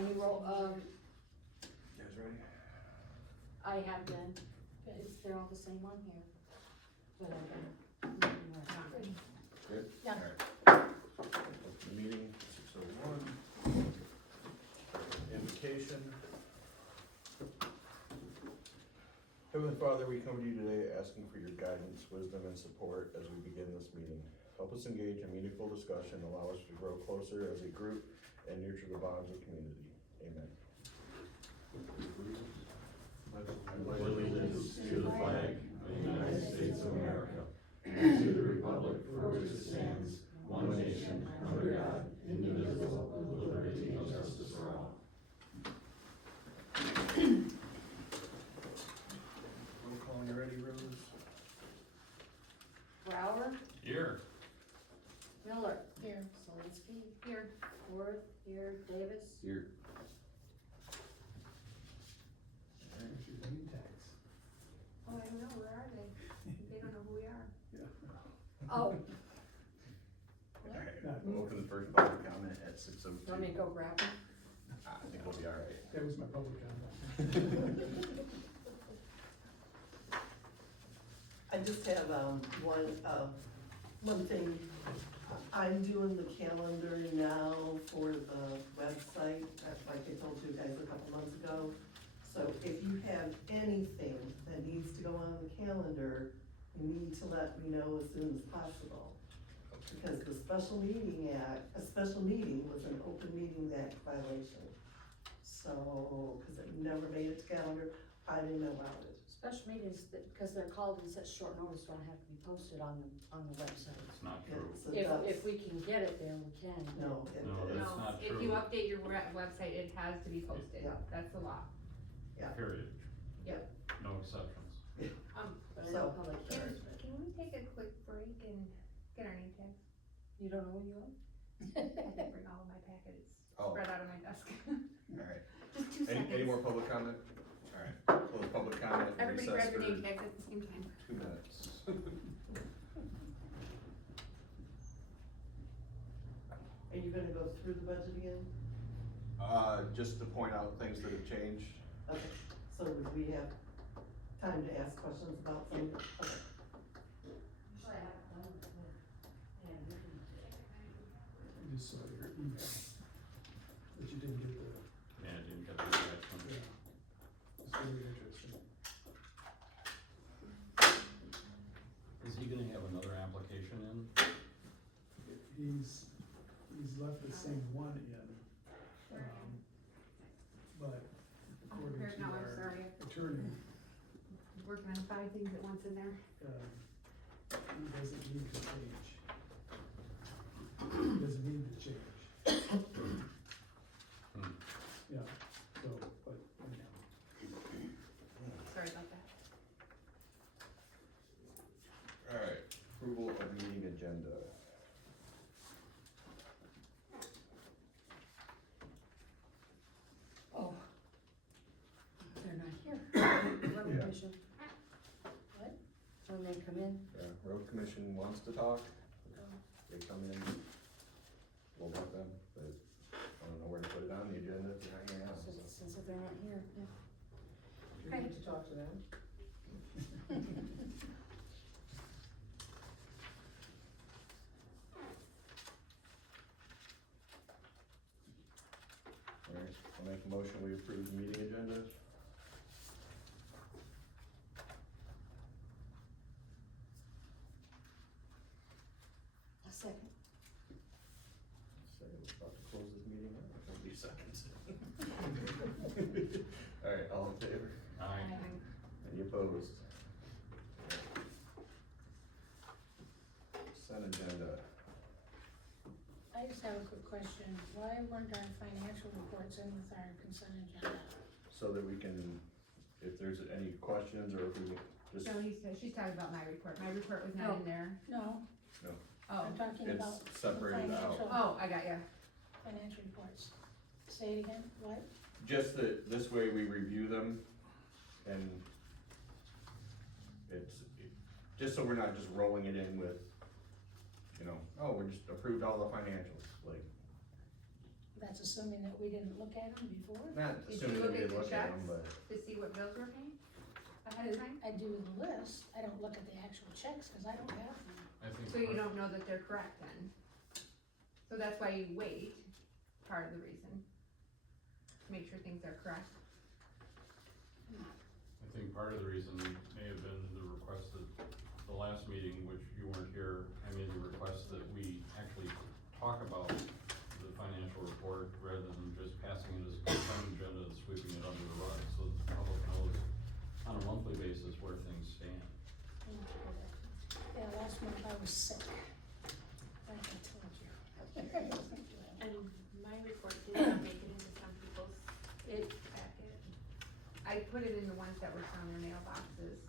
my new role, You guys ready? I have been, they're all the same on here. But I've been. making my- Good? Yeah. Alright. Open the meeting, 6:01. Invocation. Heavenly Father, we come to you today asking for your guidance, wisdom, and support as we begin this meeting. Help us engage in meaningful discussion, allow us to grow closer as a group, and nurture the bonds of community. Amen. I pledge allegiance to the flag of the United States of America and to the republic for which it stands, one nation, under God, indivisible, with liberty and justice for all. Roll call, you ready, Rose? Brower, Here. Miller. Here. Solinsky. Here. Worth, here. Davis. Here. Oh, I don't know, where are they? They don't know who we are. Oh, Alright, we'll open the first public comment at 6:02. you want me to go grab them? I think we'll be alright. That was my public comment. I just have, one thing. I'm doing the calendar now for the website, like I told you guys a couple months ago. So if you have anything that needs to go on the calendar, you need to let me know as soon as possible. Because the special meeting was an open meeting act violation. So, cause it never made it to calendar, I didn't know about it. Special meetings, because they're called in such short notice, don't have to be posted on the website. It's not Yeah, true. so If that's- we can get it there, we can. No, No, that's No, not if true. you update your website, it has to be posted, Yeah. that's the law. Period. Yep. No exceptions. But I know So- public Can, cares, but can we take a quick break and get our name tags? you don't know who you are? I didn't bring all of my packets Oh, spread out on my desk. alright. Just 2 seconds. Any more public comment? Alright, close public comment, Everybody recess grab your for name tags at the same time. 2 minutes. Are you gonna go through the budget again? Just to point out things that have changed. Okay, so would we have time to ask questions about some? Okay. I just saw your email, but you didn't get the, Yeah, I didn't get the attachment. it's very interesting. Is he gonna have another application in? He's left the same one in, but according Here, to no, I'm our sorry, attorney, working on 5 things at once in there. he doesn't need to change. He doesn't need to change. Yeah, so, but, anyhow. Sorry about that. Alright, approval of meeting agenda. Oh. They're not here. Road Yeah. commission. What? When they come in? Road commission wants to talk, they come in, we'll let them, but I don't know where to put it on the agenda if they're not here now, so. Since they're not here, yeah. Do you need to talk to them? Alright, I'll make a motion, we approve the meeting agenda. A second. So we're about to close this meeting, I don't know, 30 seconds. Alright, all in favor? Aye. Any opposed? Consent agenda, I just have a quick question. Why weren't our financial reports in with our consent agenda? so that we can, if there's any questions or if we just, No, she's talking about my report. My report was not in there. No, Oh, I'm talking about it's separated out. financial, oh, I got ya. financial reports. Say it again, what? Just that, this way we review them and it's, just so we're not just rolling it in with, you know, oh, we just approved all the financials, like, That's assuming that we didn't look at them before. Not Did you assuming that look we at didn't the look at them, checks? but, To see what bills we're paying ahead of time? I do the list, I don't look at the actual checks, cause I don't have them. I think. So you don't know that they're correct then? So that's why you wait, part of the reason. To make sure things are correct. I think part of the reason may have been the request that, the last meeting, which you weren't here, I made the request that we actually talk about the financial report rather than just passing it as a consent agenda and sweeping it under the rug, so the public knows on a monthly basis where things stand. Yeah, last month I was sick, like I told you. And my report did not make it into some people's packet. I put it in the ones that were found in their mailboxes.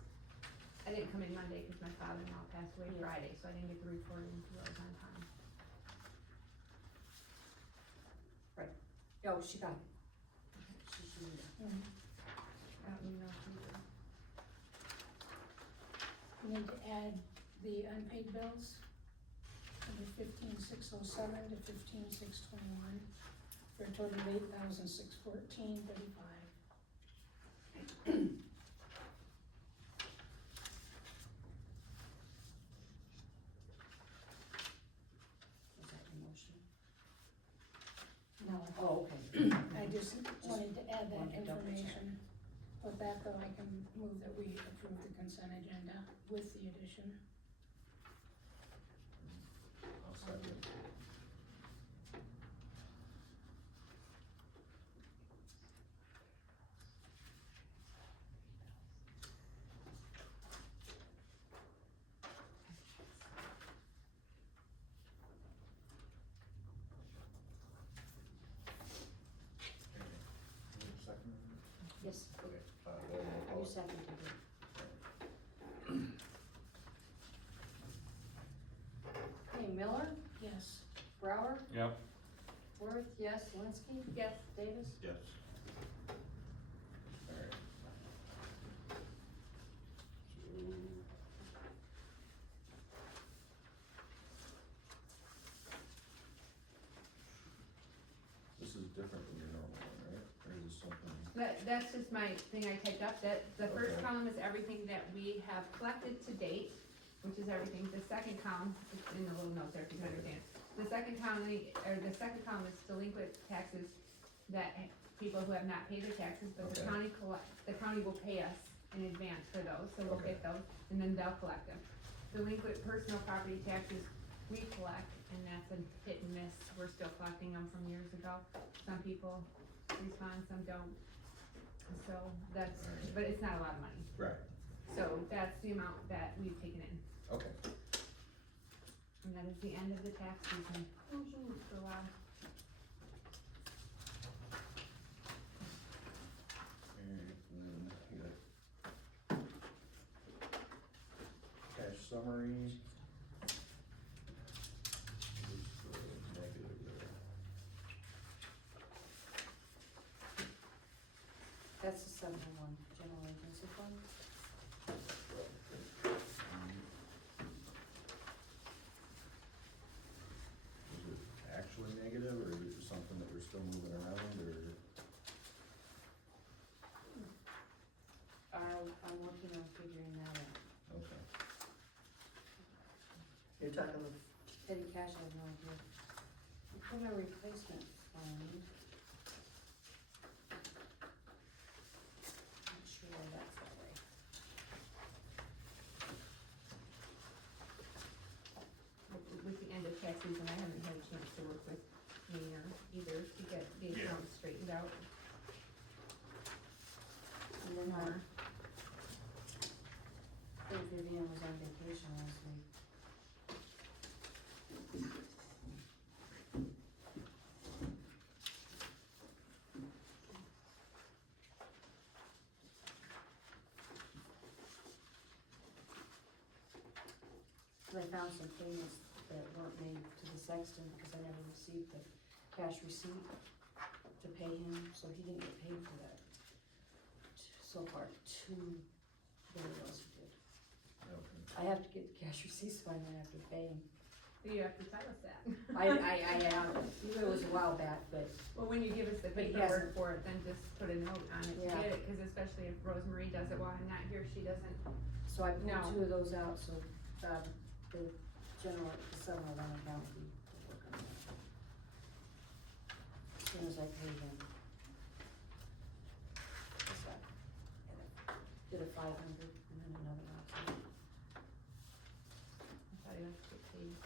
I didn't come in Monday because my father-in-law passed away Friday, so I didn't get the report into those on time. Oh, she got it. She knew that. Mhm. I don't even know if you did. We need to add the unpaid bills, under 15,607 to 15,621, for a total of $8,614.35. Was that your motion? No, Oh, okay. I just wanted to add that Wanted to double check. information. With that though, I can move that we approve the consent agenda with the addition. I'll second. Second? Yes, Okay, then we'll you call it. seconded it. Okay, Miller, Yes. Brower, Yep. Worth, yes, Linsky, Yes. Davis? Yes. Alright. This is different than your normal one, right? Or is this something? That's just my thing I typed up, that the first Okay. column is everything that we have collected to date, which is everything. The second column, it's in the little note there if you can understand. The second column, the second column is delinquent taxes that people who have not paid their taxes, but the Okay. county will pay us in advance for those, so we'll Okay. get those, and then they'll collect them. Delinquent personal property taxes, we collect, and that's a hit and miss, we're still collecting them from years ago. Some people respond, some don't. So that's, Alright. but it's not a lot of money, Right, so that's the amount that we've taken in, okay. and that is the end of the tax season. For a while. Alright, and then you got cash summary. Who's the negative there? That's the 701 general agency fund. Is it actually negative, or is it just something that we're still moving around, or? I'm working on figuring that out. Okay. You're talking the Petty cash, I have no idea. We put a replacement fund. Not sure why that's that way. With the end of tax season, I haven't had a chance to work with Mayor either to get the accounts straightened out And then more. I think Vivian was on vacation last week. I found some payments that weren't made to the sexton because I never received the cash receipt to pay him, so he didn't get paid for that. So far, nobody else did. Okay. I have to get the cash receipts so I don't have to pay him. You have to tell us that. I it was a while back, but Well, when you give us the But he paperwork for it, then just put a note on it to Yeah. get it, cause especially if Rosemary does it while I'm not here, she doesn't. so I No. pulled 2 of those out, so, the general, the 701 account will work on that. As soon as I pay him. What's that? Did a 500 and then another one. I thought he has to get paid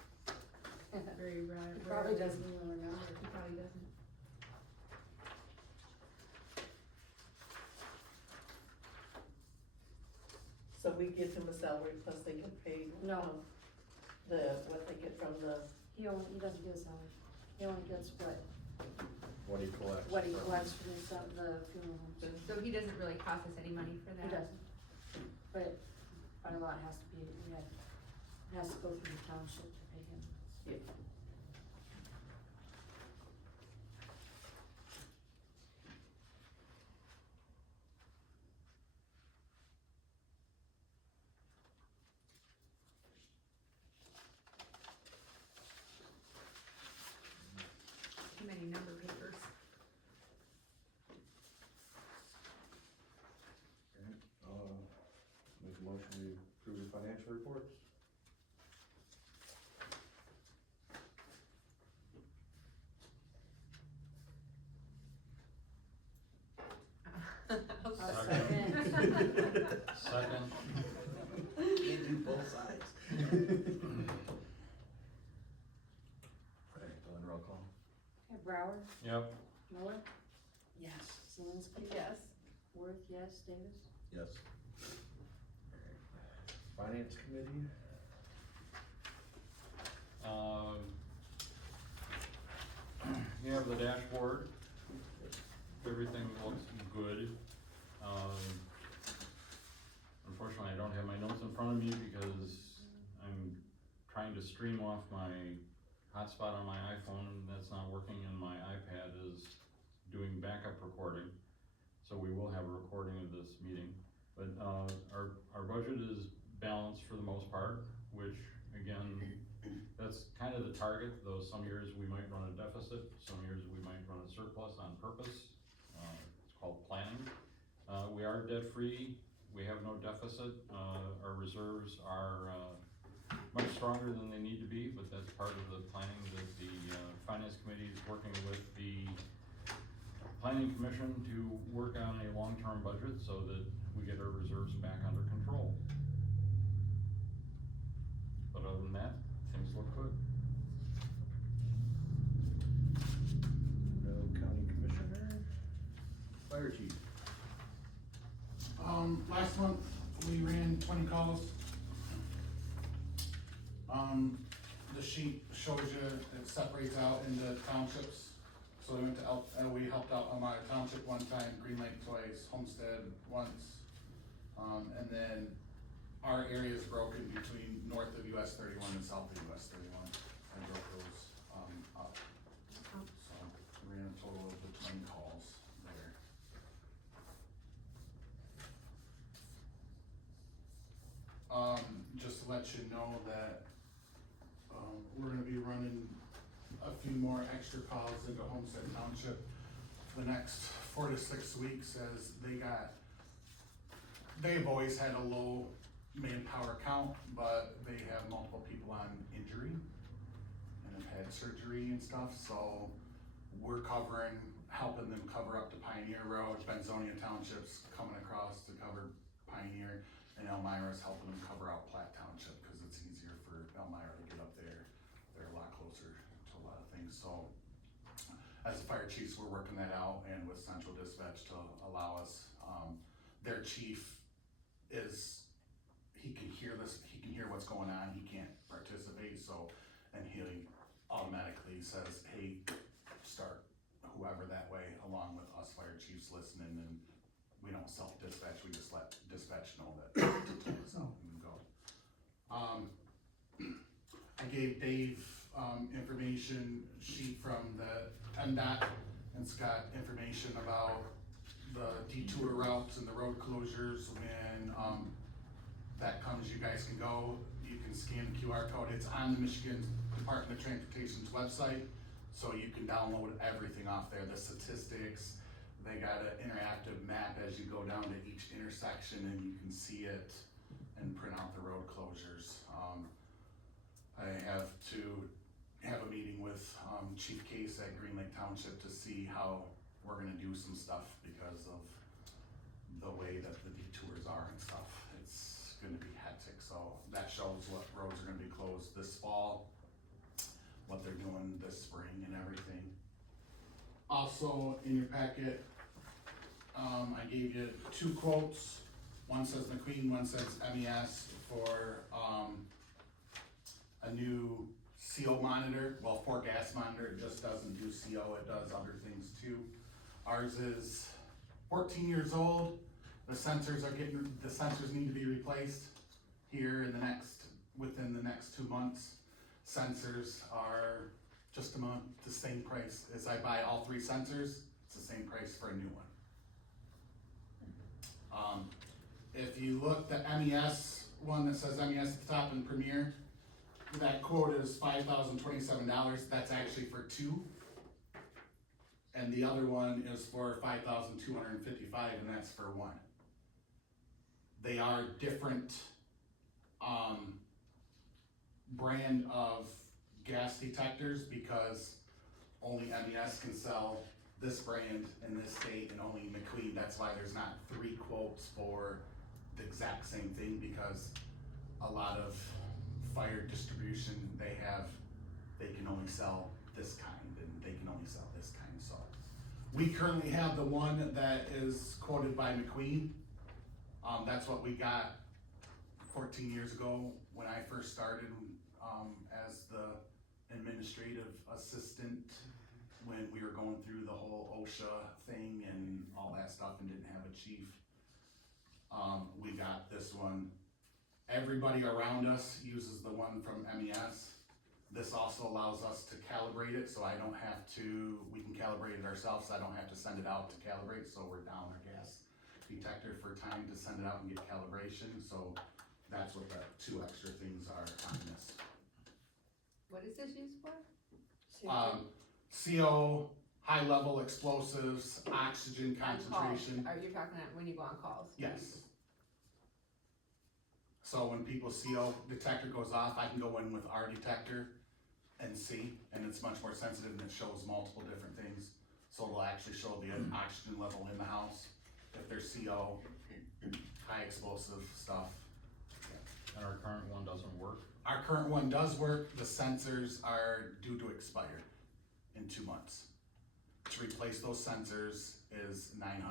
very He probably doesn't even remember. He probably doesn't. So we give him a salary plus they get paid? No. What they get from the, He doesn't get a salary. He only gets What he collects. what he collects from the funeral homes. So he doesn't really cost us any money for that? He doesn't. But by law, it has to be, it has to go through the township to pay him. Yeah. Too many number papers. Make a motion to approve the financial reports. I'll I'll Second. second. Second, Can't do both sides. Alright, Dylan, roll call. Okay, Brower, Yep. Miller? Yes. Zelinski? Yes. Worth, yes. Davis? Yes. Finance committee, You have the dashboard, everything looks good. Unfortunately, I don't have my notes in front of me because I'm trying to stream off my hotspot on my iPhone, and that's not working, and my iPad is doing backup recording. So we will have a recording of this meeting, but, our budget is balanced for the most part, which, again, that's kind of the target, though some years we might run a deficit, some years we might run a surplus on purpose. It's called planning. We are debt-free, we have no deficit, our reserves are, much stronger than they need to be, but that's part of the planning that the, finance committee is working with the planning commission to work on a long-term budget so that we get our reserves back under control. But other than that, things look good. no county commissioner, fire chief. Last month, we ran 20 calls. The sheet shows you, it separates out into townships. So we went to we helped out Elmira Township one time, Green Lake twice, Homestead once. And then our area is broken between north of US 31 and south of US 31. I broke those, up. So we ran a total of 20 calls there. Just to let you know that, we're gonna be running a few more extra calls into Homestead Township for the next 4 to 6 weeks as they've always had a low manpower count, but they have multiple people on injury and have had surgery and stuff, so we're helping them cover up to Pioneer Road, Benzonia Township's coming across to cover Pioneer, and Elmira's helping them cover out Platte Township, cause it's easier for Elmira to get up there. They're a lot closer to a lot of things, so as the fire chiefs, we're working that out, and with Central Dispatch to allow us, their chief he can hear what's going on, he can't participate, so, and he automatically says, hey, start whoever that way, along with us fire chiefs listening, and we don't self-dispatch, we just let dispatch know that to told us out and we go. I gave Dave, information sheet from the NDOT, and Scott information about the detour routes and the road closures when, that comes, you guys can go, you can scan the QR code, it's on the Michigan Department of Transportation's website, so you can download everything off there, the statistics. They got an interactive map as you go down to each intersection and you can see it and print out the road closures. I have to have a meeting with, Chief Case at Green Lake Township to see how we're gonna do some stuff because of the way that the detours are and stuff. It's gonna be hectic, so that shows what roads are gonna be closed this fall, what they're doing this spring and everything. Also, in your packet, I gave you 2 quotes. One says McQueen, one says MES for, a new CO monitor, well, for gas monitor, it just doesn't do CO, it does other things too. Ours is 14 years old, the sensors need to be replaced here in within the next 2 months. Sensors are just about the same price as I buy all 3 sensors, it's the same price for a new one. If you look, the MES one that says MES at the top in Premier, that quote is $5,027, that's actually for 2. And the other one is for $5,255, and that's for 1. They are different, brand of gas detectors because only MES can sell this brand in this state and only McQueen, that's why there's not 3 quotes for the exact same thing, because a lot of fire distribution, they can only sell this kind and they can only sell this kind, so. We currently have the one that is quoted by McQueen. That's what we got 14 years ago when I first started, as the administrative assistant, when we were going through the whole OSHA thing and all that stuff and didn't have a chief. We got this one. Everybody around us uses the one from MES. This also allows us to calibrate it, so we can calibrate it ourselves, so I don't have to send it out to calibrate, so we're down our gas detector for time to send it out and get calibration, so that's what the 2 extra things are on this. What is this used for? CO, high level explosives, oxygen On calls. concentration. Are you talking about when you go on calls? Yes. So when people's CO detector goes off, I can go in with our detector and see, and it's much more sensitive and it shows multiple different things. So it'll actually show the oxygen level in the house, if there's CO, high explosive stuff. And our current one doesn't work? Our current one does work, the sensors are due to expire in 2 months. To replace those sensors is $968.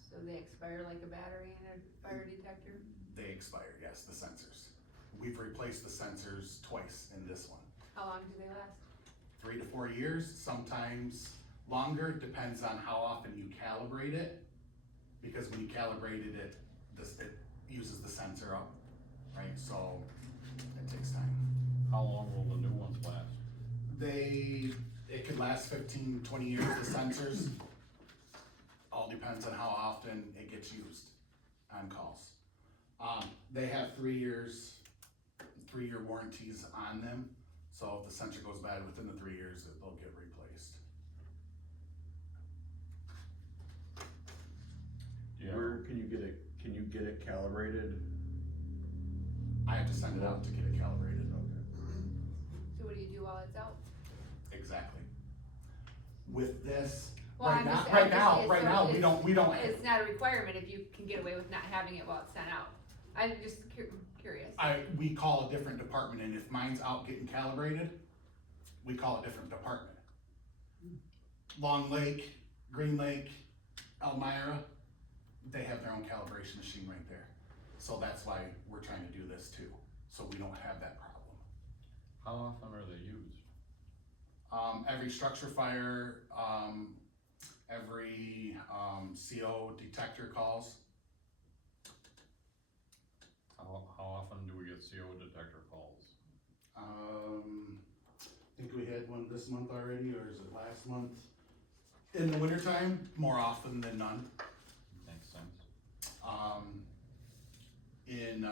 So they expire like a battery in a fire detector? They expire, yes, the sensors. We've replaced the sensors twice in this one. How long do they last? 3 to 4 years, sometimes longer, depends on how often you calibrate it. Because when you calibrated it, it uses the sensor up, right? So it takes time. How long will the new ones last? It could last 15, 20 years, the sensors. All depends on how often it gets used on calls. They have 3-year warranties on them. So if the sensor goes bad within the 3 years, they'll get replaced. Yeah. Where can you get it calibrated? I have to send it out to get it calibrated. So what do you do while it's out? Exactly. With this, Well, right I'm now, just- right I'm just- now, it's right sort now, of- we don't. It's not a requirement if you can get away with not having it while it's sent out. I'm just curious. We call a different department, and if mine's out getting calibrated, we call a different department. Long Lake, Green Lake, Elmira, they have their own calibration machine right there. So that's why we're trying to do this too, so we don't have that problem. How often are they used? Every structure fire, every, CO detector calls. How often do we get CO detector calls? I think we had one this month already, or is it last month? In the wintertime, more often than none. Makes sense. in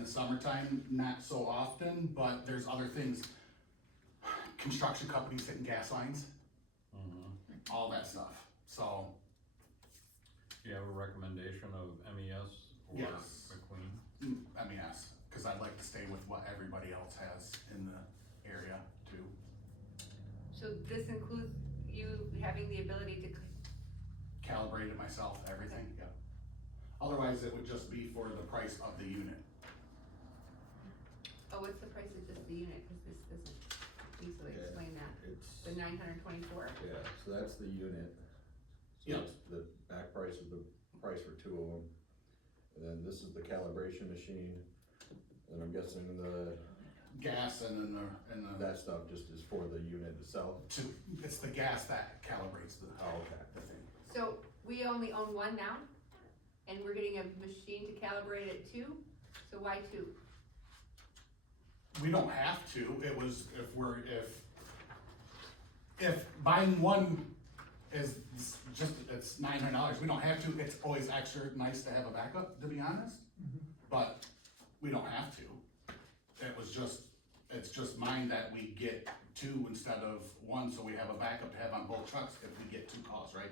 the summertime, not so often, but there's other things. Construction companies hitting gas lines, all that stuff, so, Do you have a recommendation of MES or Yes. McQueen? MES, cause I'd like to stay with what everybody else has in the area too. So this includes you having the ability to, Calibrate it myself, everything, yeah. Otherwise, it would just be for the price of the unit. oh, what's the price of just the unit, cause this doesn't easily Yeah. explain that, It's, the 924? yeah, so that's the unit. So Yep. it's the back price is the price for two of them. And then this is the calibration machine, and I'm guessing Gas and then that stuff just is for the unit itself. it's the gas that calibrates the, Oh, okay. the thing. So we only own one now, and we're getting a machine to calibrate it too, so why two? We don't have to, it was, if buying one is just, it's $900, we don't have to, it's always extra nice to have a backup, to be honest. But we don't have to, it's just mine that we get two instead of one, so we have a backup to have on both trucks if we get two calls, right?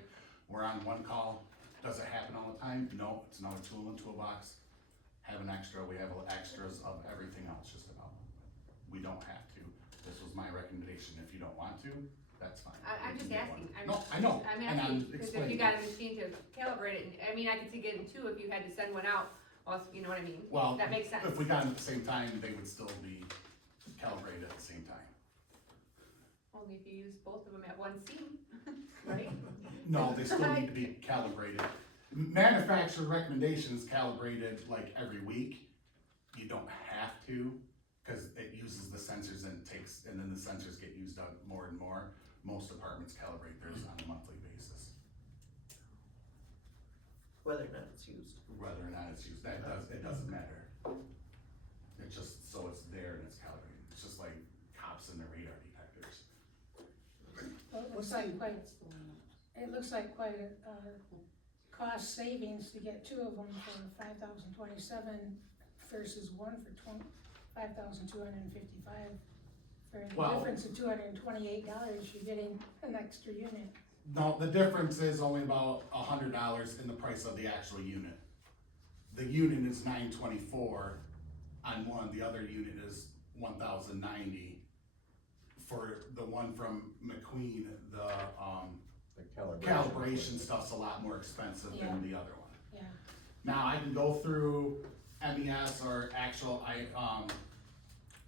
We're on one call, does it happen all the time? No, it's another tool in the toolbox. Have an extra, we have extras of everything else just about. We don't have to, this was my recommendation, if you don't want to, that's fine. I'm just You can get asking, one. No, I know, I'm and asking, I'm cause if explaining. you got a machine to calibrate it, I mean, I could see getting two if you had to send one out, well, you know what I mean? Well, That makes sense. if we got them at the same time, they would still be calibrated at the same time. Only if you use both of them at one seam, right? No, they still need to be calibrated. Manufacturer recommendations calibrated like every week. You don't have to, cause it uses the sensors and then the sensors get used up more and more. Most departments calibrate theirs on a monthly basis, Whether or not it's used. whether or not it's used, it doesn't matter. It's just, so it's there and it's calibrated, it's just like cops and their radar detectors. Well, it looks like quite a cost savings to get two of them for 5,027 versus one for 5,255. For the Well- difference of $228, you're getting an extra unit. No, the difference is only about $100 in the price of the actual unit. The unit is $924 on one, the other unit is $1,090. For the one from McQueen, the The calibration stuff's a lot more expensive than the other one. Yeah, Now, I can go through MES or actual,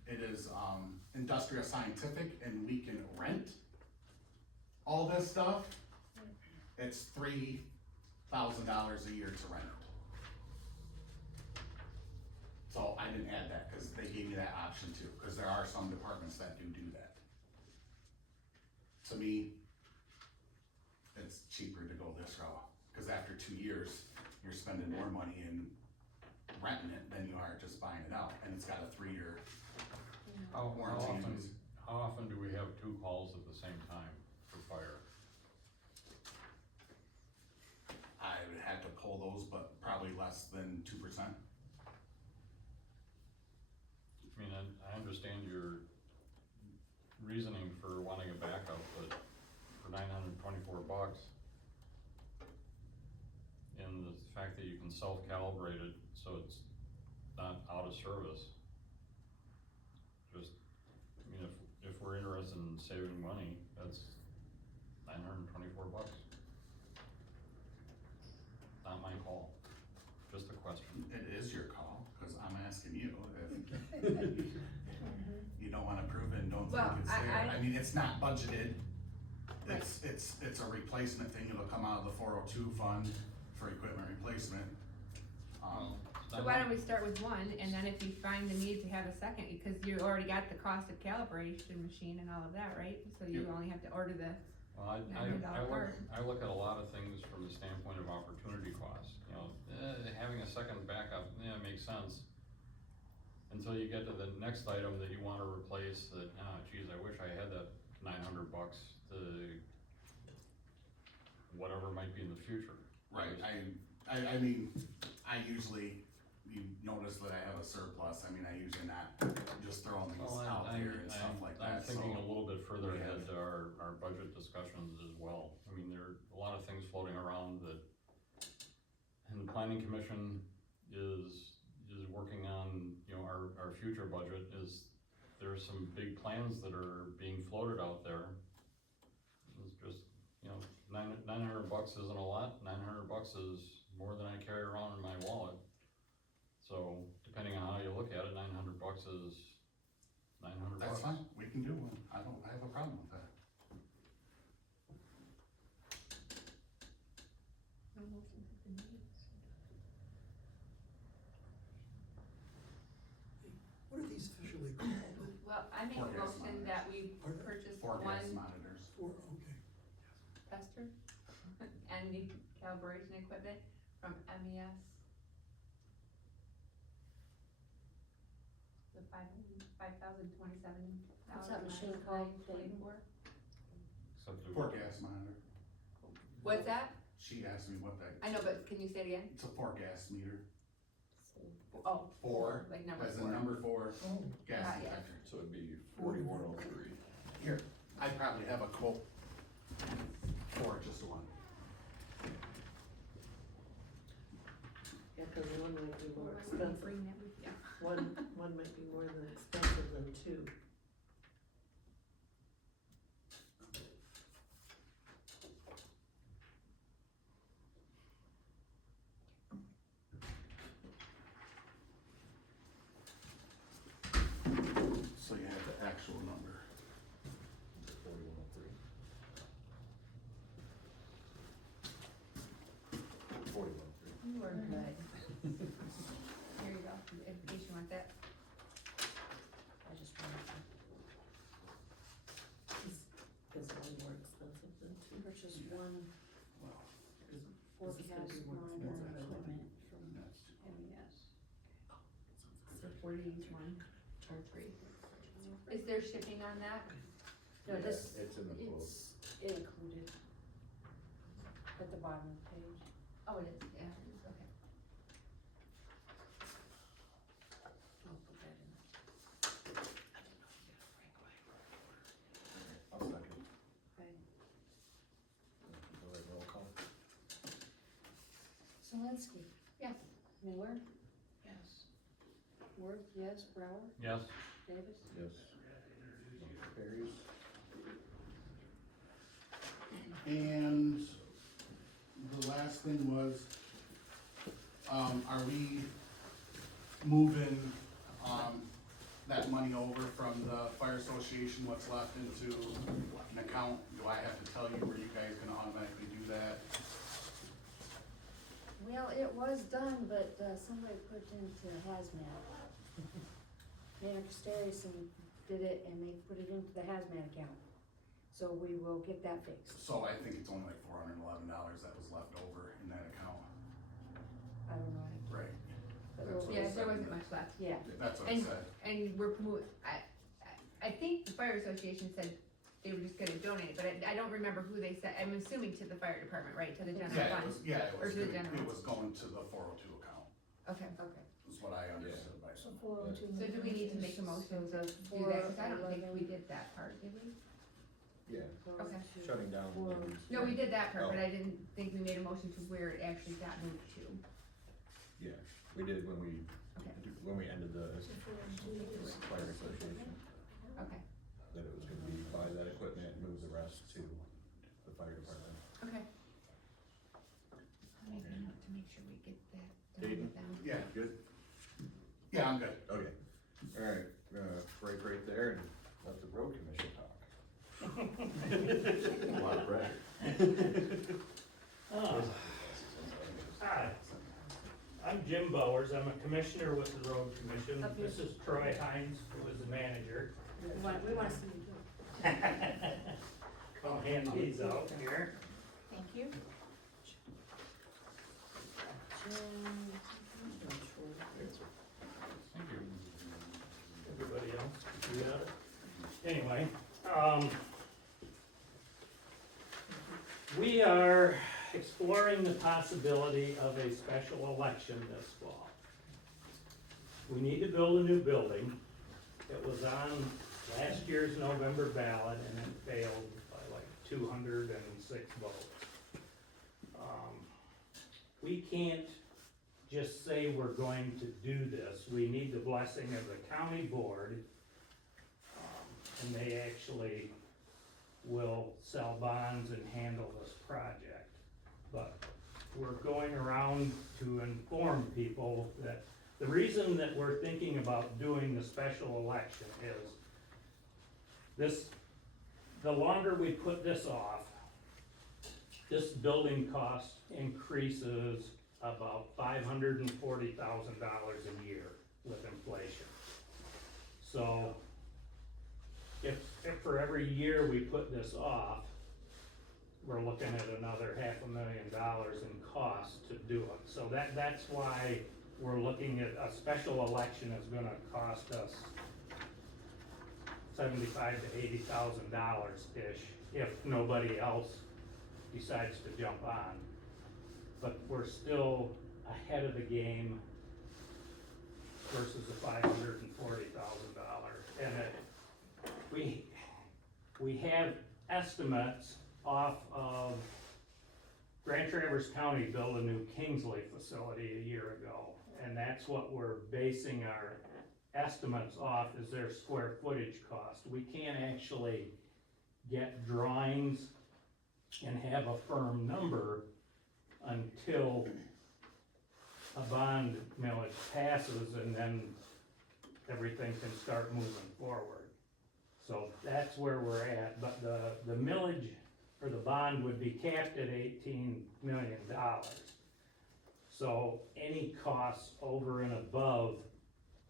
it is, Industrial Scientific, and we can rent all this stuff. It's $3,000 a year to rent it. So I didn't add that, cause they gave me that option too, cause there are some departments that do that. To me, it's cheaper to go this route, cause after 2 years, you're spending more money in renting it than you are just buying it out, and it's got a 3-year How warranty. often do we have two calls at the same time for fire? I would have to pull those, but probably less than 2%. I mean, I understand your reasoning for wanting a backup, but for $924, and the fact that you can self-calibrate it, so it's not out of service. Just, I mean, if we're interested in saving money, that's $924. Not my call, just a question. It is your call, cause I'm asking you if you don't wanna prove it and don't think Well, it's there. I- I mean, it's not budgeted. It's a replacement thing, it'll come out of the 402 fund for equipment replacement. So why don't we start with one, and then if you find the need to have a second, because you already got the cost of calibration machine and all of that, right? So you only have to order the, Well, I look at a lot of things from the standpoint of opportunity cost, you know, having a second backup, yeah, it makes sense. Until you get to the next item that you wanna replace that, geez, I wish I had that $900 to whatever might be in the future. Right, I mean, I usually you notice that I have a surplus, I mean, I usually not just throwing these Well, out there and stuff like I'm that, so. thinking a little bit further we ahead have- to our budget discussions as well. I mean, there are a lot of things floating around that, and the planning commission is working on, you know, our future budget there's some big plans that are being floated out there. It's just, you know, $900 isn't a lot, $900 is more than I carry around in my wallet. So, depending on how you look at it, $900 is $900. That's fine, we can do one, I have a problem with that. No motion has been made. What are these officially called? Well, I make a Forecast motion that we Pardon? purchase Forecast one monitors. Okay. tester and the calibration equipment from MES. The $5,027. What's that machine called, Dave? Except the- Forecast monitor, What's that? she asked me what that, I know, but can you say it again? it's a forecast meter, Oh, four, like number as in 4. number 4, Oh, gas Ah, yeah. detector. So it'd be 4103. Here, I probably have a quote for just one. Yeah, cause one might be more Well, expensive, bring that with you. one might be more than expensive than two. So you have the actual number. 4103. 4103. You are good. Here you go, in case you want that. I just wanted to Is one more expensive than two? purchase one Is this forecast gonna be more monitor expensive? equipment from MES. So 40 each one, or 3. Is there shipping on that? No, this, It's in the quote. it's included at the bottom of the page. Oh, it is, yeah, it is, okay. I'll put that in. I'll second. Okay. Go ahead, roll call. Zelinski, Yes. Miller, Yes. Worth, yes, Brower, Yes, Davis. Yes. Motion carries. And the last thing was, are we moving, that money over from the fire association, what's left into an account? Do I have to tell you, or are you guys gonna automatically do that? Well, it was done, but, somebody put it into hazmat. Mayor Casterius did it and they put it into the hazmat account. So we will get that fixed. So I think it's only like $411 that was left over in that account. I don't know. Right. But That's we'll- what Yeah, it there said. wasn't much left. Yeah, That's what it said. And we're I think the fire association said they were just gonna donate, but I don't remember who they said, I'm assuming to the fire department, right, to the general Yeah, fund? Or to the general? it was going to the 402 account, Okay, okay. is what I understood by So it. 402. so do we need to make a motion to do that, cause I don't think we did that part, did we? Yeah, Okay. shutting down. No, we did that part, but Oh. I didn't think we made a motion to where it actually got moved to. Yeah, we did when we Okay. ended the So 402 is. fire association, Okay, that it was gonna be buy that equipment and move the rest to the fire department. okay. I'll make a note to make sure we get that done Dayton? with them. Yeah, Good? yeah, I'm good. Okay. Alright, break right there and let the road commission talk. A lot of pressure. Hi, I'm Jim Bowers, I'm a commissioner with the road commission, Up here. this is Troy Hines, who is the manager. We wanna see you do it. Come hand these out here. Thank you. thank you. Everybody else, you got it? Anyway, we are exploring the possibility of a special election this fall. we need to build a new building. It was on last year's November ballot and it failed by like 206 votes. We can't just say we're going to do this. We need the blessing of the county board. And they actually will sell bonds and handle this project. But we're going around to inform people that the reason that we're thinking about doing the special election is the longer we put this off, this building cost increases about $540,000 a year with inflation. So if for every year we put this off, we're looking at another $500,000 in cost to do it. So that's why we're looking at a special election is gonna cost us $75,000 to $80,000-ish if nobody else decides to jump on. But we're still ahead of the game versus the $540,000. And we have estimates off of Grand Traverse County built a new Kingsley facility a year ago. And that's what we're basing our estimates off, is their square footage cost. We can't actually get drawings and have a firm number until a bond millage passes, and then everything can start moving forward. So that's where we're at, but the millage or the bond would be capped at $18 million. So any costs over and above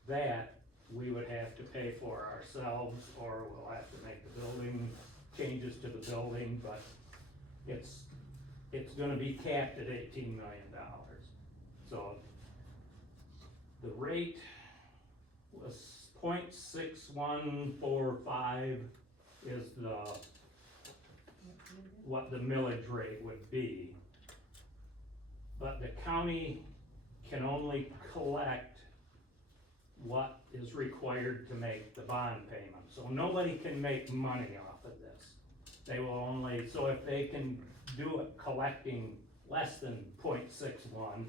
that, we would have to pay for ourselves, or we'll have to make the building, changes to the building, but it's gonna be capped at $18 million. So the rate was 0.6145 is what the millage rate would be. But the county can only collect what is required to make the bond payment. So nobody can make money off of this. They will only, so if they can do it collecting less than 0.61,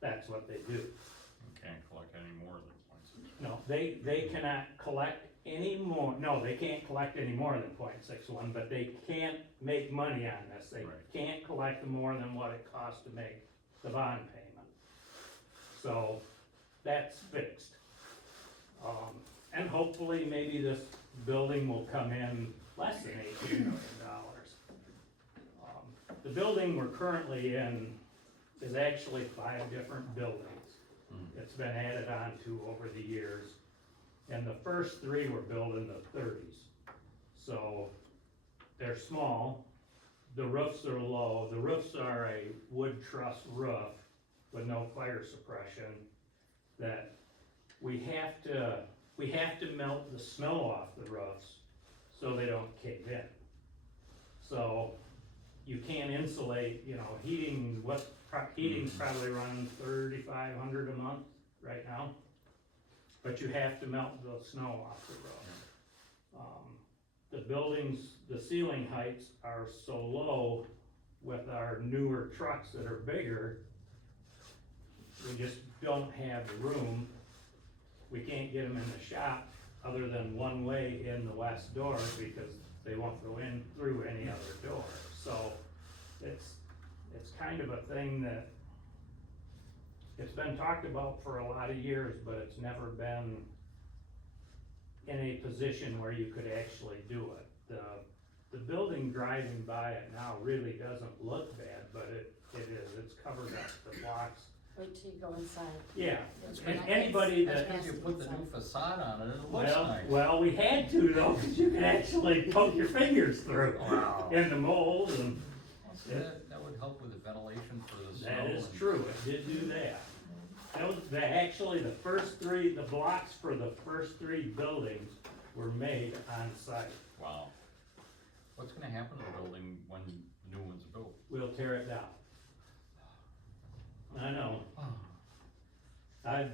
that's what they do. Can't collect any more than 0.6. No, they cannot collect any more, no, they can't collect any more than 0.61, but they can't make money on this. They Right. can't collect more than what it costs to make the bond payment. So that's fixed. And hopefully maybe this building will come in less than $18 million. The building we're currently in is actually 5 different buildings. It's been added on to over the years. And the first 3 were built in the 30s. So they're small, the roofs are low, the roofs are a wood truss roof with no fire suppression, that we have to melt the snow off the roofs so they don't cave in. So you can't insulate, heating's probably running $3,500 a month right now. But you have to melt the snow off the roof. The buildings, the ceiling heights are so low with our newer trucks that are bigger, we just don't have the room. We can't get them in the shop other than one way in the west door because they won't go in through any other door. So it's kind of a thing that it's been talked about for a lot of years, but it's never been in a position where you could actually do it. The building driving by it now really doesn't look bad, but it is, it's covered up, the blocks. Wait till you go inside. Yeah, It's and nice. anybody that, If you put the new facade on it, it looks nice. well, we had to though, cause you can actually poke your fingers through Wow. in the mold and. So that would help with the ventilation for the snow. That is and- true, it did do that. That was, actually, the blocks for the first 3 buildings were made on site. Wow. What's gonna happen to the building when the new one's built? We'll tear it down. I know, I've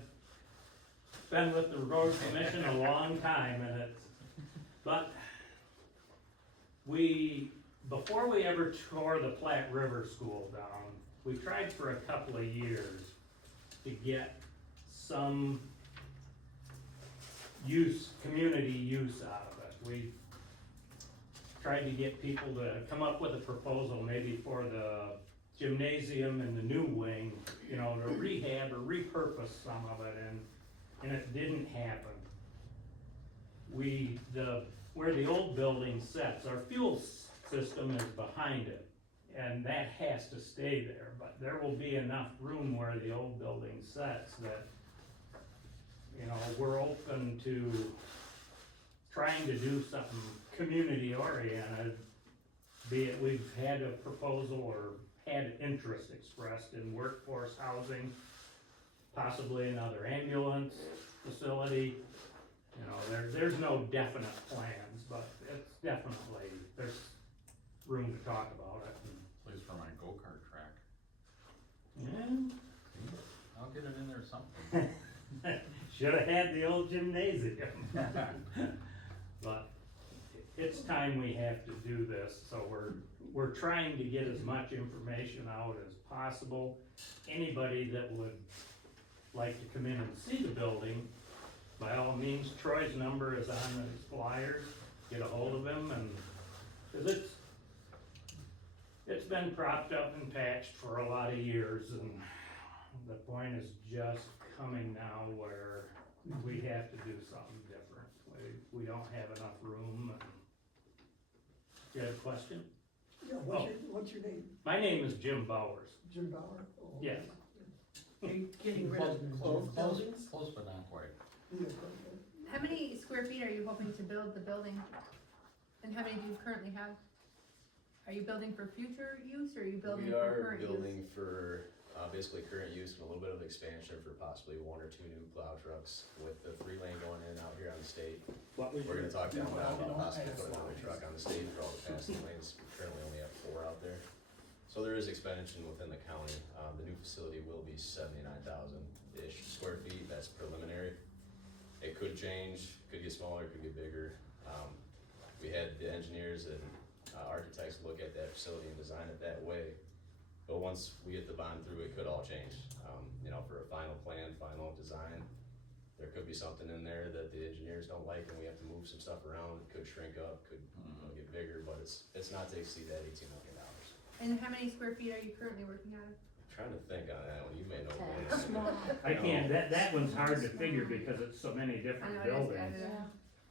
been with the road commission a long time and but before we ever tore the Platte River School down, we tried for a couple of years to get some community use out of it. We tried to get people to come up with a proposal maybe for the gymnasium and the new wing, you know, to rehab or repurpose some of it, and it didn't happen. Where the old building sits, our fuel system is behind it, and that has to stay there, but there will be enough room where the old building sits that, you know, we're open to trying to do something community oriented, be it we've had a proposal or had interest expressed in workforce housing, possibly another ambulance facility. You know, there's no definite plans, but it's definitely, there's room to talk about it. Place for my go-kart track. Yeah, I'll get it in there something. should've had the old gymnasium. But it's time we have to do this, so we're trying to get as much information out as possible. Anybody that would like to come in and see the building, by all means, Troy's number is on his flyers, get a hold of him, and, cause it's been propped up and patched for a lot of years, and the point is just coming now where we have to do something different. We don't have enough room, and, you had a question? Yeah, what's your name? My name is Jim Bowers. Jim Bauer? Oh, Yes. Are you getting rid of closed buildings? Close but not quite. Yeah, okay. How many square feet are you hoping to build the building? And how many do you currently have? Are you building for future use, or are you building We for are current use? building for, basically current use and a little bit of expansion for possibly 1 or 2 new plow trucks with the 3-lane going in out here on the state. What was We're your, gonna talk down now about possibly putting another truck on the state for all the passing lanes. We currently only have 4 out there. So there is expansion within the county. The new facility will be 79,000-ish square feet. That's preliminary. It could change, could get smaller, could get bigger. We had the engineers and architects look at that facility and design it that way. But once we get the bond through, it could all change. You know, for a final plan, final design, there could be something in there that the engineers don't like and we have to move some stuff around. It could shrink up, could get bigger, but it's not to exceed that $18 million. And how many square feet are you currently working on? Trying to think on that one, you may know. Small. I can't, that one's hard to figure because it's so many I different know it is, buildings.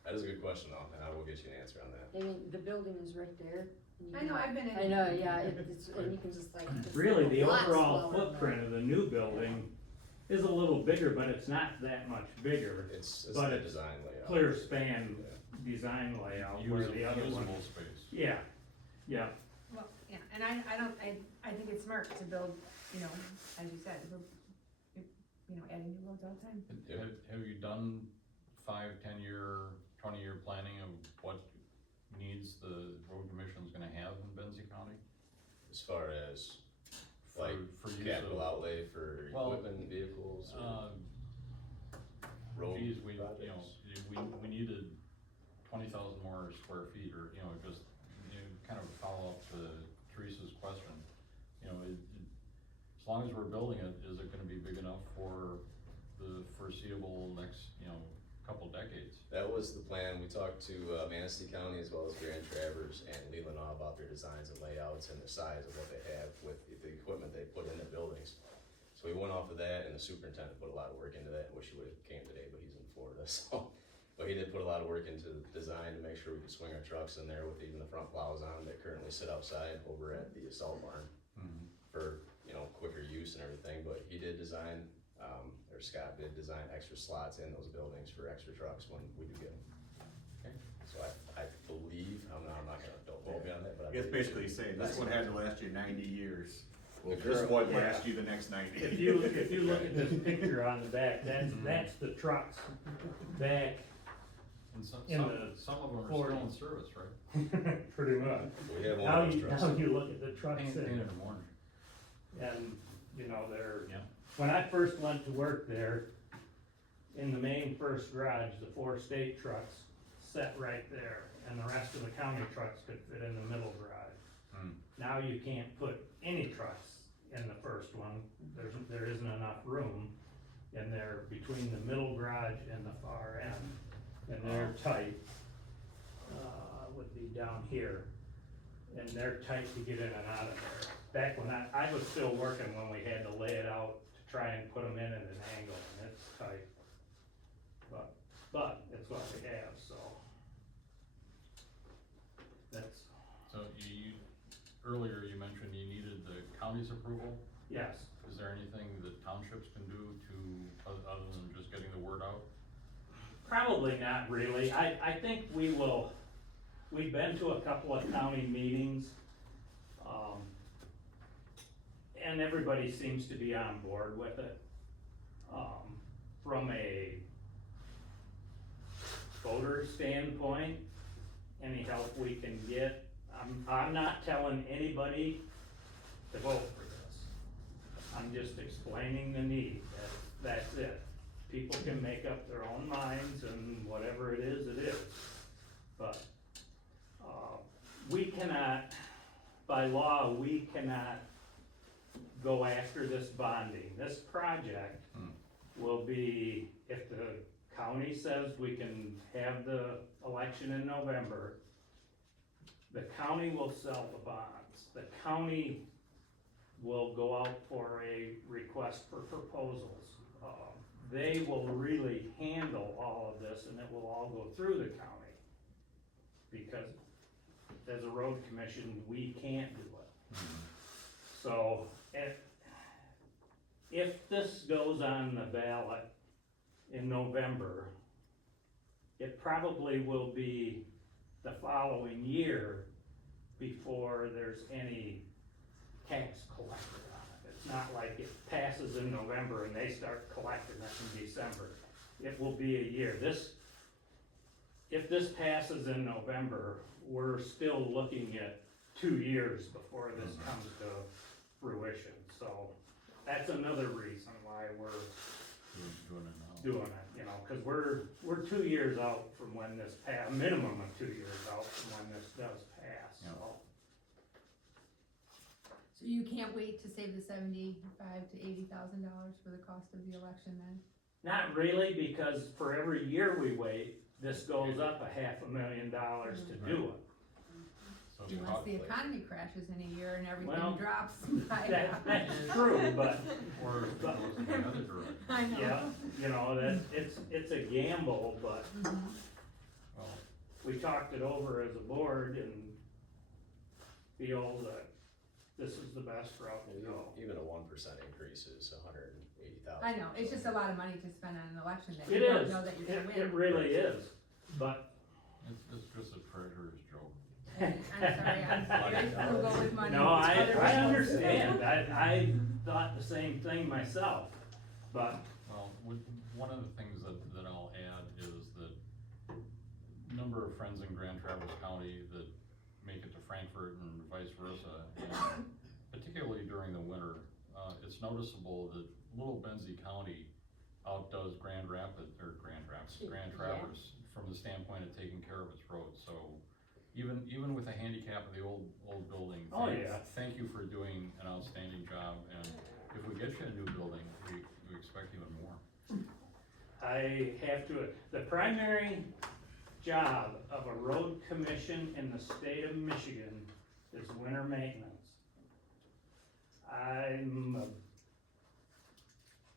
That is a good question though, and I will get you an answer on that. I mean, the building is right there. and you I know, I've been in. I know, yeah, it's, and you can just like. it's Really, the a lot overall smaller than footprint of the new building is a little bigger, but it's not that much bigger. It's But the it's design layout. Clear span design layout where the other one. Usable space. Yeah, yeah. Well, yeah, and I think it's smart to build, you know, as you said, you know, adding new roads all the time. Have you done 5, 10-year, 20-year planning of what needs the road commission's gonna have in Benzie County? As far as like For use capital of, outlay for Well, equipment, vehicles, or road geez, we, you know, projects. we needed 20,000 more square feet, or, you know, just, you know, kind of follow up to Teresa's question. You know, as long as we're building it, is it gonna be big enough for the foreseeable next, you know, couple decades? That was the plan. We talked to Manistee County as well as Grand Traverse and Leland about their designs and layouts and the size of what they have with the equipment they put in the buildings. So we went off of that, and the superintendent put a lot of work into that. Wish he would've came today, but he's in Florida, so. But he did put a lot of work into the design to make sure we could swing our trucks in there with even the front plows on that currently sit outside over at the assault barn for, you know, quicker use and everything. But he did design, or Scott did design extra slots in those buildings for extra trucks when we do get them. Okay. So I believe, I'm not gonna, don't quote me on that, but I I guess believe basically saying, this one had to last you 90 years. Well, The this current- one yeah. lasts you the next 90. If you look at this picture on the back, that's the trucks back, And some In of the them are 40s. still in service, right? pretty much. we have one Now of those you, trucks. now you look at the trucks Painted and, them orange. and, you know, they're, Yeah. when I first went to work there, in the main first garage, the 4 state trucks set right there, and the rest of the county trucks could fit in the middle garage. Hmm. Now you can't put any trucks in the first one, there isn't enough room in there between the middle garage and the far end, and they're tight. Would be down here, and they're tight to get in and out of there. Back when I was still working when we had to lay it out to try and put them in at an angle, and it's tight. But it's what we have, so. That's, So earlier you mentioned you needed the county's approval. yes. Is there anything that townships can do to, other than just getting the word out? Probably not really. I think we've been to a couple of county meetings. And everybody seems to be on board with it. From a voter standpoint, any help we can get, I'm not telling anybody to vote for this. I'm just explaining the need, that's it. People can make up their own minds and whatever it is, it is. But, we cannot, by law, we cannot go after this bonding. This project will be, if the county says we can have the election in November, the county will sell the bonds. The county will go out for a request for proposals. They will really handle all of this, and it will all go through the county. Because as a road commission, we can't do it. So, if this goes on the ballot in November, it probably will be the following year before there's any tax collected on it. It's not like it passes in November and they start collecting it in December. It will be a year. If this passes in November, we're still looking at 2 years before this comes to fruition. So that's another reason why we're Doing it now. doing it, you know, cause we're 2 years out from when this a minimum of 2 years out from when this does pass, Yeah. so. So you can't wait to save the $75,000 to $80,000 for the cost of the election then? Not really, because for every year we wait, this goes up $500,000 to do it. So Unless the economy crashes in a year and everything Well, drops by That's true, but, or if it goes in the other direction. I know. yeah, you know, it's a gamble, but Well, we talked it over as a board and feel that this is the best route to go. Even a 1% increase is 180,000. I know, it's just a lot of money to spend on an election that It you don't is, know that you're gonna it win. really is, but it's just a treasurer's joke. I'm sorry, I'm very frugal with money. no, I Other people- understand, I thought the same thing myself, but Well, one of the things that I'll add is that number of friends in Grand Traverse County that make it to Frankfurt and vice versa, and particularly during the winter, it's noticeable that Little Benzie County outdoes Grand Traverse from the standpoint of taking care of its roads, so even with the handicap of the old building, Oh, yeah. thank you for doing an outstanding job, and if we get you a new building, we expect even more. I have to, the primary job of a road commission in the state of Michigan is winter maintenance. I'm a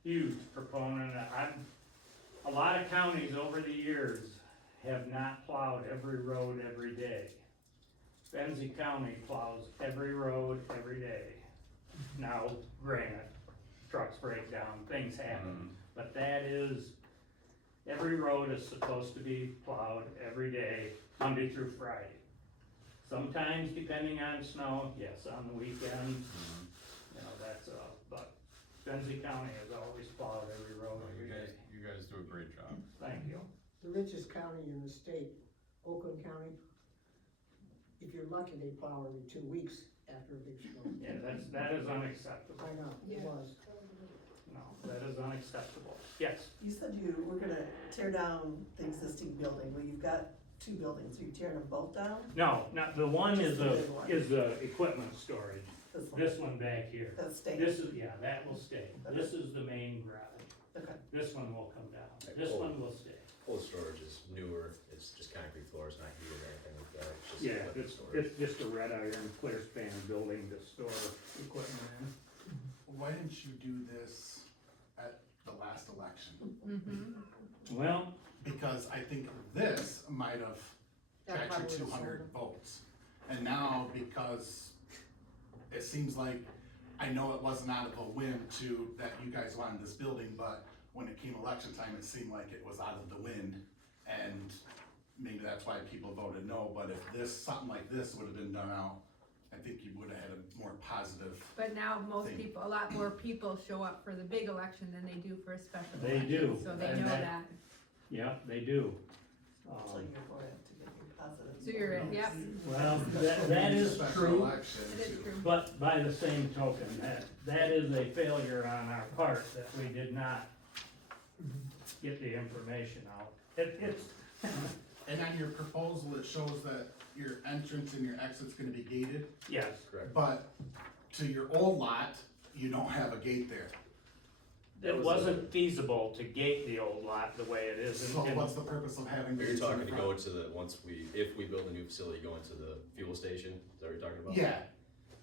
huge proponent, a lot of counties over the years have not plowed every road every day. Benzie County plows every road every day. Now, granted, trucks break down, things happen, but that is, every road is supposed to be plowed every day, Monday through Friday. Sometimes, depending on snow, yes, on the weekends, you know, but Benzie County has always plowed every road Well, every day. you guys do a great job. Thank you. The richest county in the state, Oakland County, if you're lucky, they plow every 2 weeks after a big snow. Yeah, that is unacceptable, I know, it Yeah. was. no. that is unacceptable. Yes, You said you were gonna tear down the existing building, well, you've got two buildings, are you tearing them both down? no, not, the one Just the big one. is the equipment storage, This one, this one back here. that's staying, This is, yeah, that will stay, this is the main garage, okay, this one will come down, Like this cold. one will stay. Cold storage is newer, it's just concrete floors, not heated or anything like that, it's just Yeah, equipment it's, storage. it's just a red iron clear span building to store equipment in. Why didn't you do this at the last election? Mm-hmm. Well, Because I think this might have That got probably you would've 200 sold 'em. votes. And now, because it seems like, I know it wasn't out of a whim that you guys wanted this building, but when it came election time, it seemed like it was out of the wind. And maybe that's why people voted no, but if something like this would have been done out, I think you would have had a more positive. But now most Thing. people, a lot more people show up for the big election than they do for a special They election. do, So they and know that- that. yeah, they do. so you're going to get your positive. So you're, votes. yep, Well, that is Special true, election it is too. true. but by the same token, that is a failure on our part, that we did not get the information out. It's, And on your proposal, it shows that your entrance and your exit's gonna be gated, yes, Correct. but to your old lot, you don't have a gate there. it wasn't feasible to gate the old lot the way it is. So what's the purpose of having? You're gates in talking the to go front? to the, if we build a new facility, go into the fuel station, is that what you're talking about? Yeah,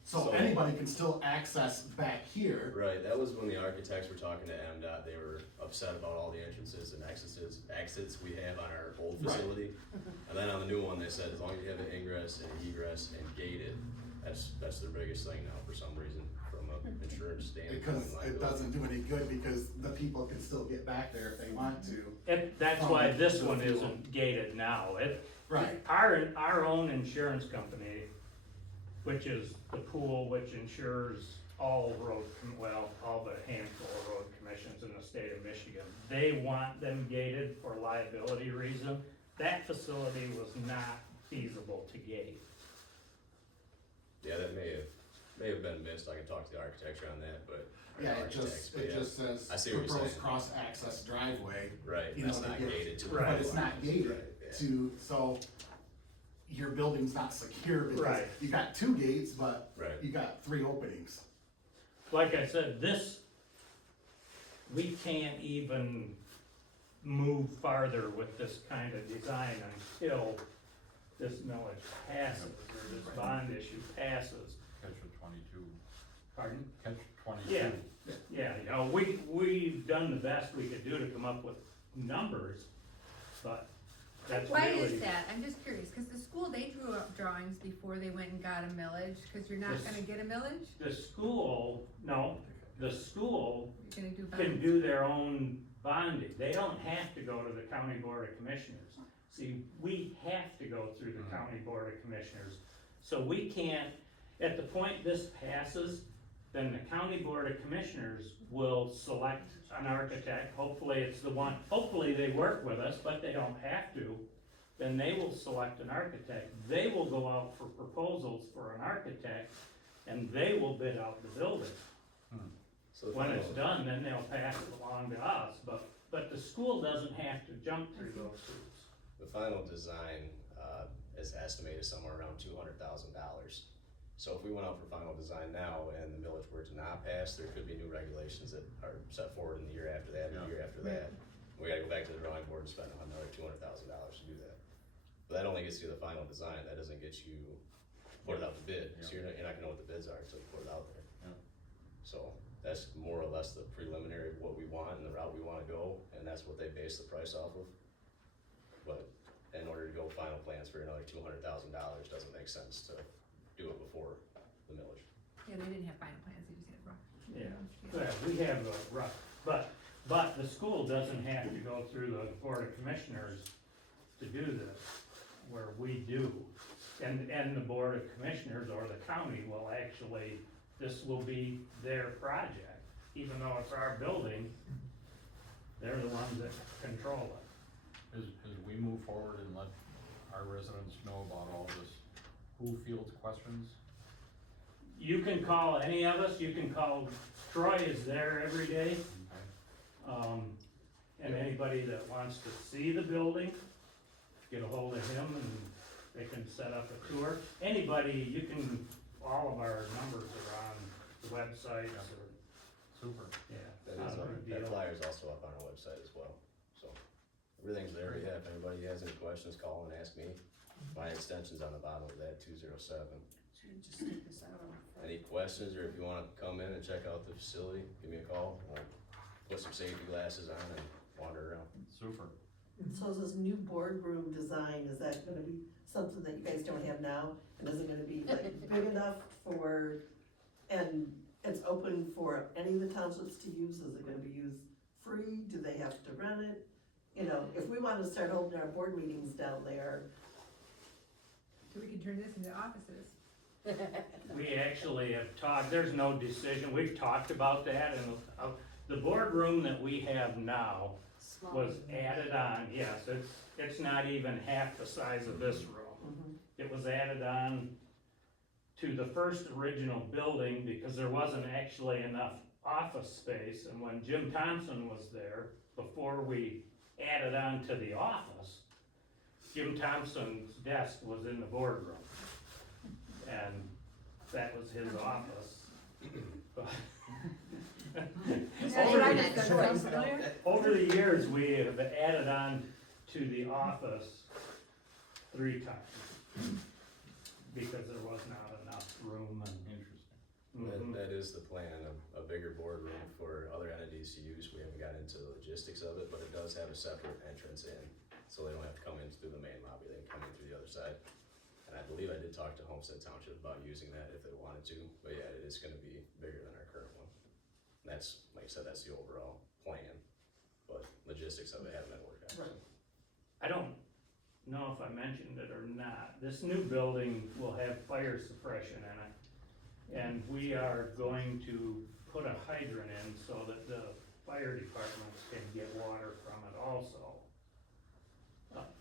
so So- anybody can still access back here. Right, that was when the architects were talking to MDOT, they were upset about all the entrances and exits we have on our old Right. facility. And then on the new one, they said as long as you have an ingress and egress and gated, that's their biggest thing now for some reason, from an insurance standpoint. Because it liability. doesn't do any good, because the people can still get back there if they want to. That's why this one isn't gated now. Right. Our own insurance company, which is the pool which insures all all but a handful of road commissions in the state of Michigan, they want them gated for liability reason. That facility was not feasible to gate. Yeah, that may have been missed, I can talk to the architecture on that, but. or Yeah, the it architects, just, but it yeah. just says I see what you're proposed saying. cross-access driveway, Right, you that's know, not to get- gated to. Right. but it's not gated Right, yeah. so your building's not secure because Right. you got two gates, but Right. you got 3 openings. Like I said, we can't even move farther with this kind of design until this millage passes, or this bond issue passes. Catch a 22, Pardon? catch 22. Yeah, yeah, you know, we've done the best we could do to come up with numbers, but that's Why really. is that? I'm just curious, cause the school, they drew up drawings before they went and got a millage, cause you're not This- gonna get a millage? The school, no, the school You're gonna do can bonds? do their own bonding. They don't have to go to the county board of commissioners. See, we have to go through the county board of commissioners. So we can't, at the point this passes, then the county board of commissioners will select an architect. Hopefully it's the one, hopefully they work with us, but they don't have to. Then they will select an architect. They will go out for proposals for an architect, and they will bid out the building. So the When it's final- done, then they'll pass it along to us, but the school doesn't have to jump through those hoops. The final design, is estimated somewhere around $200,000. So if we went out for final design now and the millage were to not pass, there could be new regulations that are set forward in the year after that, and the year after that. We gotta go back to the drawing board and spend another $200,000 to do that. But that only gets you the final design, that doesn't get you, put it out to bid, so you're not gonna know what the bids are until you put it out there. Yeah. So that's more or less the preliminary of what we want and the route we wanna go, and that's what they base the price off of. But in order to go final plans for another $200,000 doesn't make sense to do it before the millage. Yeah, they didn't have final plans, they just had rough. Yeah, well, we have a rough, but the school doesn't have to go through the board of commissioners to do this, where we do. And the board of commissioners or the county will actually, this will be their project, even though it's our building, they're the ones that control it. As we move forward and let our residents know about all this, who fields questions? You can call any of us, you can call, Troy is there every day, And anybody that wants to see the building, get a hold of him and they can set up a tour. Anybody, you can, all of our numbers are on the website or, Super. yeah. That not is, a big that deal. flyer's also up on our website as well, so. Everything's there, yeah, if anybody has any questions, call and ask me. My extension's on the bottom of that, 207. So you just stick this out on Friday. Any questions, or if you wanna come in and check out the facility, give me a call. We'll put some safety glasses on and wander around. Super. So is this new boardroom design, is that gonna be something that you guys don't have now? And is it gonna be like big enough for, and it's open for any of the townships to use? Is it gonna be used free? Do they have to rent it? You know, if we wanna start holding our board meetings down there, So we can turn this into offices. We actually have talked, there's no decision, we've talked about that, and the boardroom that we have now Small. was added on, yes, it's not even half the size of this room. It was added on to the first original building because there wasn't actually enough office space, and when Jim Thompson was there, before we added on to the office, Jim Thompson's desk was in the boardroom, and that was his office. But That's what I just said, sounds familiar? over the years, we have added on to the office 3 times, because there was not enough room and. That, that is the plan, a bigger boardroom for other entities to use. We haven't got into the logistics of it, but it does have a separate entrance in, so they don't have to come in through the main lobby, they can come in through the other side. And I believe I did talk to Homestead Township about using that if they wanted to, but yeah, it is gonna be bigger than our current one. And that's, like I said, that's the overall plan, but logistics of it haven't been worked out. Right. I don't know if I mentioned it or not, this new building will have fire suppression in it. And we are going to put a hydrant in so that the fire departments can get water from it also.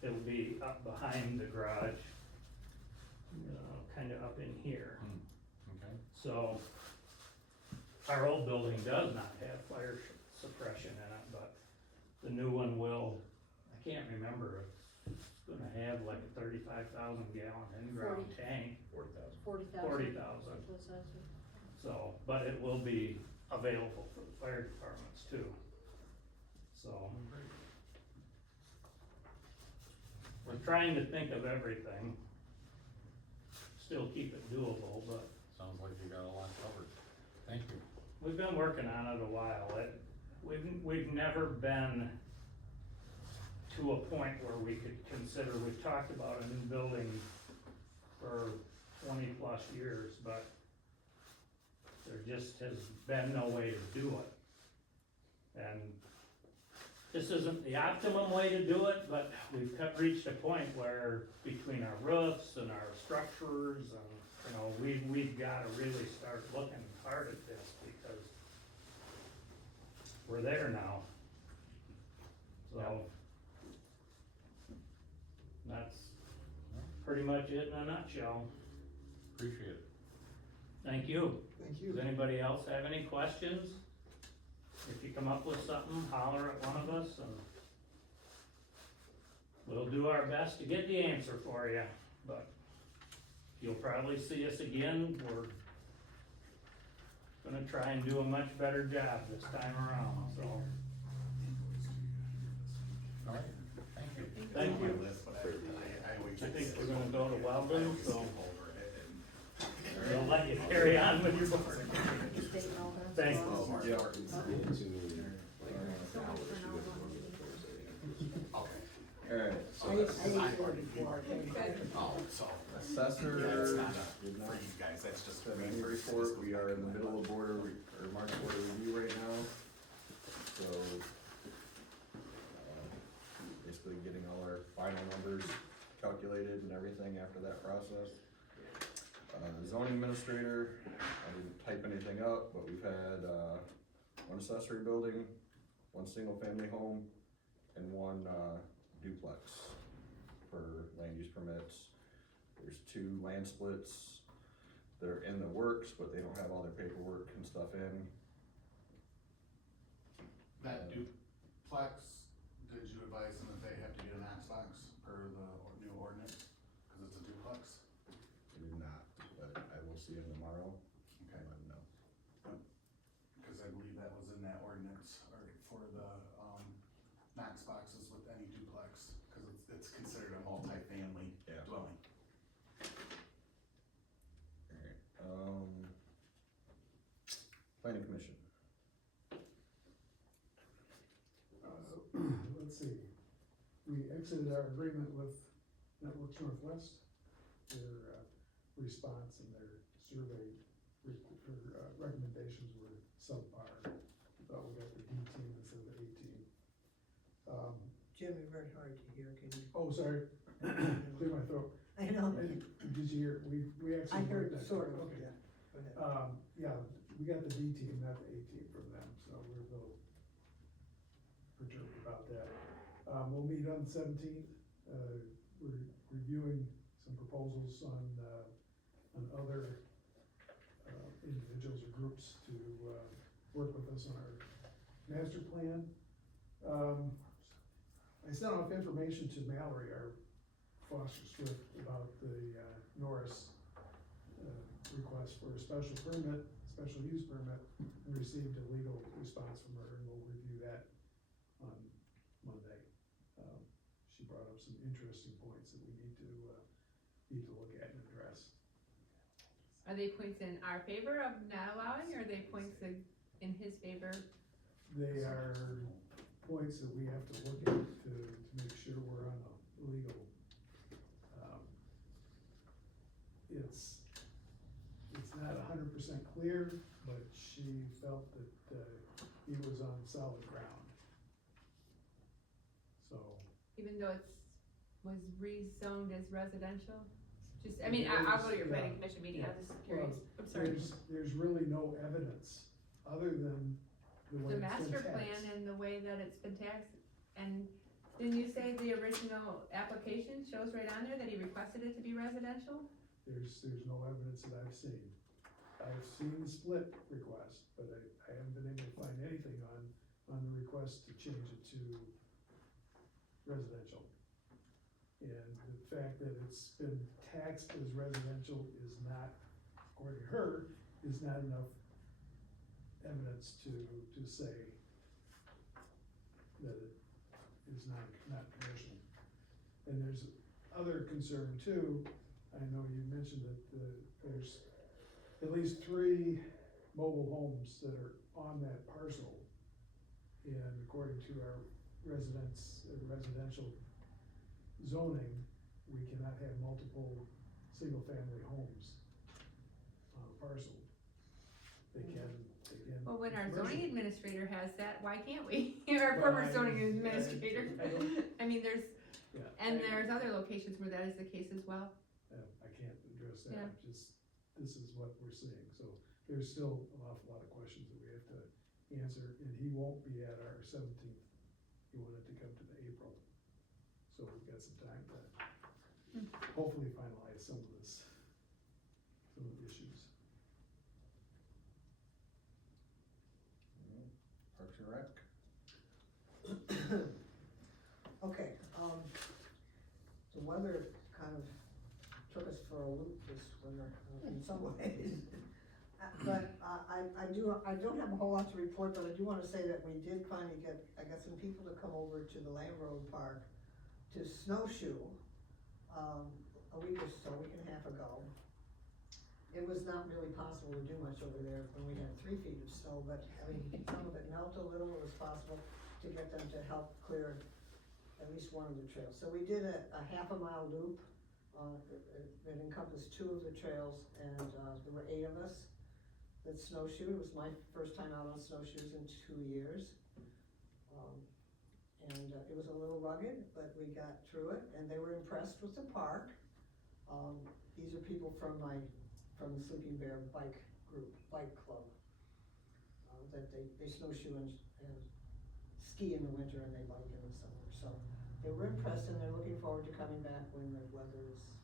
It'll be up behind the garage, kinda up in here. Okay. So, our old building does not have fire suppression in it, but the new one will. I can't remember, it's gonna have like a 35,000 gallon in-ground tank, 40,000. 40,000. 40,000. So, but it will be available for the fire departments too. So, we're trying to think of everything, still keep it doable, but Sounds like you got a lot covered. Thank you. we've been working on it a while. We've never been to a point where we could consider, we've talked about a new building for 20 plus years, but there just has been no way to do it. And this isn't the optimum way to do it, but we've reached a point where between our roofs and our structures and, we've gotta really start looking hard at this because we're there now. So, that's pretty much it in a nutshell. Appreciate it. Thank you. Thank you. Does anybody else have any questions? If you come up with something, holler at one of us and we'll do our best to get the answer for you, but you'll probably see us again. We're gonna try and do a much better job this time around, so. All right, thank you. Thank you. I I think we're gonna go to Weldon, so we'll let you carry on with your board. Thanks. Alright, so I ate there before, okay? Oh, so, assessor. that's not for you guys, that's just for me. Main report, we are in the middle of March border review right now. So, basically getting all our final numbers calculated and everything after that process. Zoning administrator, I didn't type anything up, but we've had, one accessory building, one single family home, and one, duplex for land use permits. There's 2 land splits that are in the works, but they don't have all their paperwork and stuff in. That duplex, did you advise them that they have to get an Knox box per the new ordinance, cause it's a duplex? I did not, but I will see him tomorrow. Okay. Let him know. Cause I believe that was in that ordinance, or for the, Knox boxes with any duplex, cause it's considered a multi-family Yeah. dwelling. Alright, planning commission. Let's see, we exited our agreement with Networks Northwest. Their, response and their survey, recommendations were subpar. Thought we got the D team instead of the A team. Jim, you're very hard to hear, can you? Oh, sorry, clear my throat. I know. Did you hear, we actually. I heard wrote that. sort of, Okay. yeah, go ahead. Yeah, we got the D team, not the A team from them, so we're a little perturbed about that. We'll meet on the 17th, we're reviewing some proposals on other, individuals or groups to, work with us on our master plan. I sent off information to Mallory, our Foster Swift, about the, Norris, request for a special permit, special use permit, and received a legal response from her, and we'll review that on Monday. She brought up some interesting points that we need to look at and address. Are they points in our favor of not allowing, or are they points in his favor? They are points that we have to look at to make sure we're on a legal. It's not 100% clear, but she felt that, he was on solid ground. So. Even though was rezoned as residential? Just, I mean, I'll go to your planning commission meeting, I'm just curious, I'm sorry. There's really no evidence, other than the way The it's been master taxed. plan and the way that it's been taxed, and didn't you say the original application shows right on there that he requested it to be residential? There's no evidence that I've seen. I've seen the split request, but I haven't been able to find anything on the request to change it to residential. And the fact that it's been taxed as residential is not, according to her, is not enough evidence to say that it is not commercial. And there's other concern too. I know you mentioned that there's at least 3 mobile homes that are on that parcel. And according to our residential zoning, we cannot have multiple single-family homes on a parcel. They can. Well, when our commercial. zoning administrator has that, why can't we? Our former Well, zoning administrator. I mean, there's, Yeah, and there's other locations where that is the case as well. I can't address Yeah. that, just, this is what we're seeing, so there's still an awful lot of questions that we have to answer, and he won't be at our 17th, he wanted to come to the April. So we've got some time to hopefully finalize some of the issues. Parks and Rec. Okay, the weather kind of took us for a loop this winter in some ways. But I don't have a whole lot to report, but I do wanna say that we did finally I got some people to come over to the Lamb Road Park to snowshoe, a week and a half ago. It was not really possible to do much over there when we had 3 feet of snow, but having some of it melt a little, it was possible to get them to help clear at least one of the trails. So we did a half a mile loop, that encompassed 2 of the trails, and, there were 8 of us that snowshoed. It was my first time out on snowshoes in 2 years. And it was a little rugged, but we got through it, and they were impressed with the park. These are people from the Sleeping Bear bike club, that they snowshoe and ski in the winter and they bike in the summer. So they were impressed, and they're looking forward to coming back when the weather is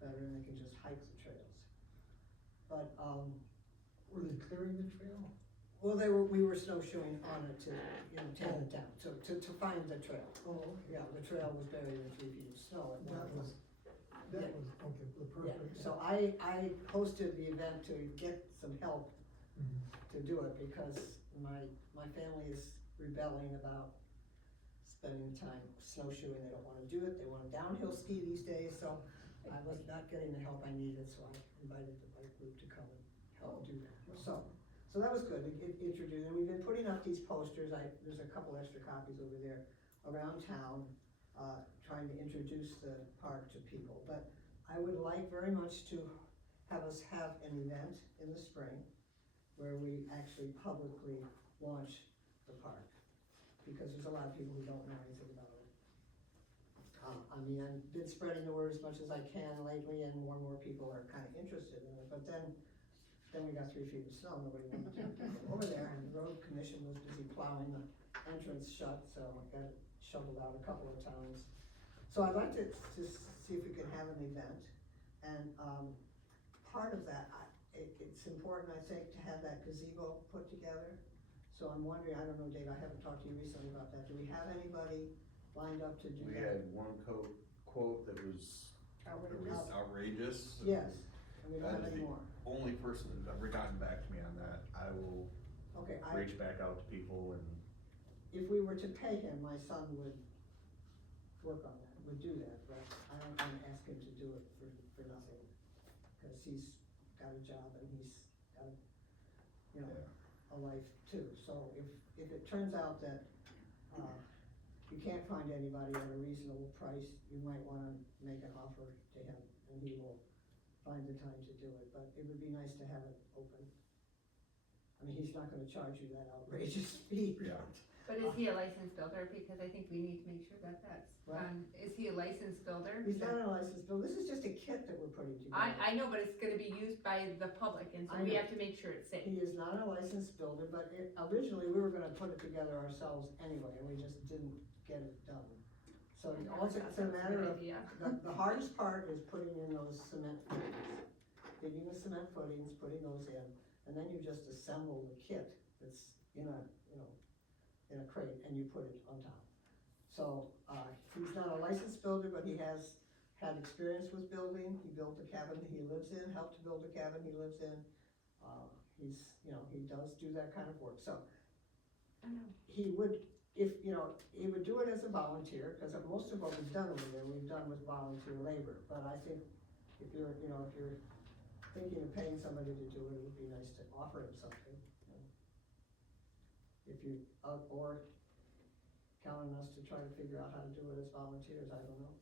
better and they can just hike the trails. But, Were they clearing the trail? Well, we were snowshoeing on it to, tear it down, to find the trail. Oh, Yeah, the trail was buried in 3 feet of snow at one that point. was, okay, the Yeah, perfect. so I hosted the event to get some help Mhm. to do it, because my family is rebelling about spending time snowshoeing. They don't wanna do it, they wanna downhill ski these days, so I was not getting the help I needed, so I invited the bike group to come and help do that. So that was good, it introduced, and we've been putting up these posters, there's a couple extra copies over there around town, trying to introduce the park to people. But I would like very much to have us have an event in the spring where we actually publicly launch the park, because there's a lot of people who don't know anything about it. I've been spreading the word as much as I can lately, and more people are kinda interested in it, but then we got 3 feet of snow, nobody wanted to go over there, and the road commission was busy plowing the entrance shut, so I got it shoveled out a couple of times. So I'd like to see if we can have an event, and, part of that, it's important, I think, to have that gazebo put together. So I'm wondering, I don't know, Dave, I haven't talked to you recently about that, do we have anybody lined up to do We that? had one quote that was outrageous. Yes, and we don't have That is any the more. only person that's ever gotten back to me on that. I will Okay, reach back out to people and, if we were to pay him, my son would work on that, would do that, but I don't wanna ask him to do it for nothing. Cause he's got a job and he's got, a life too, so if it turns out that, you can't find anybody at a reasonable price, you might wanna make an offer to him, and he will find the time to do it, but it would be nice to have it open. I mean, he's not gonna charge you that outrageous fee. Yeah. But is he a licensed builder? Because I think we need to make sure that that's, What? is he a licensed builder? He's not a licensed builder, this is just a kit that we're putting together. I know, but it's gonna be used by the public, and so I we know. have to make sure it's safe. He is not a licensed builder, but originally, we were gonna put it together ourselves anyway, and we just didn't get it done. So also, it's a matter of, the hardest part is putting in those cement footings. Digging the cement footings, putting those in, and then you just assemble the kit that's in a crate, and you put it on top. So, he's not a licensed builder, but he has had experience with building. He built a cabin he lives in, helped to build a cabin he lives in. He does do that kind of work, so. He would, he would do it as a volunteer, because most of what we've done over there, we've done with volunteer labor. But I think if you're thinking of paying somebody to do it, it would be nice to offer him something. If you, or count on us to try to figure out how to do it as volunteers, I don't know.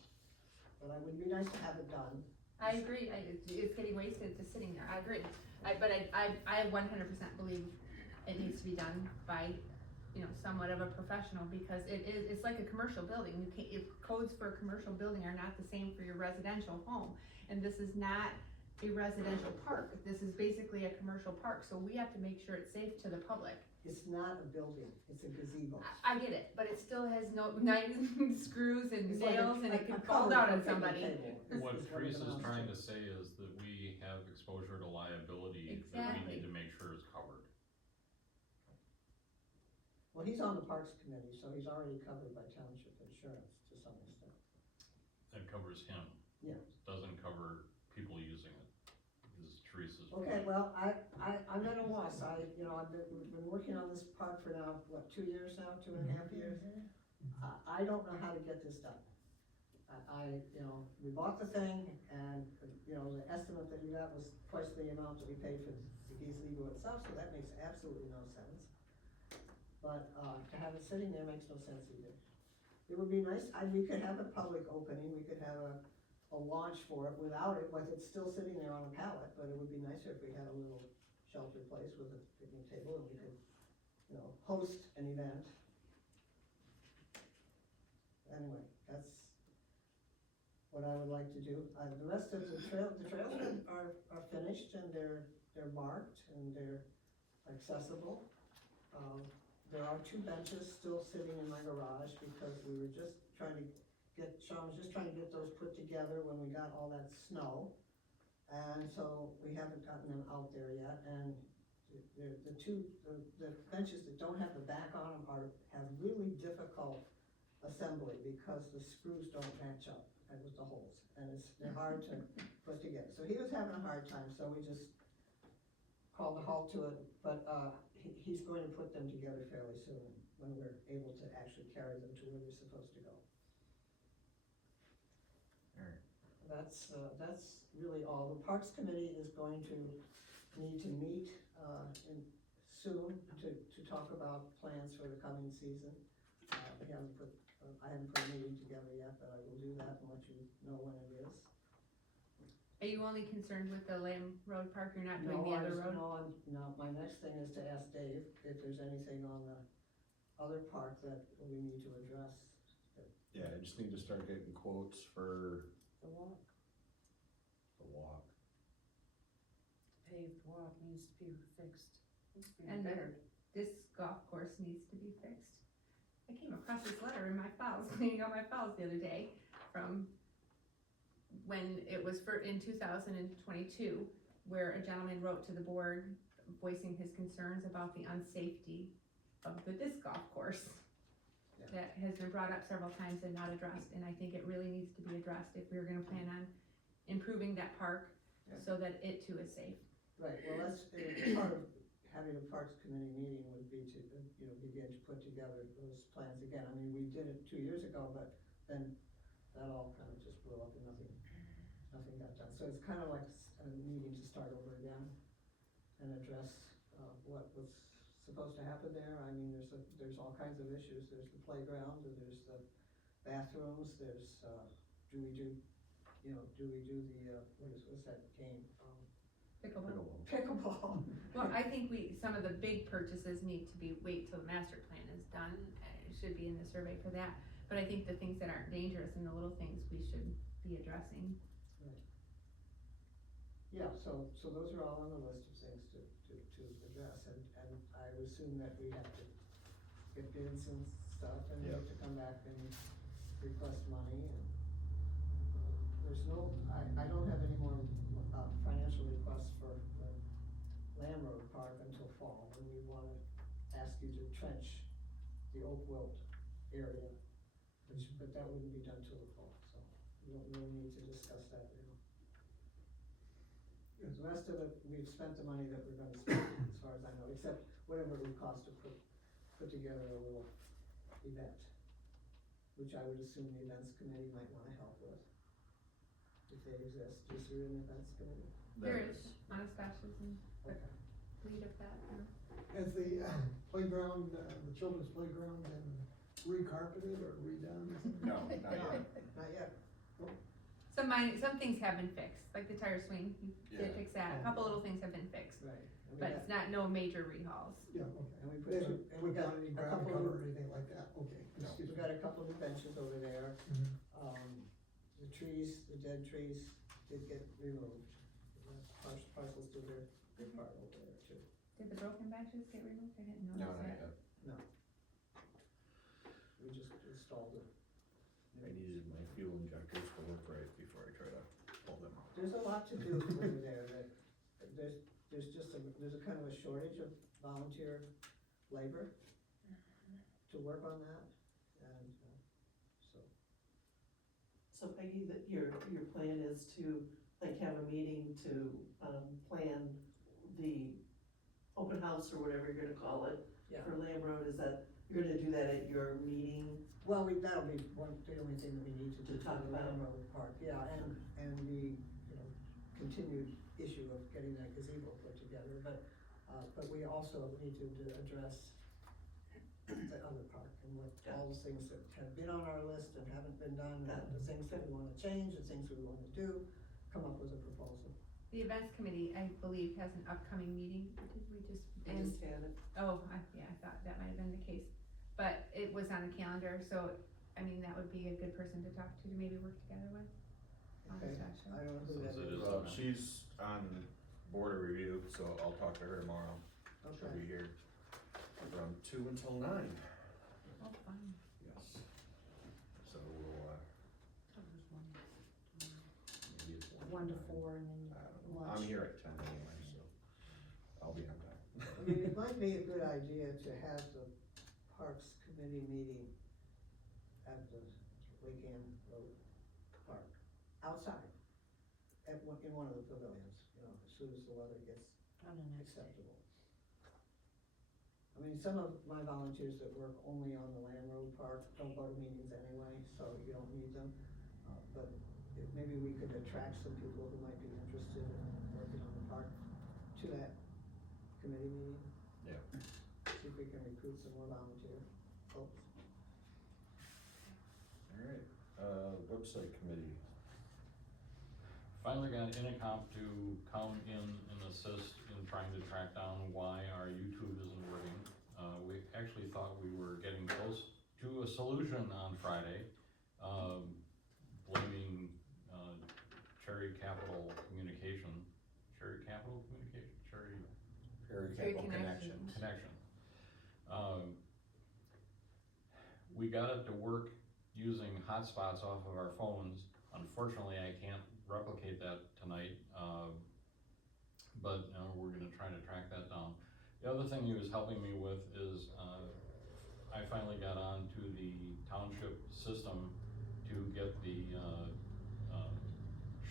But it would be nice to have it done. I agree, it's getting wasted just sitting there, I agree. But I 100% believe it needs to be done by, somewhat of a professional, because it's like a commercial building. You can't, if codes for a commercial building are not the same for your residential home, and this is not a residential park, this is basically a commercial park, so we have to make sure it's safe to the public. It's not a building, it's a gazebo. I get it, but it still has no screws and It's like nails, and it a can fall cover down for on a picnic somebody. table. What This Teresa it is amounts trying to. to say is that we have exposure to liability that we Exactly. need to make sure is covered. Well, he's on the Parks Committee, so he's already covered by township insurance to some extent. That covers him. Yeah. Doesn't cover people using it, is Teresa's. Okay, point. well, I'm at a loss, we've been working on this park for now, 2 years now, 2.5 years? I don't know how to get this done. We bought the thing, and, the estimate that we got was twice the amount that we paid for the gazebo itself, so that makes absolutely no sense. But, to have it sitting there makes no sense either. It would be nice, we could have a public opening, we could have a launch for it without it, but it's still sitting there on a pallet, but it would be nicer if we had a little shelter place with a picnic table, and we could, host an event. Anyway, that's what I would like to do. The rest of the trails are finished, and they're marked, and they're accessible. There are 2 benches still sitting in my garage, because we were just trying to Sean was just trying to get those put together when we got all that snow. And so we haven't gotten them out there yet, and the benches that don't have the back on them have really difficult assembly because the screws don't match up with the holes, and they're hard to put together. So he was having a hard time, so we just called a halt to it, but, he's going to put them together fairly soon when we're able to actually carry them to where they're supposed to go. Alright. That's really all. The Parks Committee is going to need to meet, soon to talk about plans for the coming season. I haven't put a meeting together yet, but I will do that and let you know when it is. Are you only concerned with the Lamb Road Park, you're not doing the other road? No, my next thing is to ask Dave if there's anything on the other park that we need to address. Yeah, I just need to start getting quotes for The walk. the walk. Paved walk needs to be fixed. Needs to be And repaired. This golf course needs to be fixed. I came across this letter in my files, cleaning out my files the other day, from when it was in 2022, where a gentleman wrote to the board voicing his concerns about the unsafety of the disc golf course. Yeah. That has been brought up several times and not addressed, and I think it really needs to be addressed if we're gonna plan on improving that park Yeah. so that it too is safe. Right, well, that's, part of having a Parks Committee meeting would be to, begin to put together those plans again. I mean, we did it 2 years ago, but then that all kind of just blew up and nothing got done. So it's kind of like a meeting to start over again and address, what was supposed to happen there. I mean, there's all kinds of issues. There's the playground, and there's the bathrooms, there's, do we do the, what's that game? Pickleball. Pickleball. Well, I think some of the big purchases need to wait till the master plan is done, it should be in the survey for that. But I think the things that aren't dangerous and the little things we should be addressing. Yeah, so those are all on the list of things to address, and I would assume that we have to get bids and stuff, and we have to come back and request money, and there's no, I don't have any more, financial requests for the Lamb Road Park until fall, when we wanna ask you to trench the Oak Wilt area, but that wouldn't be done till the fall, so we don't really need to discuss that now. The rest of it, we've spent the money that we're gonna spend, as far as I know, except whatever it would cost to put together a little event, which I would assume the events committee might wanna help with, if they exist. Is there an events committee? There is, Anastasia is in Okay. lead of that, Has the playground, the children's playground been recarpeted or redone? No, not yet. Not yet. some things have been fixed, like the tire swing, you did Yeah. fix that, a couple little things have been fixed, Right. And we but got- it's not, no major rehauls. Yeah, okay. And we put They haven't and we put got down any a ground couple cover of- or anything like that, okay. No. Excuse We me. got a couple new benches over there. Mhm. The trees, the dead trees did get removed. The parcels do their part over there too. Did the broken benches get removed? I didn't No, notice not that. yet. We just installed it. I needed my fuel injectors to work right before I try to pull them out. There's a lot to do over there, there's a kind of a shortage of volunteer labor to work on that, and, so. So Peggy, that your plan is to, like, have a meeting to, plan the open house or whatever you're gonna call it Yeah. for Lamb Road, is that, you're gonna do that at your meeting? Well, that'll be the only thing that we need to do To talk for the about. Railroad Park, yeah, and the, continued issue of getting that gazebo put together, but we also need to address the other park and what, all the things that have been on our list and haven't been done, and the things that we wanna change, the things we wanna do, come up with a proposal. The events committee, I believe, has an upcoming meeting, did we just? I just had it. Oh, I thought that might have been the case, but it was on the calendar, so, I mean, that would be a good person to talk to maybe work together with. Okay, Anastasia. I don't know who So that it is. is- Well, she's on board of review, so I'll talk to her tomorrow. She'll Okay. be here from 2 until 9. Oh, fun. Yes. So we'll, maybe it's 1 to 9. 4 and then I don't know. lunch. I'm here at 10 anyway, so I'll be on time. might be a good idea to have the Parks Committee meeting at the Lake Ann Road Park, outside, in one of the pavilions, you know, as soon as the weather gets On the next day. acceptable. I mean, some of my volunteers that work only on the Land Road Park don't go to meetings anyway, so you don't need them. But maybe we could attract some people who might be interested in working on the park to that committee meeting. Yeah. See if we can recruit some more volunteer folks. Alright, website committee. Finally got Intercom to come in and assist in trying to track down why our YouTube isn't working. We actually thought we were getting close to a solution on Friday, blaming, Cherry Capital Communication, Cherry Capital Communication, Cherry Cherry Capital Connections. Connection. We got it to work using hotspots off of our phones. Unfortunately, I can't replicate that tonight, but we're gonna try to track that down. The other thing he was helping me with is, I finally got onto the township system to get the,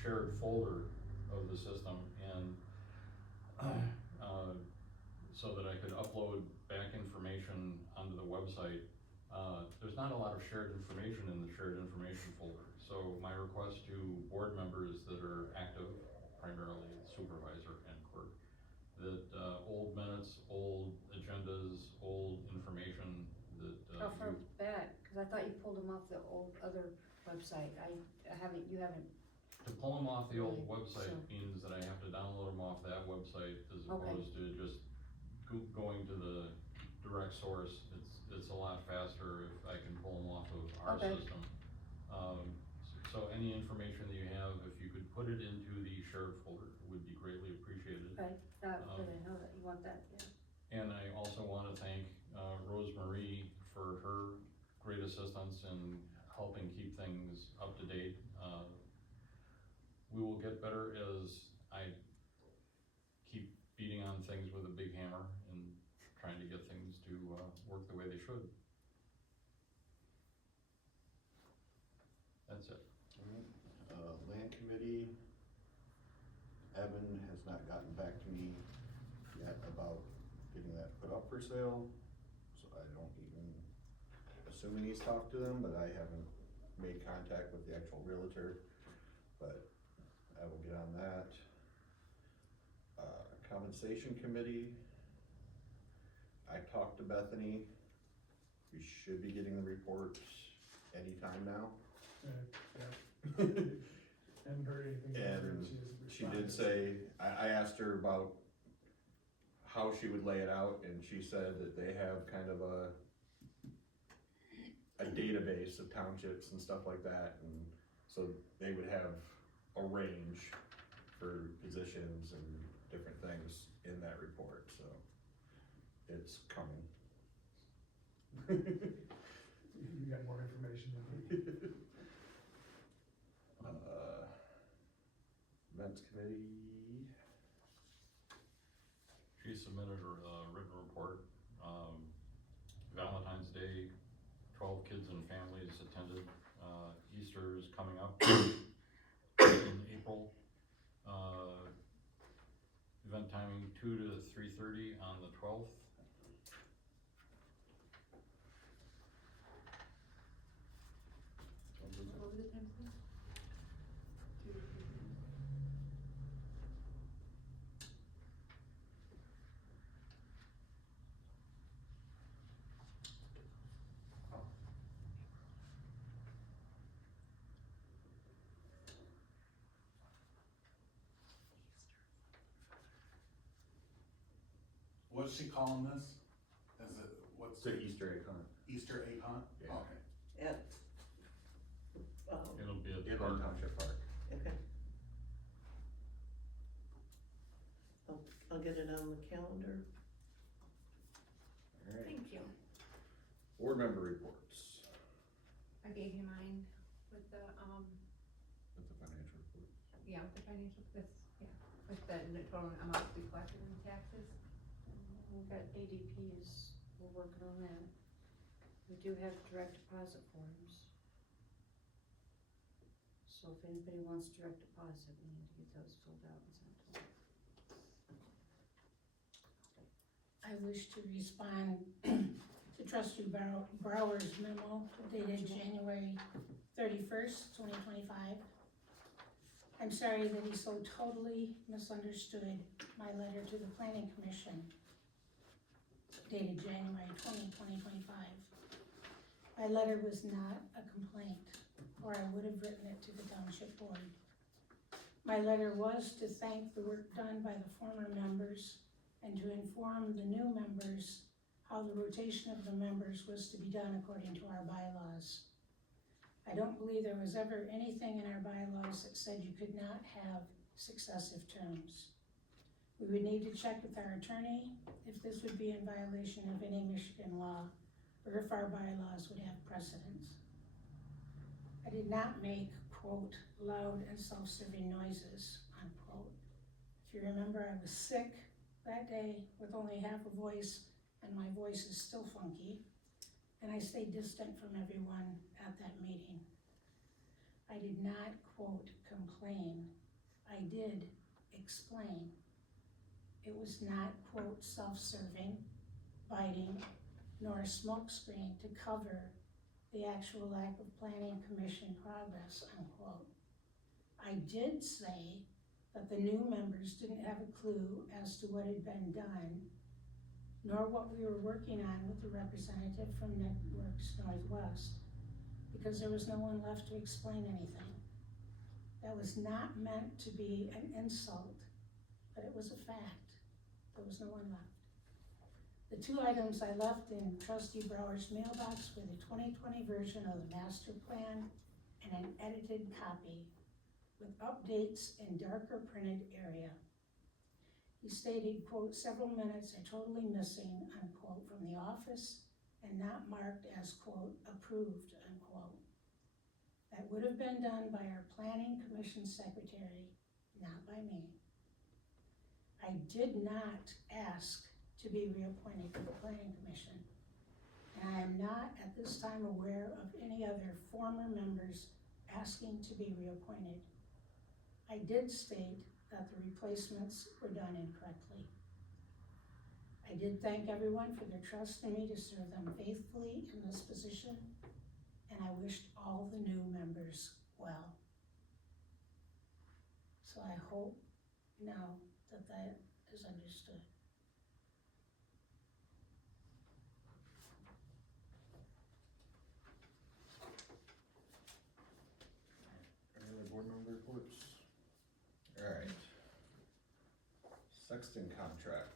shared folder of the system and, so that I could upload back information onto the website. There's not a lot of shared information in the shared information folder. So my request to board members that are active, primarily supervisor and clerk, that, old minutes, old agendas, old information that, Oh, for that, cause I thought you pulled them off the old other website, you haven't, to pull them off the old Right, website so- means that I have to download them off that website as Okay. opposed to just going to the direct source. It's a lot faster if I can pull them off of our Okay. system. So any information that you have, if you could put it into the shared folder, would be greatly appreciated. okay, that, good, I know that you want that, yeah. And I also wanna thank, Rose Marie for her great assistance in helping keep things up to date. We will get better as I keep beating on things with a big hammer and trying to get things to, work the way they should. That's it. Land committee, Evan has not gotten back to me yet about getting that put up for sale, so I don't even, assuming he's talked to them, but I haven't made contact with the actual realtor, but I will get on that. Compensation committee, I talked to Bethany, we should be getting the reports anytime now. Yeah, haven't heard anything from her, And and she did say, I asked her about how she would lay it out, and she said that they have kind of a database of townships and stuff like that, and so they would have a range for positions and different things in that report, so it's coming. You got more information than me. Events committee, She submitted a written report. Valentine's Day, 12 kids and families attended. Easter is coming up in April. Event timing 2 to 3:30 on the 12th. What were the times again? 2 to 3. What's she calling this? Is it, what's it's an Easter egg hunt. Easter egg hunt? Yeah. Okay. At, It'll be at the Inland park. Township Park. okay. I'll get it on the calendar. Alright, Thank you. board member reports I gave you mine with the, with the financial report. with the financial, with the total amount to be collected in taxes. we've got ADPs, we're working on that. We do have direct deposit forms. So if anybody wants direct deposit, we need to get those filled out and sent to them. I wish to respond to trustee Brower's memo dated January 31st, 2025. I'm sorry that he so totally misunderstood my letter to the planning commission dated January 2025. My letter was not a complaint, or I would have written it to the township board. My letter was to thank the work done by the former members and to inform the new members how the rotation of the members was to be done according to our bylaws. I don't believe there was ever anything in our bylaws that said you could not have successive terms. We would need to check with our attorney if this would be in violation of any Michigan law, or if our bylaws would have precedence. I did not make, quote, loud and self-serving noises, unquote. If you remember, I was sick that day with only half a voice, and my voice is still funky, and I stayed distant from everyone at that meeting. I did not, quote, complain. I did explain. It was not, quote, self-serving, biting, nor a smokescreen to cover the actual lack of planning commission progress, unquote. I did say that the new members didn't have a clue as to what had been done, nor what we were working on with the representative from Networks Northwest, because there was no one left to explain anything. That was not meant to be an insult, but it was a fact. There was no one left. The two items I left in trustee Brower's mailbox were the 2020 version of the master plan and an edited copy with updates in darker printed area. He stated, quote, several minutes are totally missing, unquote, from the office and not marked as, quote, approved, unquote. That would have been done by our planning commission secretary, not by me. I did not ask to be reappointed to the planning commission, and I am not at this time aware of any other former members asking to be reappointed. I did state that the replacements were done incorrectly. I did thank everyone for their trust in me to serve them faithfully in this position, and I wished all the new members well. So I hope now that that is understood. Any other board member reports? Alright. Sexton contract.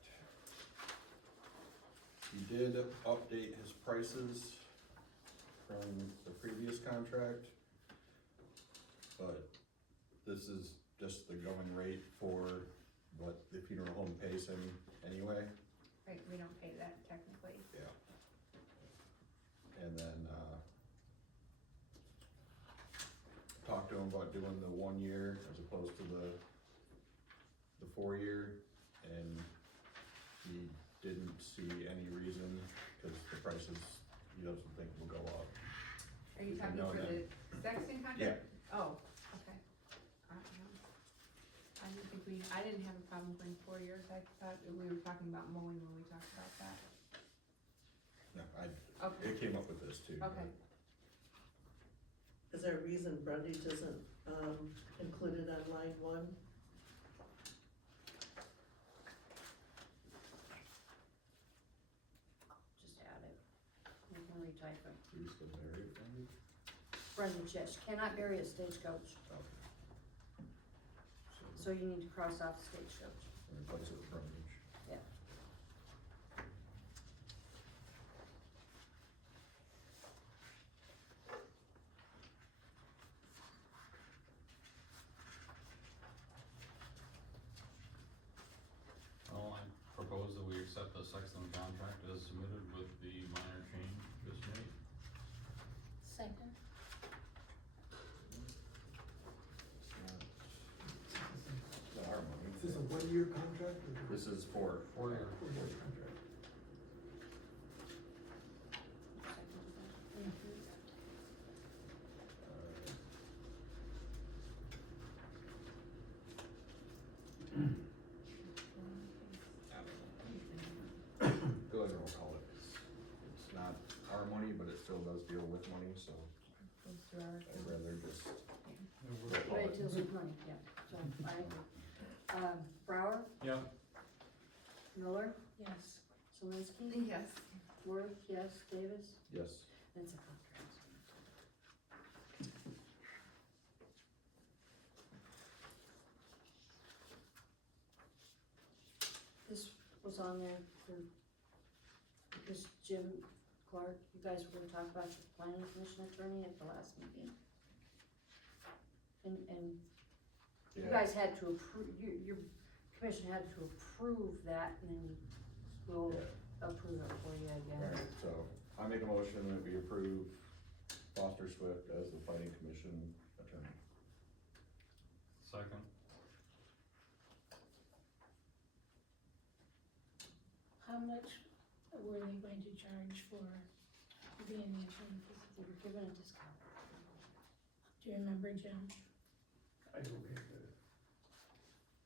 He did update his prices from the previous contract, but this is just the going rate for what the funeral home pays him anyway. Right, we don't pay that technically. Yeah. And then, talked to him about doing the 1 year as opposed to the 4 year, and he didn't see any reason, cause the prices, he doesn't think will go up. Are you talking No, for no. the Sexton contract? Oh, okay. I didn't think I didn't have a problem going 4 years. I thought we were talking about mowing when we talked about that. No, Okay, it came up with this too. okay. Is there a reason Brundage isn't, included on line 1? Just add it. We can retype it. You still married, Randy? Brendan, yes, cannot bury a stagecoach, Okay. so you need to cross off stagecoach. Replace it with frontage. Yeah. Well, I propose that we accept the Sexton contract as submitted with the minor change just made. Second. Not our money. Is this a one-year contract or? This is for 4 year. Four-year contract? Feel like we'll call it, it's not our money, but it still does deal with money, so Goes through our I'd account. rather just. But it deals with money, yeah, so I agree. Brower, Yeah. Miller, Yes. Zelinski, Yes. Worth, yes, Davis, Yes. it's a contract. This was on there for, because Jim Clark, you guys were gonna talk about your planning commission attorney at the last meeting. And you Yeah, guys had to approve, your commission had to approve that, and then we'll approve it for you again. alright, so I make a motion that we approve Foster Swift as the planning commission attorney. Second. How much were they going to charge for being the attorney? They were given a discount. Do you remember, Jim? I don't have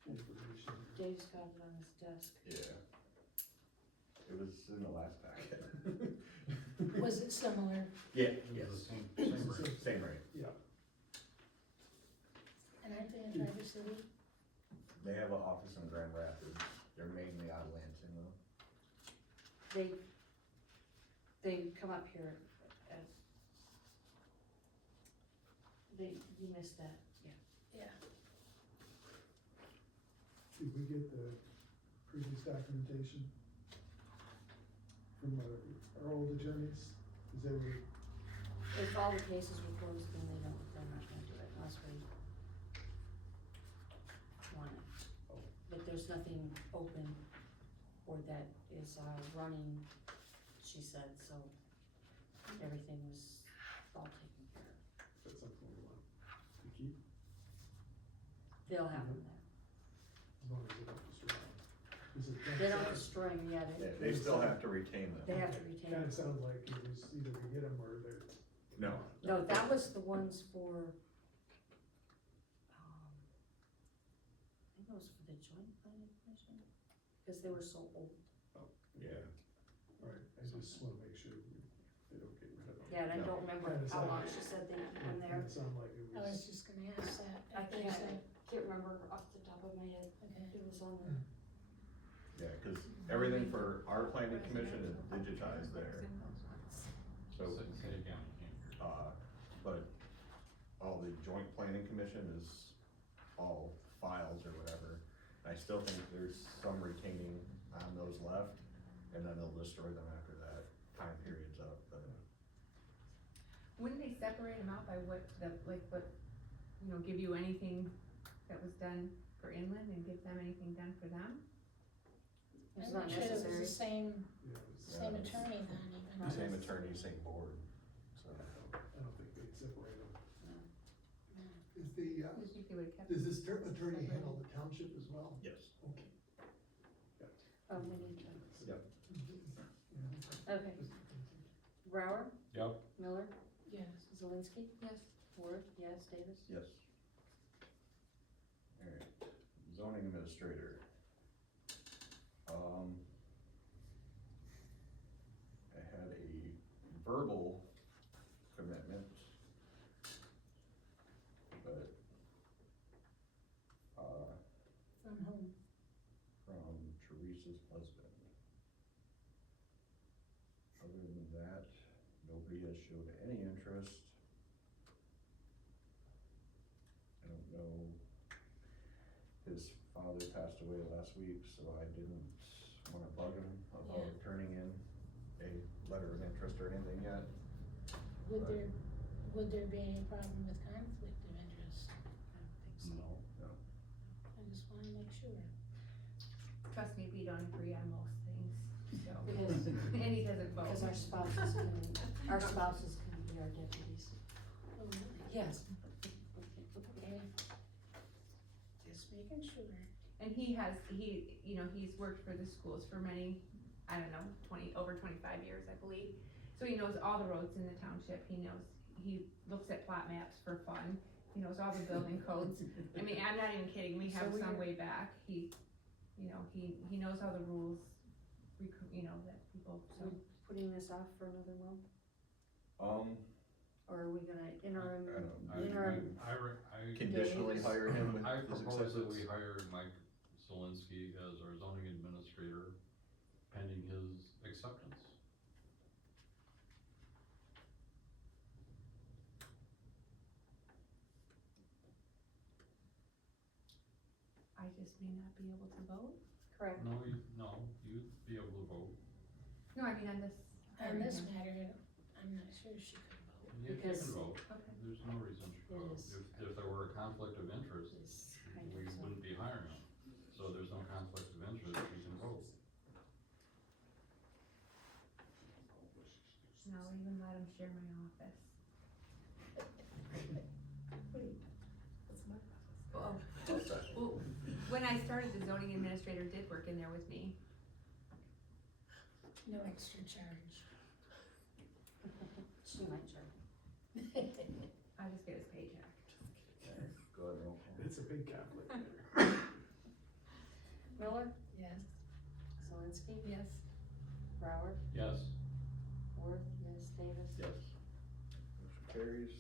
the information. Dave's got it on his desk. Yeah. It was in the last packet. Was it similar? Yeah, It yes, was the same rate. same rate. Yeah, And aren't they in Traverse City? They have an office in Grand Rapids, they're mainly out of Lansing though. They come up here as, you missed that, yeah. Yeah. did we get the previous documentation from our old attorneys? Is that what? If all the cases were closed, then they're not gonna do it unless we want it. But there's nothing open or that is, running, she said, so everything was all taken care of. That's something we want to keep, They'll have them there. as long as they don't destroy it. Is it? They don't destroy them, yeah, Yeah, they still have to retain them. they have to retain Kinda them. sounded like it was either we get them or they're. No. No, that was the ones for, I think it was for the joint planning commission, cause they were so old. Yeah. Alright, I just wanna make sure they don't get rid of them. Yeah, and I No. don't remember Kinda how long sounded- she said they keep them there. It sounded like it I was was, just gonna ask that. I if think there's I a- can't remember off the top of my head, Okay. it was on there. Yeah, cause everything for our planning commission is digitized there, so, Say again, I can't hear. but all the joint planning commission is all files or whatever. I still think there's some retaining on those left, and then they'll destroy them after that time period's up, but. Wouldn't they separate them out by what the, like, what, give you anything that was done for inland and give them anything done for them? It's I'm not not sure it was necessary. the same, yeah, it was, same Yeah. attorney then even. Same attorney, same board, so. I don't think they'd separate them. Is the, I would think they would've kept. does this them attorney separated. handle the township as well? Yes. Okay. We need to, Yep. okay, Brower, Yep. Miller, Yes. Zelinski, Yes. Worth, yes, Davis. Yes. Alright, zoning administrator. I had a verbal commitment, but, From whom? from Teresa's husband. Other than that, nobody has showed any interest. I don't know, his father passed away last week, so I didn't wanna bug him about Yeah. turning in a letter of interest or anything yet. Would Right. would there be any problem with conflict of interest? I don't think so. No. I just wanna make sure. Trust me, we don't agree on most things, so. Because- And he doesn't vote. Because our spouses can be our deputies. Oh, really? Yes. Okay. Just making sure. And he's worked for the schools for many, I don't know, over 25 years, I believe. So he knows all the roads in the township, he looks at plot maps for fun. he knows all the building codes. I mean, I'm not even kidding, we have So some we're- way back, he knows all the rules, that people, so. Putting this off for another month, or are we gonna interim, Conditionally hire him with I his propose that acceptance? we hire Mike Zelinski as our zoning administrator pending his acceptance. I just may not be able to vote? correct? No, you'd be able to vote. No, I mean on this. On this matter, I'm not sure she could vote. You Because- can vote, Okay. there's no reason she could It vote. is- If there were a conflict of interest, It's kind we of so. wouldn't be hiring him. So there's no conflict of interest, you can vote. No, even let him share my office. Well, well, when I started, the zoning administrator did work in there with me. No extra charge. She might check. I just get his paycheck. Go ahead, roll call. It's a big conflict there. Miller, Yes. Zelinski, Yes. Brower, Yes, Worth, yes, Davis. Yes. Motion carries.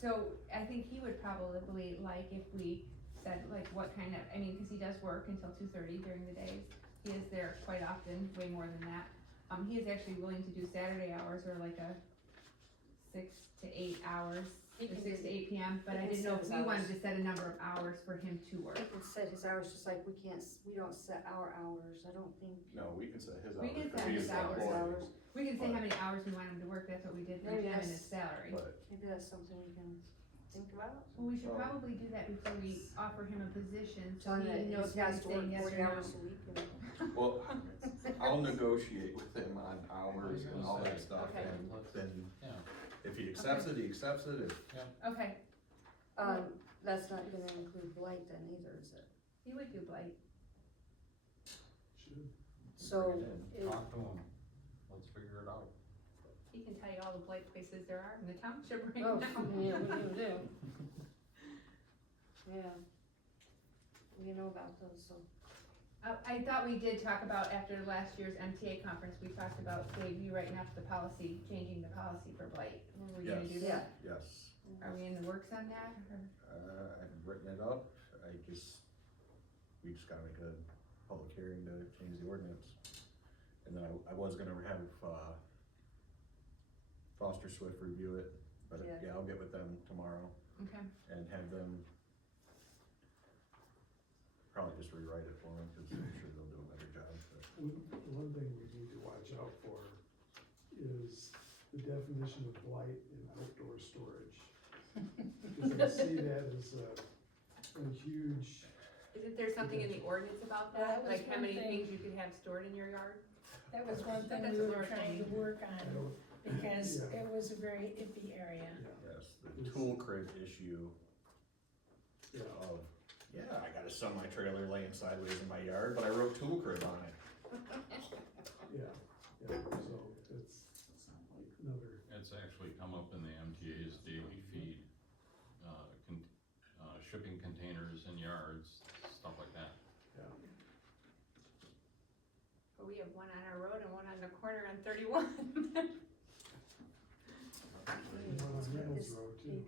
So I think he would probably like if we said like what kind of, I mean, cause he does work until 2:30 during the days. He is there quite often, way more than that. He is actually willing to do Saturday hours or like a 6 to 8 hours, He or can 6 do- to 8 p.m. But he I can didn't know set if his we wanted hours. to set a number of hours for him to work. He can set his hours just like we don't set our hours, I don't think. No, we can set his hours. We can because set he's his the hours. employee, We can say But- how many hours we want him to work, that's what we did for Maybe him and his that's- salary. But, Maybe that's something we can think about. Well, we should Well- probably do that before we offer him a position, so Tell him that he knows he what has he's to work saying yes 40 or no. hours a week and. well, I'll negotiate with him on hours and all that stuff, Okay. and then yeah, if he accepts it, he accepts it, if, Okay, That's not gonna include blight then either, is it? he would do blight. Should. So, Bring it it- talk to him, let's figure it out. He can tell you all the blight places there are in the township right oh, now. yeah, we can do. Yeah. We know about those, so. I thought we did talk about, after last year's MTA conference, we talked about Dave, you writing up the policy, changing the policy for blight. Were we gonna do Yes. that? yes. Are we in the works on that, or? I've written it up, we just gotta make a public hearing to change the ordinance. And then I was gonna have, Foster Swift review it, but Yeah. yeah, I'll get with them tomorrow Okay, and have them probably just rewrite it for me, cause I'm sure they'll do a better job, but. One thing we need to watch out for is the definition of blight in outdoor storage. Because I see that as a huge, isn't there something in the ordinance about Well, that, that was like how one many thing. things you could have stored in your yard? That was one thing That's we what were we're trying to saying. work I on, don't, because Yeah. it was a very iffy area. Yes, the tool crib issue yeah, of, yeah, I got a semi-trailer laying sideways in my yard, but I wrote tool crib on it. yeah, so it's another, It's actually come up in the MTA's daily feed, shipping containers in yards, stuff like that. yeah. But we have one on our road and one on the corner on 31. And one on Reynolds Road too.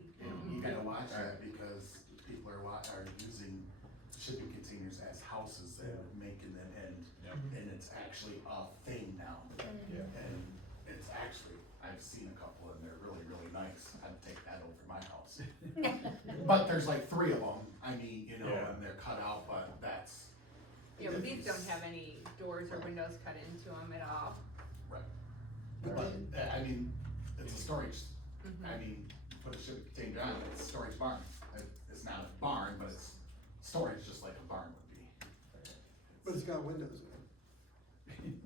You gotta watch that because people are using shipping containers as houses that would make and then end. Yep. And it's actually a thing now. Yeah. And it's actually, I've seen a couple and they're really, really nice. I'd take that over my house. But there's like 3 of them, I mean, Yeah. and they're cut out, but that's. Yeah, but these don't have any doors or windows cut into them at all. Right. But, I mean, it's a storage, Mhm. I mean, put a shipping container on, it's a storage barn. It's not a barn, but it's storage just like a barn would be. But it's got windows in it. And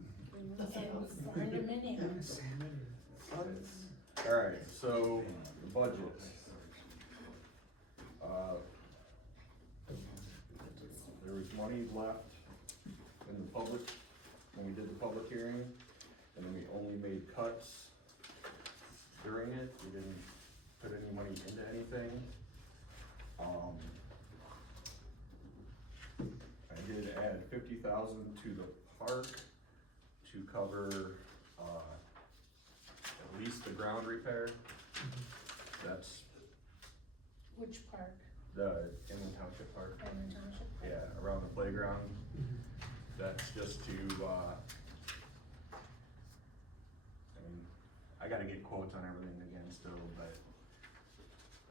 condominiums. Alright, so the budget. There was money left in the public, when we did the public hearing, and then we only made cuts during it, we didn't put any money into anything. I did add 50,000 to the park to cover, at least the ground repair. That's Which park? the Inland Township Park. Edmund Township? Yeah, around the playground. That's just to, I mean, I gotta get quotes on everything again still, but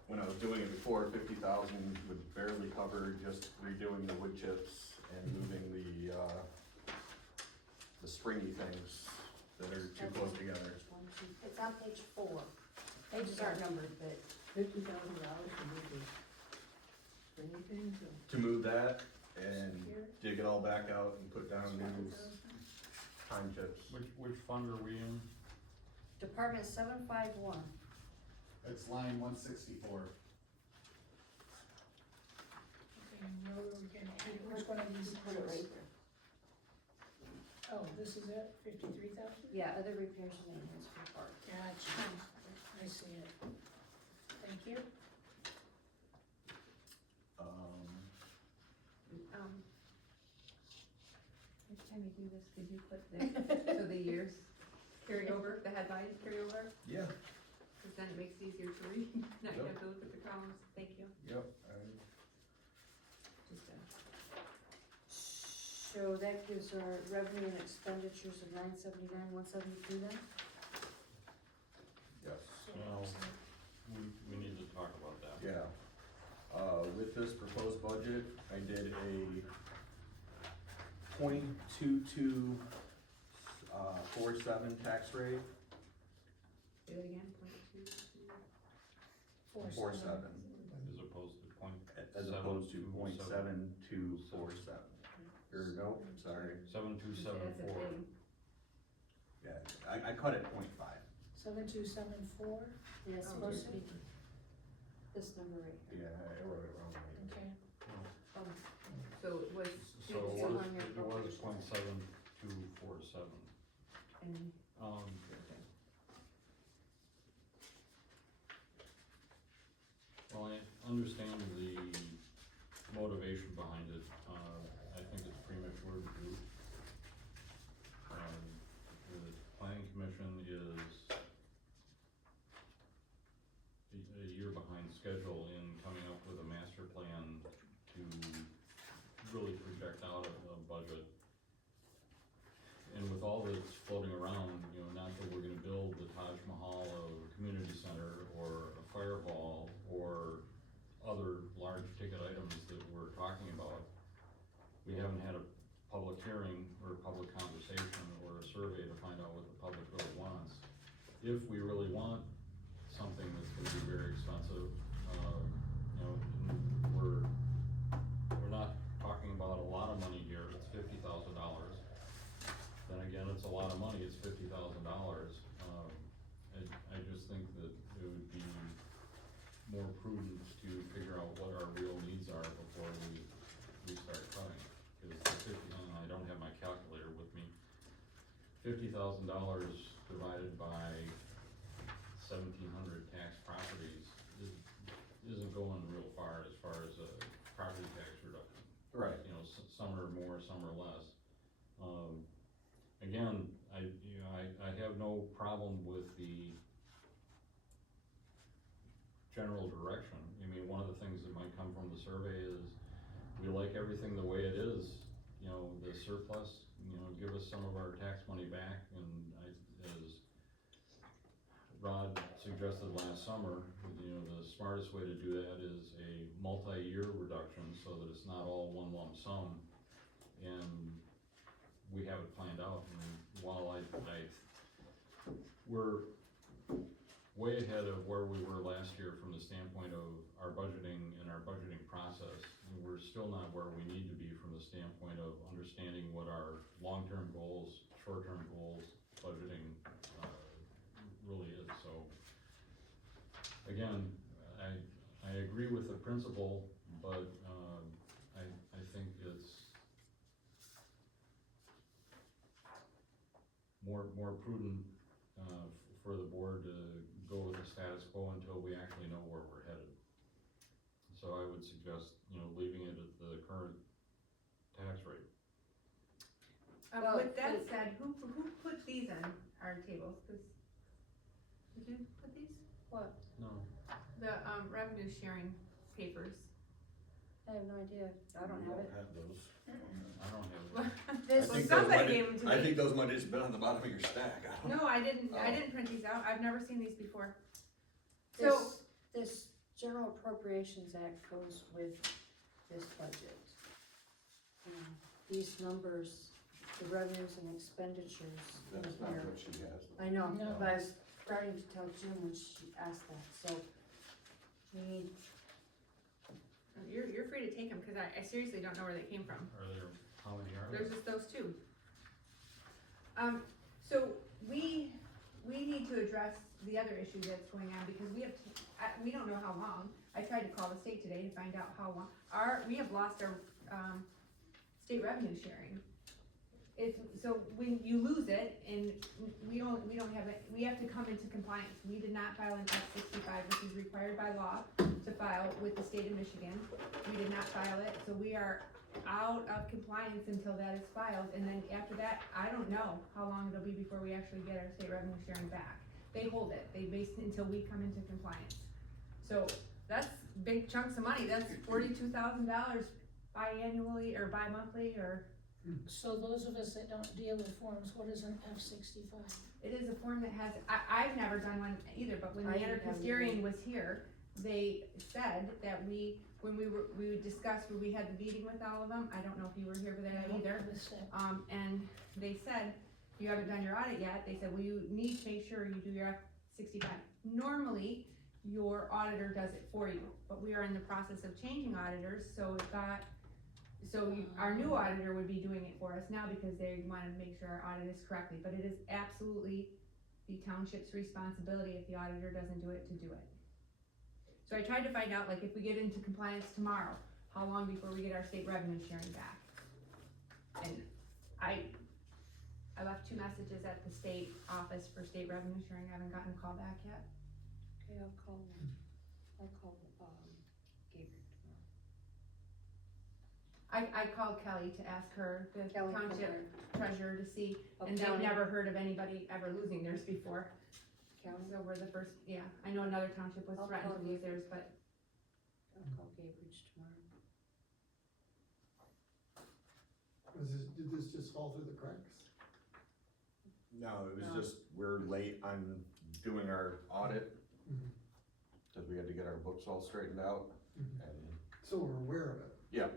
when I was doing it before, 50,000 would barely cover just redoing the wood chips and moving the springy things that are too close together. It's on page 4. Pages Pages aren't numbered, but $50,000 to move this, anything to. To move that and dig it all back out and put down new pine chips. Which fund are we in? Department 751. It's line 164. Okay, where were we gonna, which one of these? Put it right there. Oh, this is it, 53,000? Yeah, other repairs and maintenance for the park. Gotcha, I see it. Thank you. Each time you do this, did you put the, so the years carry over, the headlines carry over? Yeah. Cause then it makes it easier to read, not Yep. have to look at the columns, thank you. Yep. Just, So that gives our revenue and expenditures of 979, 172 then? Yes. Well, we need to talk about that. Yeah. With this proposed budget, I did a .22 47 tax rate. say it again, 0.2. 47 As opposed to point. as opposed to .7247. Or no, sorry. 7274. That's a big, Yeah, I cut it .5. 7274, Yeah, it's supposed to be this number right here. Yeah, I wrote it wrong. okay. so it was, So It's it on was, your it was appropriations. .7247. and, Well, I understand the motivation behind it. I think it's premature to do. The planning commission is a year behind schedule in coming up with a master plan to really project out a budget. And with all that's floating around, you know, not that we're gonna build the Taj Mahal of a community center or a fire hall or other large ticket items that we're talking about. We haven't had a public hearing or public conversation or a survey to find out what the public really wants. If we really want something that's gonna be very expensive, you know, we're not talking about a lot of money here, it's $50,000. Then again, it's a lot of money, it's $50,000. I just think that it would be more prudent to figure out what our real needs are before we start cutting. Cause the I don't have my calculator with me. $50,000 divided by 1,700 tax properties isn't going real far as a property tax reduction. Right. You know, some are more, some are less. Again, I have no problem with the general direction. I mean, one of the things that might come from the survey is, we like everything the way it is, you know, the surplus, you know, give us some of our tax money back, and as Rod suggested last summer, you know, the smartest way to do that is a multi-year reduction, so that it's not all one lump sum, and we have it planned out. And while we're way ahead of where we were last year from the standpoint of our budgeting and our budgeting process, and we're still not where we need to be from the standpoint of understanding what our long-term goals, short-term goals, budgeting, really is. So, again, I agree with the principle, but, I think it's more prudent, for the board to go with a status quo until we actually know where we're headed. So I would suggest, leaving it at the current tax rate. Well, With that but- said, who put these on our tables? 'Cause did you put these? What? No. The, revenue sharing papers. I have no idea, I don't have it. have those. I don't have it. This, Well, somebody gave them to me. I think those might have just been on the bottom of your stack. I don't know. No, I didn't Oh. print these out, I've never seen these before. So, this General Appropriations Act goes with this budget. These numbers, the revenues and expenditures in That's not here. what she has. I know, No. but I was starting to tell Jim when she asked that, so we need, you're free to take them, cause I seriously don't know where they came from. Are there, how many are there? There's just those two. So we need to address the other issue that's going on, because we don't know how long. I tried to call the state today to find out how long. We have lost our, state revenue sharing. So when you lose it, and we don't have it, we have to come into compliance. We did not file an F-65, which is required by law to file with the state of Michigan. We did not file it, so we are out of compliance until that is filed, and then after that, I don't know how long it'll be before we actually get our state revenue sharing back. They hold it, they base it until we come into compliance. So that's big chunks of money, that's $42,000 biannually or bi-monthly, or So those of us that don't deal with forms, what is an F-65? it is a form that has, I've never done one either, but when I the didn't have Custarian was here, they said that when we discussed, when we had the meeting with all of them, I don't know if you were here for that either. And they said, you haven't done your audit yet, they said, well, you need to make sure you do your F-65. Normally, your auditor does it for you, but we are in the process of changing auditors, our new auditor would be doing it for us now, because they wanna make sure our audit is correctly, but it is absolutely the township's responsibility if the auditor doesn't do it, to do it. So I tried to find out, like, if we get into compliance tomorrow, how long before we get our state revenue sharing back? And I left 2 messages at the state office for state revenue sharing, I haven't gotten a call back yet. okay, I'll call Gabriel tomorrow. I called Kelly to ask her, the Kelly township treasurer, to see, Oh, and they've county. never heard of anybody ever losing theirs before. County, So we're the first, yeah, I know another township was I'll threatened call to lose theirs, but I'll call Gabriel tomorrow. Did this just fall through the cracks? No, it was No. just, we're late on doing our audit, Mhm. cause we had to get our books all straightened out, Mhm. and, So we're aware of it? yeah. Okay.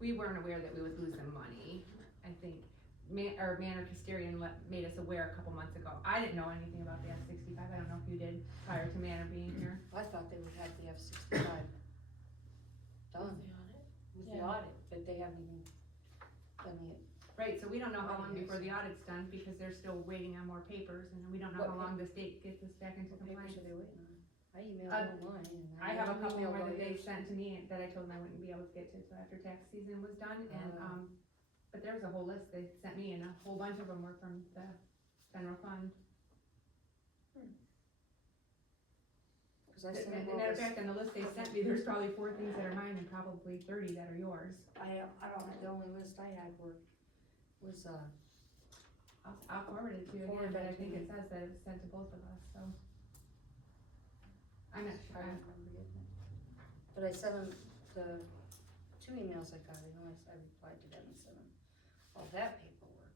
we weren't aware that we would lose the money. I think Manor Custarian made us aware a couple months ago. I didn't know anything about the F-65, I don't know if you did prior to Manor being here. I thought they would have the F-65 done with the Yeah. audit, but they haven't even done the, Right, so we don't know how long Yes. before the audit's done, because they're still waiting on more papers, and we don't know What how long the state gets us back into what papers compliance. are they waiting on? I emailed online and I have a don't couple email more that they lawyers. sent to me that I told them I wouldn't be able to get to till after tax season was done, and, but there was a whole list they sent me, and a whole bunch of them were from the general fund. Cause I As sent them a all matter of this, fact, on the list they sent me, there's probably 4 things that are mine and probably 30 that are yours. I don't, the only list I had was, I'll forward it to you again, Forward but that I to think me. it says that it was sent to both of us, so. I'm not I sure. don't remember getting it. But I sent them the 2 emails I got, I know I replied to them and sent them all that paperwork.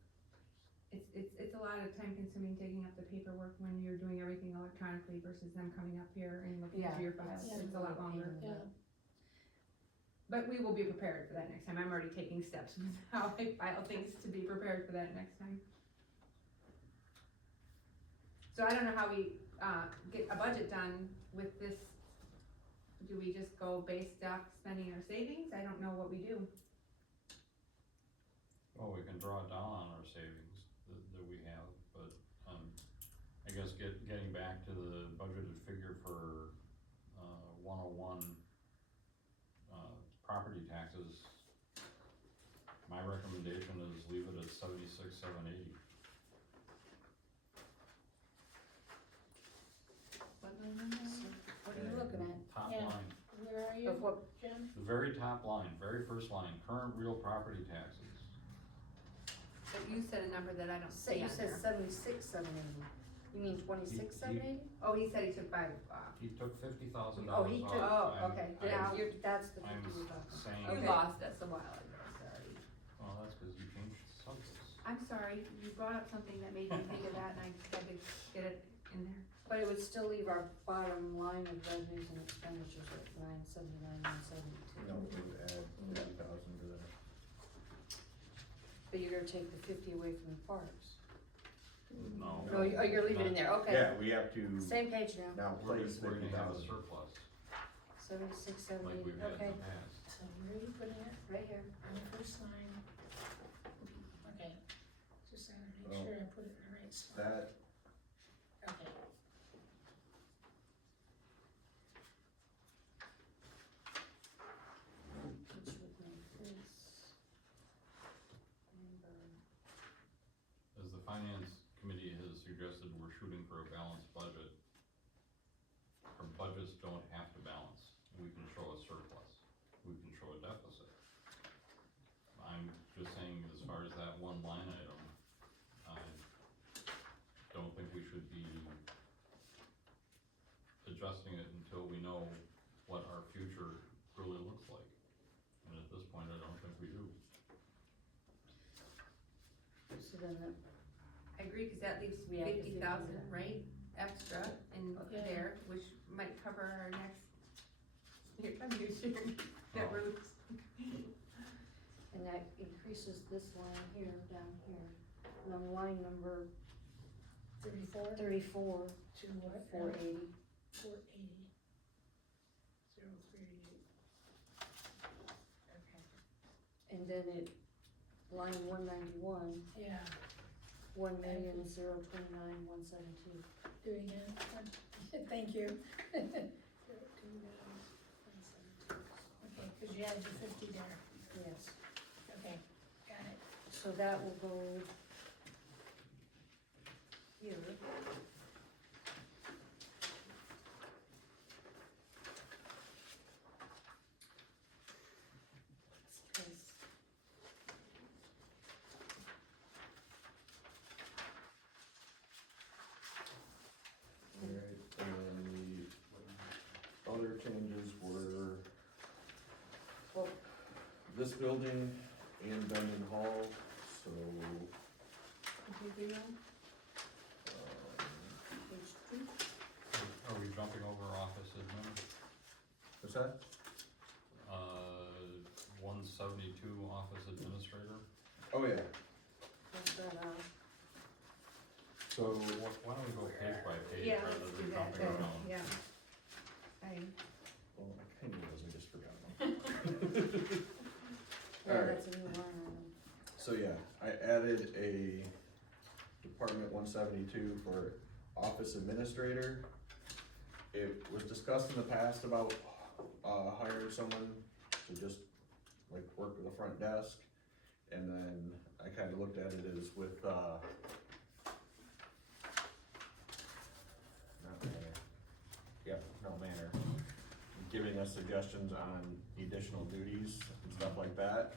It's a lot of time consuming digging up the paperwork when you're doing everything electronically versus them coming up here and looking Yeah, through your files, it's it's a lot longer. Yeah. But we will be prepared for that next time, I'm already taking steps with how I file things to be prepared for that next time. So I don't know how we, get a budget done with this. Do we just go based off spending our savings? I don't know what we do. Well, we can draw down on our savings that we have, but, I guess getting back to the budgeted figure for, 101, property taxes, my recommendation is leave it at 76,780. line in there? What are you looking at? Top Yeah. line, Where are you, Of what, Jim? the very top line, very first line, current real property taxes. But you said a number that I don't say see you on said there. 76,780. You mean 26,780? Oh, he said he took five off. He took $50,000 Oh, he took- off. Oh, okay. Yeah, that's the I'm 50 we're talking. saying, You Okay. lost us a while ago, sorry. well, that's cause you changed the subjects. I'm sorry, you brought up something that made me think of that and I had to get it in there. But it would still leave our bottom line of revenues and expenditures at 979, 972. No, we would add 50,000 to that. But you're gonna take the 50 away from the parks. No. No, you're leaving it in there, okay. Yeah, we have to Same page now. now We're place gonna have a 50,000. surplus, 76, like 78, we've had in okay, the past. So where are you putting it? right here. On the first line? Okay, just wanted to Oh. make sure I put it in the right spot. That, Okay. Which would make this. As the finance committee has suggested, we're shooting for a balanced budget. Our budgets don't have to balance, we can show a surplus, we can show a deficit. I'm just saying, as far as that one line item, I don't think we should be adjusting it until we know what our future really looks like. And at this point, I don't think we do. So then that, I agree, cause that leaves We have to 50,000, figure that. right, extra in Okay. there, which might cover our next, here, I'm here, that Oh. route. and that increases this line here, down here. And on line number 34 34, to what? 480. 480. 0388. Okay, And then it, line 191, yeah, 1,029,172. do it again. Thank you. 029,172. Okay, cause you had your 50 there. Yes, Okay, got it. so that will go here. Because alright, and the other changes were Well- this building and Bendon Hall, so, Okay, do you? page 2. Are we jumping over office admin? what's that? 172 office administrator? Oh, yeah, What's that on? so, Why don't we go page by page Yeah, rather let's do than that jumping then, around? yeah. well, I kinda was, I just forgot. Yeah, Alright. that's a new line item. So yeah, I added a Department 172 for office administrator. It was discussed in the past about, hiring someone to just like work at the front desk. And then I kinda looked at it as with, not Manor. Yep, no Manor. Giving us suggestions on the additional duties and stuff like that.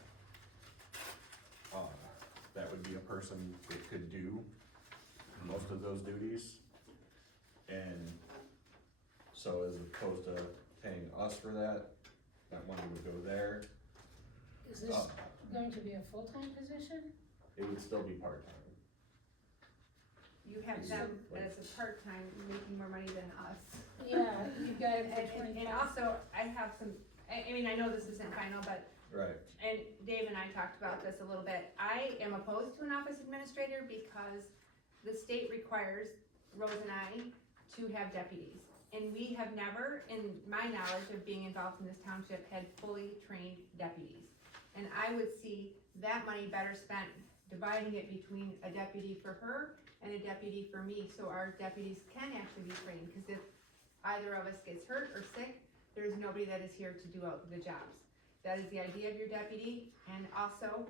That would be a person that could do most of those duties. And so as opposed to paying us for that, that money would go there. Is this Uh, going to be a full-time position? It would still be part-time. You have them as a part-time, making more money than us. Yeah, you've got it for And 25. also, I have some, I mean, I know this isn't final, but, Right. and Dave and I talked about this a little bit. I am opposed to an office administrator because the state requires Rose and I to have deputies. And we have never, in my knowledge of being involved in this township, had fully trained deputies. And I would see that money better spent dividing it between a deputy for her and a deputy for me, so our deputies can actually be trained, cause if either of us gets hurt or sick, there's nobody that is here to do out the jobs. That is the idea of your deputy, and also,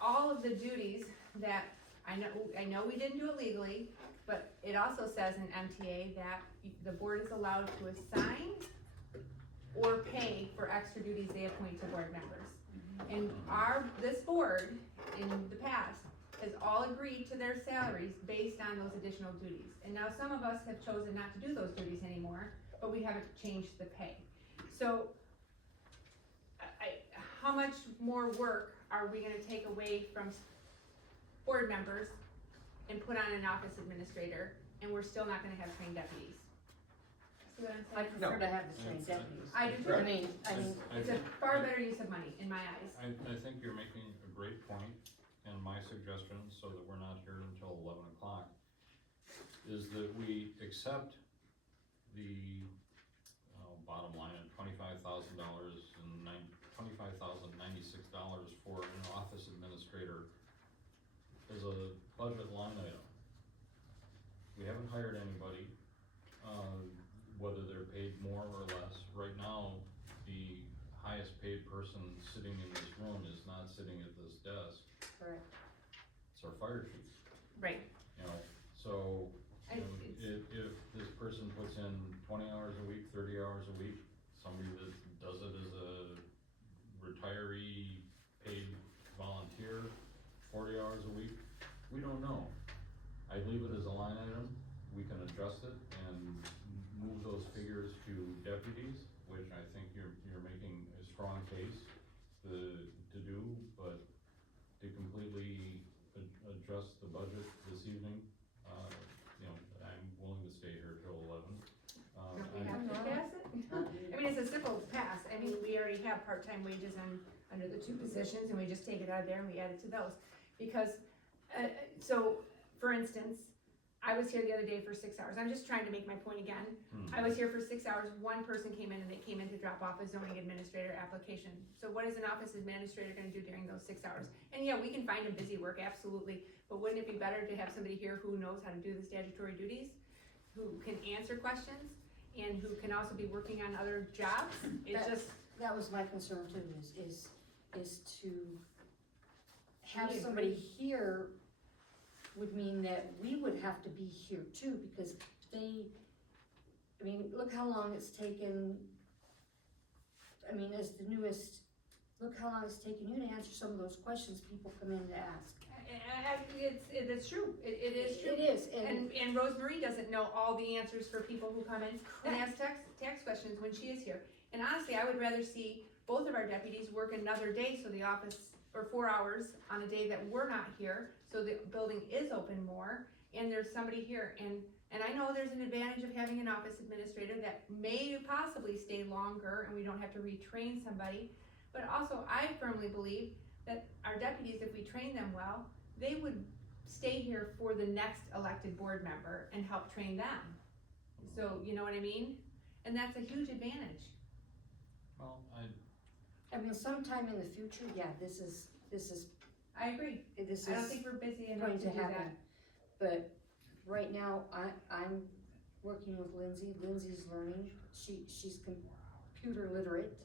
all of the duties that I know we didn't do it legally, but it also says in MTA that the board is allowed to assign or pay for extra duties they appoint to board members. And this board, in the past, has all agreed to their salaries based on those additional duties. And now some of us have chosen not to do those duties anymore, but we haven't changed the pay. So, how much more work are we gonna take away from board members and put on an office administrator, and we're still not gonna have trained deputies? See what I'm I saying? prefer to have the same deputies. I do too. I mean, It's a far better use of money, in my eyes. I think you're making a great point, and my suggestion, so that we're not here until 11 o'clock, is that we accept the bottom line at $25,000 and $25,096 for an office administrator as a budget line item. We haven't hired anybody, whether they're paid more or less. Right now, the highest paid person sitting in this room is not sitting at this desk. Correct. It's our fire chief, Right. you know, so, I- if this person puts in 20 hours a week, 30 hours a week, somebody that does it as a retiree, paid volunteer, 40 hours a week, we don't know. I leave it as a line item, we can adjust it and move those figures to deputies, which I think you're making a strong case to do, but to completely adjust the budget this evening, you know, I'm willing to stay here till 11. Don't we have to pass it? I mean, it's a simple pass. I mean, we already have part-time wages under the two positions, and we just take it out of there and we add it to those. Because, so, for instance, I was here the other day for 6 hours. I'm just trying to make my point again. I was here for 6 hours. One person came in and they came in to drop off a zoning administrator application. So what is an office administrator gonna do during those 6 hours? And yeah, we can find them busy work, absolutely. But wouldn't it be better to have somebody here who knows how to do the statutory duties? Who can answer questions and who can also be working on other jobs? It's just, That was my concern too, is to have We somebody agree. here would mean that we would have to be here too, because I mean, look how long it's taken, I mean, as the newest, look how long it's taken you to answer some of those questions people come in to ask. it's true. It is true. It is, and And Rosemarie doesn't know all the answers for people who come in and ask tax questions when she is here. And honestly, I would rather see both of our deputies work another day, so the office, or 4 hours on a day that we're not here, so the building is open more, and there's somebody here. And I know there's an advantage of having an office administrator that may possibly stay longer, and we don't have to retrain somebody. But also, I firmly believe that our deputies, if we train them well, they would stay here for the next elected board member and help train them. So, you know what I mean? And that's a huge advantage. Well, I mean, sometime in the future, yeah, this is, I agree. this I don't is think we're busy enough going to to do that. happen. But right now, I'm working with Lindsay. Lindsay's learning. She's computer literate,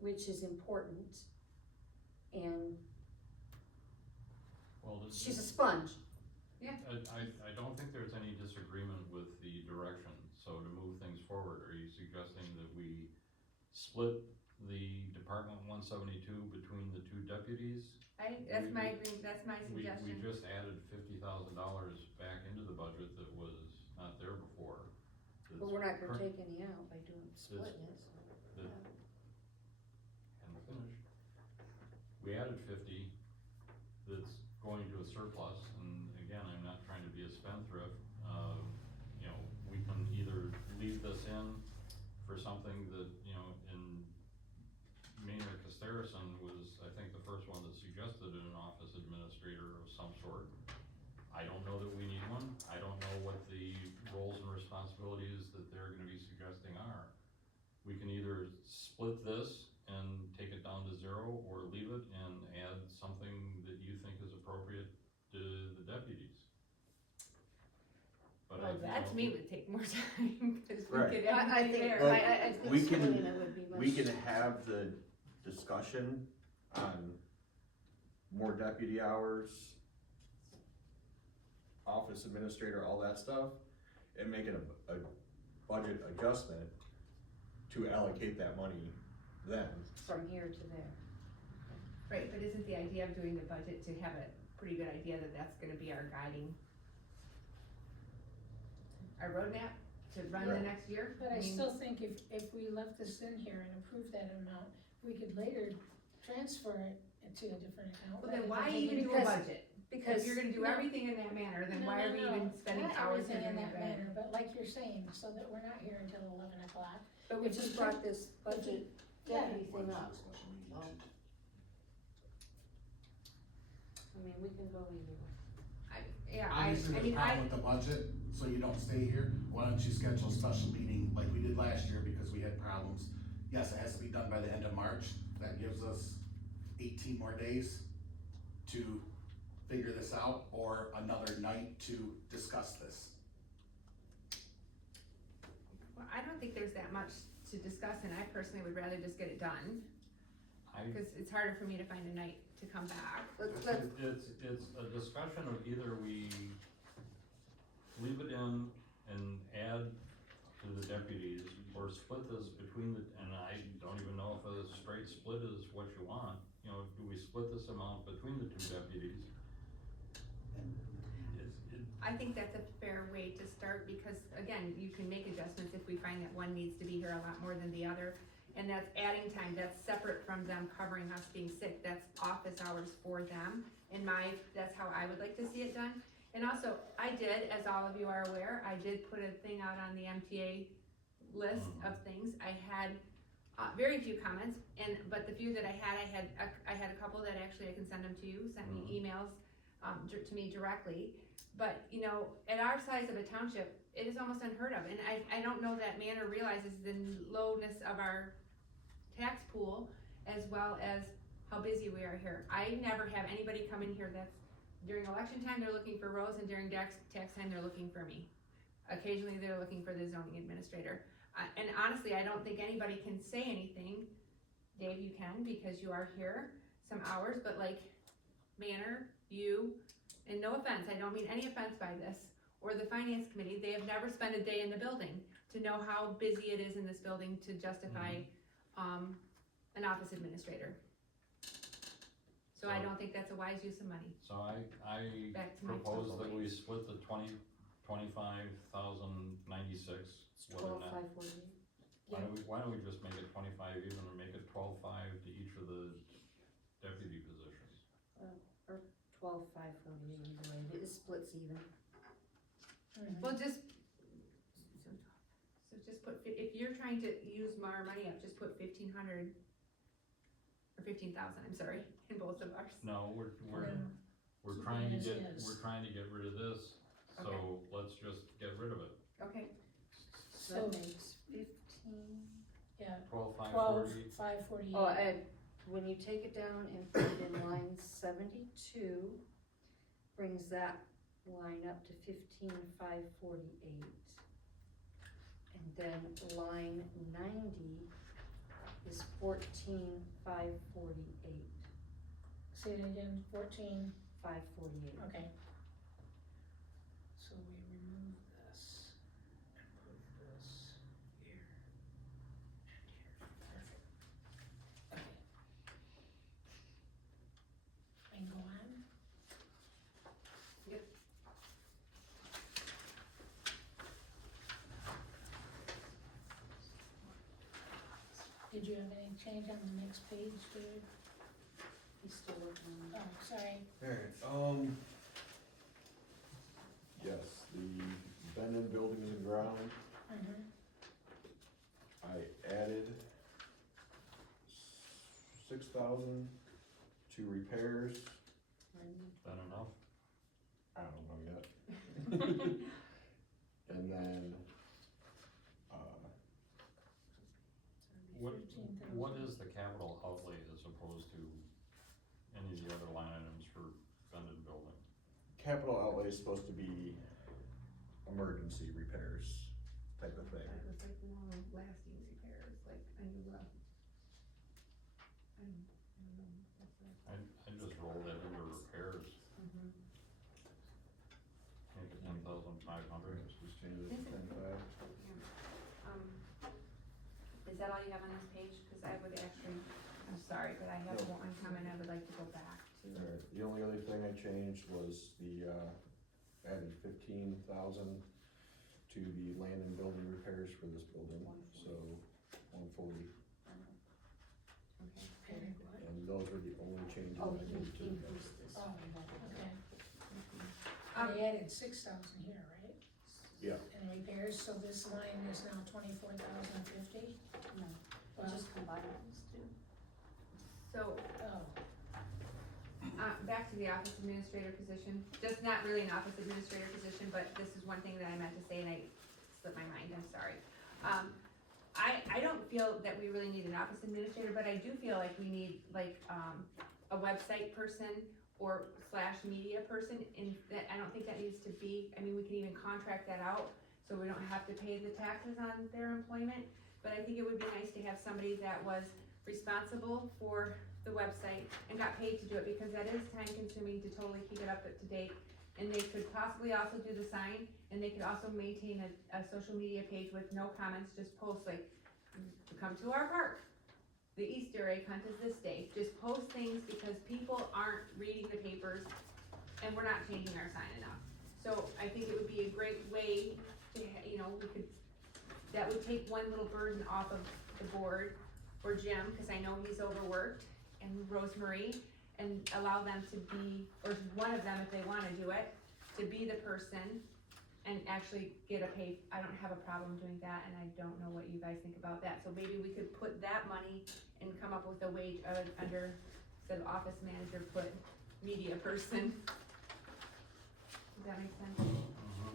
which is important. And well, she's a sponge. I don't think there's any disagreement with the direction, so to move things forward, are you suggesting that we split the Department 172 between the two deputies? That's my suggestion. We just added $50,000 back into the budget that was not there before. But we're not gonna take any out by splitting it, so. And finish. We added 50 that's going to a surplus, and again, I'm not trying to be a spendthrift. You know, we can either leave this in for something that, you know, in Maynard Casterison was, I think, the first one that suggested an office administrator of some sort. I don't know that we need one. I don't know what the roles and responsibilities that they're gonna be suggesting are. We can either split this and take it down to 0, or leave it and add something that you think is appropriate to the deputies. But Well, that to me would take more time, cause we Right. could I everything think, there. I think We can- splitting it would be much. We can have the discussion on more deputy hours office administrator, all that stuff, and making a budget adjustment to allocate that money then. From here to there. Right, but isn't the idea of doing the budget to have a pretty good idea that that's gonna be our guiding, our roadmap to run the Right. next year? But I mean, still think if we left this in here and approved that amount, we could later transfer it into a different account. Well, then rather why than even taking do a it- budget? Because. If you're gonna do No. everything in that manner, then No, why no, are we no, even spending not hours everything in in doing that that? manner, but like you're saying, so that we're not here until 11 o'clock. But we just brought this budget Yeah. deputy thing up. I mean, we can go either way. Obviously, there's a problem with the budget, so you don't stay here, why don't you schedule a special meeting like we did last year because we had problems? Yes, it has to be done by the end of March, that gives us 18 more days to figure this out, or another night to discuss this. Well, I don't think there's that much to discuss, and I personally would rather just get it done, cause it's harder for me to find a night to come back. Let's, It's a discussion of either we leave it in and add to the deputies, or split this between the, and I don't even know if a straight split is what you want. You know, do we split this amount between the two deputies? I think that's a fair way to start, because again, you can make adjustments if we find that one needs to be here a lot more than the other. And that's adding time, that's separate from them covering us being sick, that's office hours for them. That's how I would like to see it done. And also, I did, as all of you are aware, I did put a thing out on the MTA list of things. I had, very few comments, but the few that I had a couple that actually I can send them to you, sent me emails, to me directly. But, you know, at our size of a township, it is almost unheard of, and I don't know that Manor realizes the lowness of our tax pool, as well as how busy we are here. I never have anybody come in here that's, during election time, they're looking for Rose, and during tax time, they're looking for me. Occasionally, they're looking for the zoning administrator. And honestly, I don't think anybody can say anything. Dave, you can, because you are here some hours, but like Manor, you, and no offense, I don't mean any offense by this, or the finance committee, they have never spent a day in the building to know how busy it is in this building to justify, an office administrator. So I don't think that's a wise use of money. So I Back to my propose typical that we ways. split the 25,096, It's what in that? 12,548. Why don't we just make it 25 even, or make it 12,500 to each of the deputy positions? Or 12,548 either way, it splits even. Mhm. Well, so just put, if you're trying to use more money up, just put 1,500, or 15,000, I'm sorry, in both of ours. No, we're Keep trying it to as get, is. we're trying to get rid of this, so Okay. let's just get rid of it. Okay, So So, that makes 15. yeah, 12,540. 12,548. Oh, when you take it down and put it in line 72, brings that line up to 15,548. And then line 90 is 14,548. Say it again, 14, 548. okay. So we remove this and put this here and here, perfect. Okay. And go on? Yep. Did you have any change on the next page, Dave? He's still working on Oh, that. sorry. Alright, yes, the Bendon Buildings and Ground, Mhm. I added 6,000 to repairs, Is that enough? I don't know yet. And then, What is the capital outlay as opposed to any of the other line items for Bendon Building? capital outlay is supposed to be emergency repairs type of thing. that was like long lasting repairs, like a new, I don't know, that's like. I just roll that into repairs. Mhm. And 1,500. Just change it to 10,500. Is that all you have on this page? Cause I would actually, I'm sorry, but I have No. one comment I would like to go back to. Alright, the only other thing I changed was added 15,000 to the land and building repairs for this building, so 140. Okay. And those were the only changes I Oh, made to the increase this. Oh, okay. Um, They added 6,000 here, right? Yeah. And repairs, so this line is now 24,050? No, Well, just combine those two. So, oh, back to the office administrator position, just not really an office administrator position, but this is one thing that I meant to say and I slipped my mind, I'm sorry. I don't feel that we really need an office administrator, but I do feel like we need a website person or / media person, and that, I don't think that needs to be, I mean, we can even contract that out, so we don't have to pay the taxes on their employment, but I think it would be nice to have somebody that was responsible for the website and got paid to do it, because that is time consuming to totally keep it up to date. And they could possibly also do the sign, and they could also maintain a social media page with no comments, just post like, come to our park. The Easter egg hunt is this day, just post things because people aren't reading the papers and we're not changing our sign enough. So I think it would be a great way to, that would take one little burden off of the board or Jim, cause I know he's overworked, and Rosemary, and allow them to be, or one of them if they wanna do it, to be the person and actually get a pay. I don't have a problem doing that, and I don't know what you guys think about that, so maybe we could put that money and come up with a wage, under, instead of office manager, put media person. Does that make sense?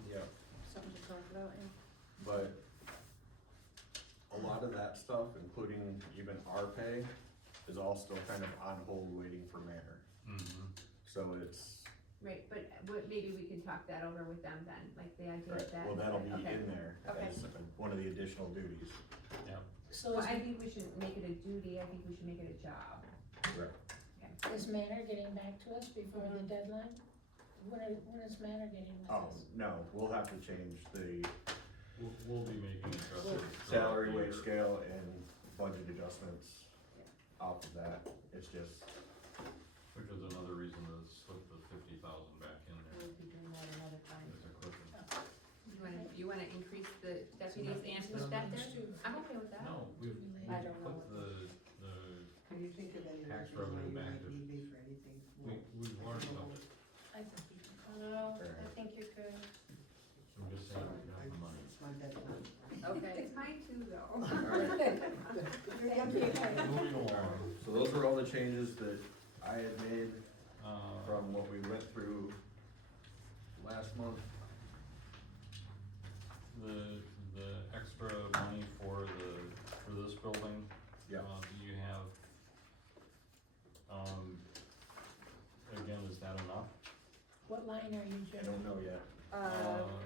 Yeah. Something to talk about, yeah. But a lot of that stuff, including even our pay, is all still kind of on hold waiting for Manor. So it's, Right, but maybe we can talk that over with them then, like the idea right, that. well, that'll be okay. in there Okay. as one of the additional duties. so Well, I think we shouldn't make it a duty, I think we should make it a job. is Manor getting back to us before the deadline? When is Manor getting with Oh, us? no, we'll have to change the We'll be making adjustments. salary, throughout the wage year. scale, and budget adjustments off of that. It's just, Which is another reason to slip the 50,000 back in there We'll be doing that another time. as a cushion. You wanna increase the deputies and put that there? I'm okay with that. No, we've I don't know put what the, Can you think of any Tax reason why revenue you back might to- need me for anything? we've learned about it. I think you can call No, I think you're good. I'm just saying, we have the money. It's my deadline. Okay. It's mine too, though. alright, Moving along, so those were all the changes that I had made uh, from what we went through last month. the extra money for this building. Yeah. You have, again, is that enough? What line are you, I Jim? don't know yet. Uh,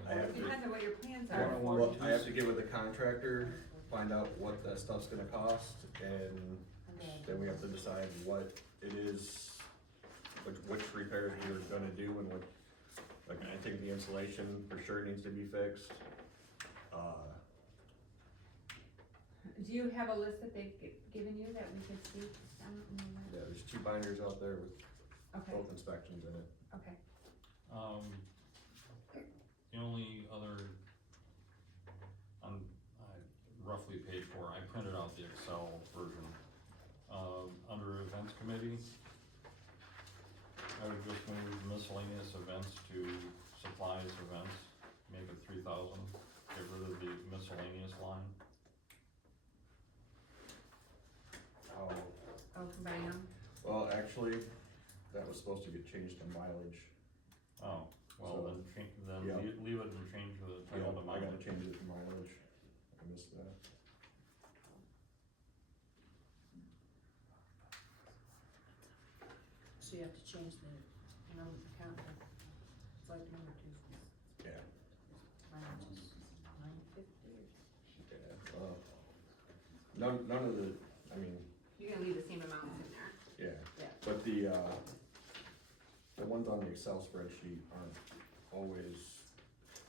I have to, Depends on what your plans Yeah. are. well, I have to get with the contractor, find out what that stuff's gonna cost, and then we have to decide what it is, which repairs we're gonna do and what, like, I think the insulation for sure needs to be fixed. Do you have a list that they've given you that we could see? I don't know Yeah, there's 2 binders out there with that. Okay, both inspections in it. okay. The only other, on roughly page 4, I printed out the Excel version. Under events committee, I would just move miscellaneous events to supplies events, make it 3,000, get rid of the miscellaneous line. Oh, combine them? Well, actually, that was supposed to get changed to mileage. Oh, well, So, then yeah. leave it and change the I title to gotta mileage. change it to mileage. I missed that. So you have to change the number of count, it's like number 2. Yeah. Mine is 950 or Yeah, none of the, I mean, You're gonna leave the same amounts in there. yeah. Yeah. But the ones on the Excel spreadsheet aren't always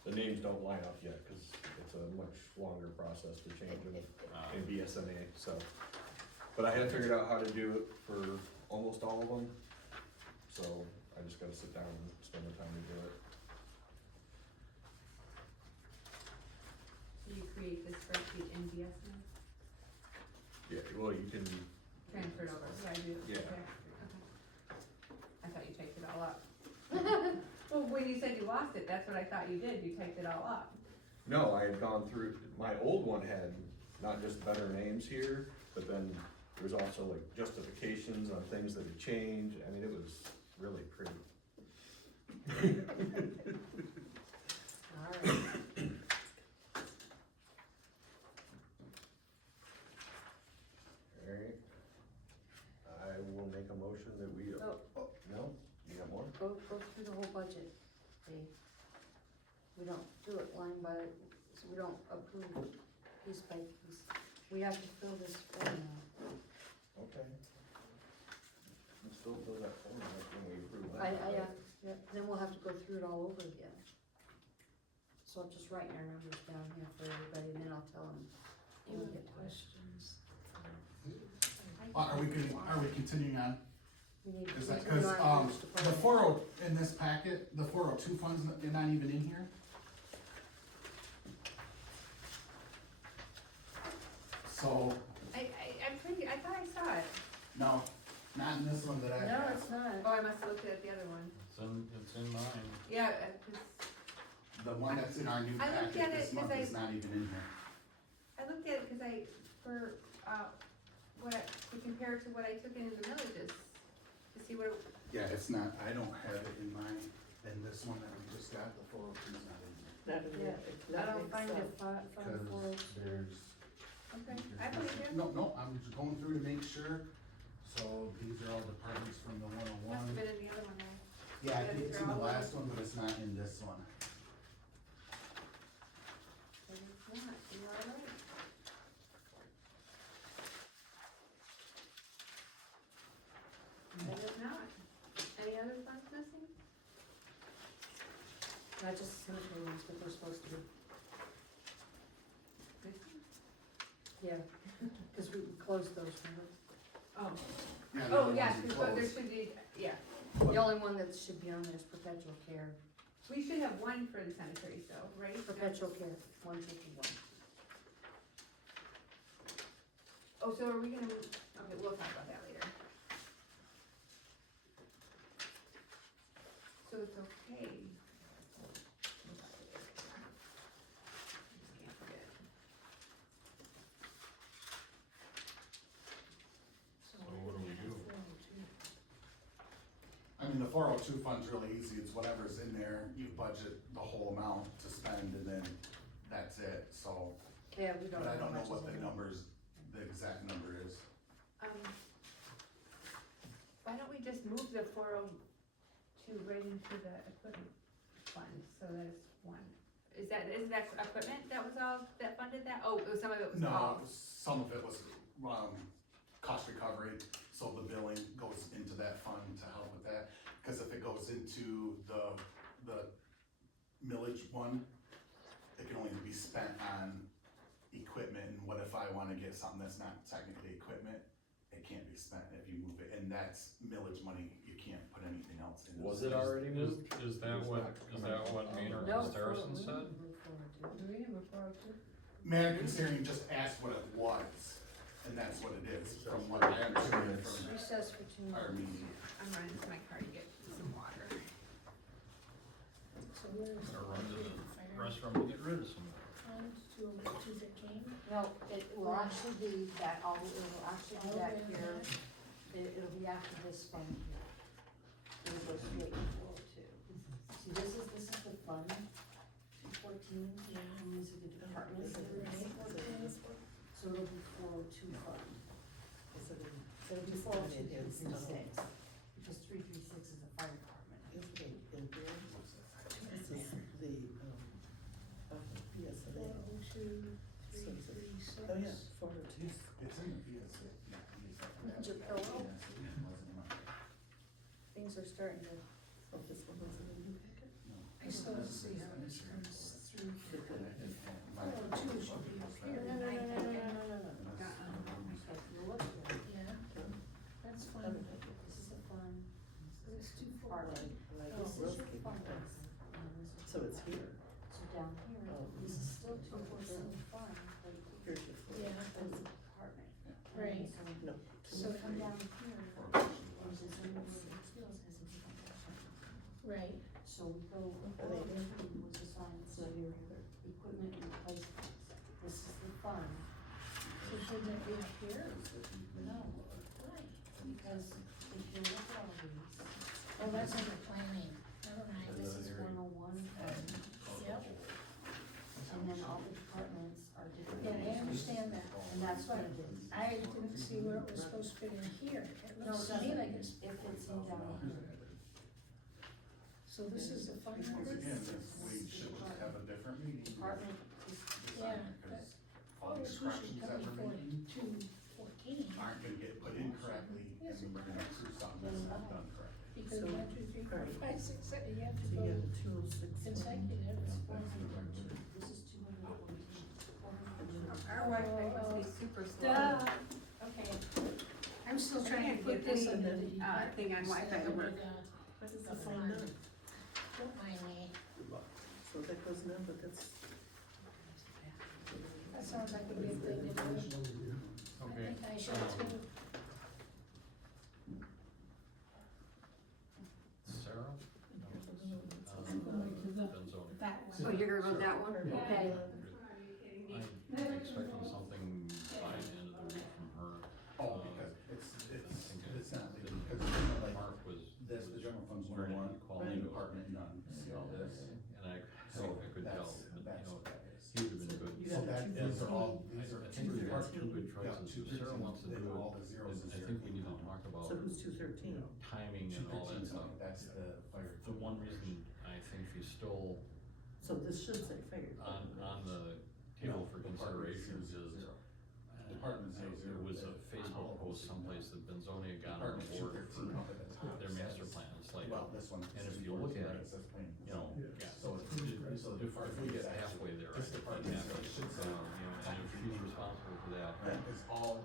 the names don't line up yet, cause it's a much longer process to change them in BSNA, so. But I had figured out how to do it for almost all of them, so I just gotta sit down and spend the time to do it. So you create this spreadsheet in BSNA, Yeah, well, you can, transfer it over, so I do. Yeah. Okay. I thought you typed it all up. Well, when you said you lost it, that's what I thought you did, you typed it all up. no, I had gone through, my old one had not just better names here, but then there was also like justifications on things that had changed, I mean, it was really pretty. Alright. Alright, I will make a motion that we, Oh. no, you got more? Go through the whole budget, Dave. We don't do it line by, so we don't approve piece by piece. We have to fill this form out. Okay. We still fill that form out when we approve that. Yeah, then we'll have to go through it all over again. So I'm just writing our numbers down here for everybody, and then I'll tell them when we get to it. Questions? Are we continuing on? We need to Is that, continue cause, on with the department. 40, in this packet, the 402 funds, they're not even in here? So, I thought I saw it. no, not in this one that I have. No, it's not. Oh, I must have looked at the other one. It's in mine. Yeah, 'cause The one that's in our new I looked packet at this it 'cause month I- is not even in here. I looked at it because to compare it to what I took into the villages, to see what, Yeah, it's not, I don't have it in this one that we just got, the 402 is not in here. Not in Yeah, there. I don't find it, find Cause 402. there's, okay, I believe you. no, I'm just going through to make sure. So these are all departments from the Must have 101. been in the other one there. Yeah, I Yeah, think these it's are in the all last one, but it's not in this one. But it's not, you're all right. And if not, any other funds missing? Not just cemetery ones, but they're supposed to be. Missing? Yeah, cause we closed those, remember? Oh, Yeah, oh, the yes, ones we but there closed. should be, yeah. The only one that should be on there is perpetual care. We should have one for the cemeteries though, right? Perpetual care, 151. Oh, so are we gonna, okay, we'll talk about that later. So it's okay. We'll talk about it later. Just can't forget. So what do we do? I mean, the 402 fund's really easy, it's whatever's in there, you budget the whole amount to spend and then that's it, so. Yeah, we don't But I know don't how know much what is the in there. numbers, the exact number is. Why don't we just move the 402 right into the equipment fund, so that it's one? Is that equipment that was all, that funded that? Oh, some of it was No, all. some of it was, cost recovery, so the billing goes into that fund to help with that. Cause if it goes into the millage one, it can only be spent on equipment, and what if I wanna get something that's not technically equipment? It can't be spent if you move it, and that's millage money, you can't put anything else in. Was it already moved? Is that what Maynard No, Harrison we said? didn't move forward to it. Do we have a 402? Mayor Considering just asked what it was, and that's what it is, from what I understand from Recess for 2 our minutes. meeting. I'm running to my car to get some water. So where's the Or run to the fire restroom to get rid of some. fund to the king? No, it will actually be that, it'll actually be that here, it'll be after this fund here. It'll go straight to 402. See, this is the fund, 214, and these are the departments that are in 414. So it'll be 402 fund. So it'll be 402, 336, because 336 is the fire department. Is it in here? This is the, BSNA. 402, So is it- 336. Oh, yeah, 402. It's in the BSA. Look at your pillow. Things are starting to, Oh, this one wasn't in the packet? I still see how this comes down here, Or questions there's last a zone where it still hasn't taken that. Right, So we go, was assigned to equipment replacements. This is the fund. so shouldn't it be up here? No, Why? because if you look at all these, Oh, that's under planning, never mind. this is 101 fund, Yep, and then all the departments are different. yeah, I understand that. And that's what it is. I didn't see where it was supposed to fit in here. It No, looks it to me doesn't. like it's, It fits in down here. so this is the fund Once number? again, we should just have a different meeting. Department is, Yeah, Because Oh, all we these should corrections come that we're before making 214, aren't gonna get put in correctly, and then we're gonna approve something that's not done correctly. because So- 1, 2, 3, 4, Right. 5, 6, 7, you have to So you go have 206. consecutive. this is 214. Our Wi-Fi must be super slow. Duh, okay. I'm still trying to put this under the. thing on Wi-Fi to work. What is the phone now? Don't mind me, So that goes now, but that's. that sounds like a good thing to do. Information overview. I think I should too. Sarah? I'm going to the, Benzoni. that one. So you're gonna go that one? Okay. I'm expecting something by the end of the week from her. Oh, because it's not, Didn't- because it's not like Mark was. this, the general fund's Very 101, calling planning it. department none, see all this? And I So could tell, that's, but that's you know, what that is. he would have been good. You So got that, two these are all, I these are I think we've got two good Yeah, choices. two If Sarah wants to do all it, the zeros and is I here. think we need to talk about So who's 213? timing and all that 213 stuff. That's the fire. The one reason I think she's still So this should say fire. on the table for considerations is, Department zero zero. there was a Facebook post someplace that Benzonia got on Department board 213 up at the for top their master says- plan, it's like, Well, this one. and if says you look at it it, says planning. you know, Yeah. yeah. So it's, so the If department we is get actually, halfway there, this it department zero happens, should say. and if she's responsible for that, Is all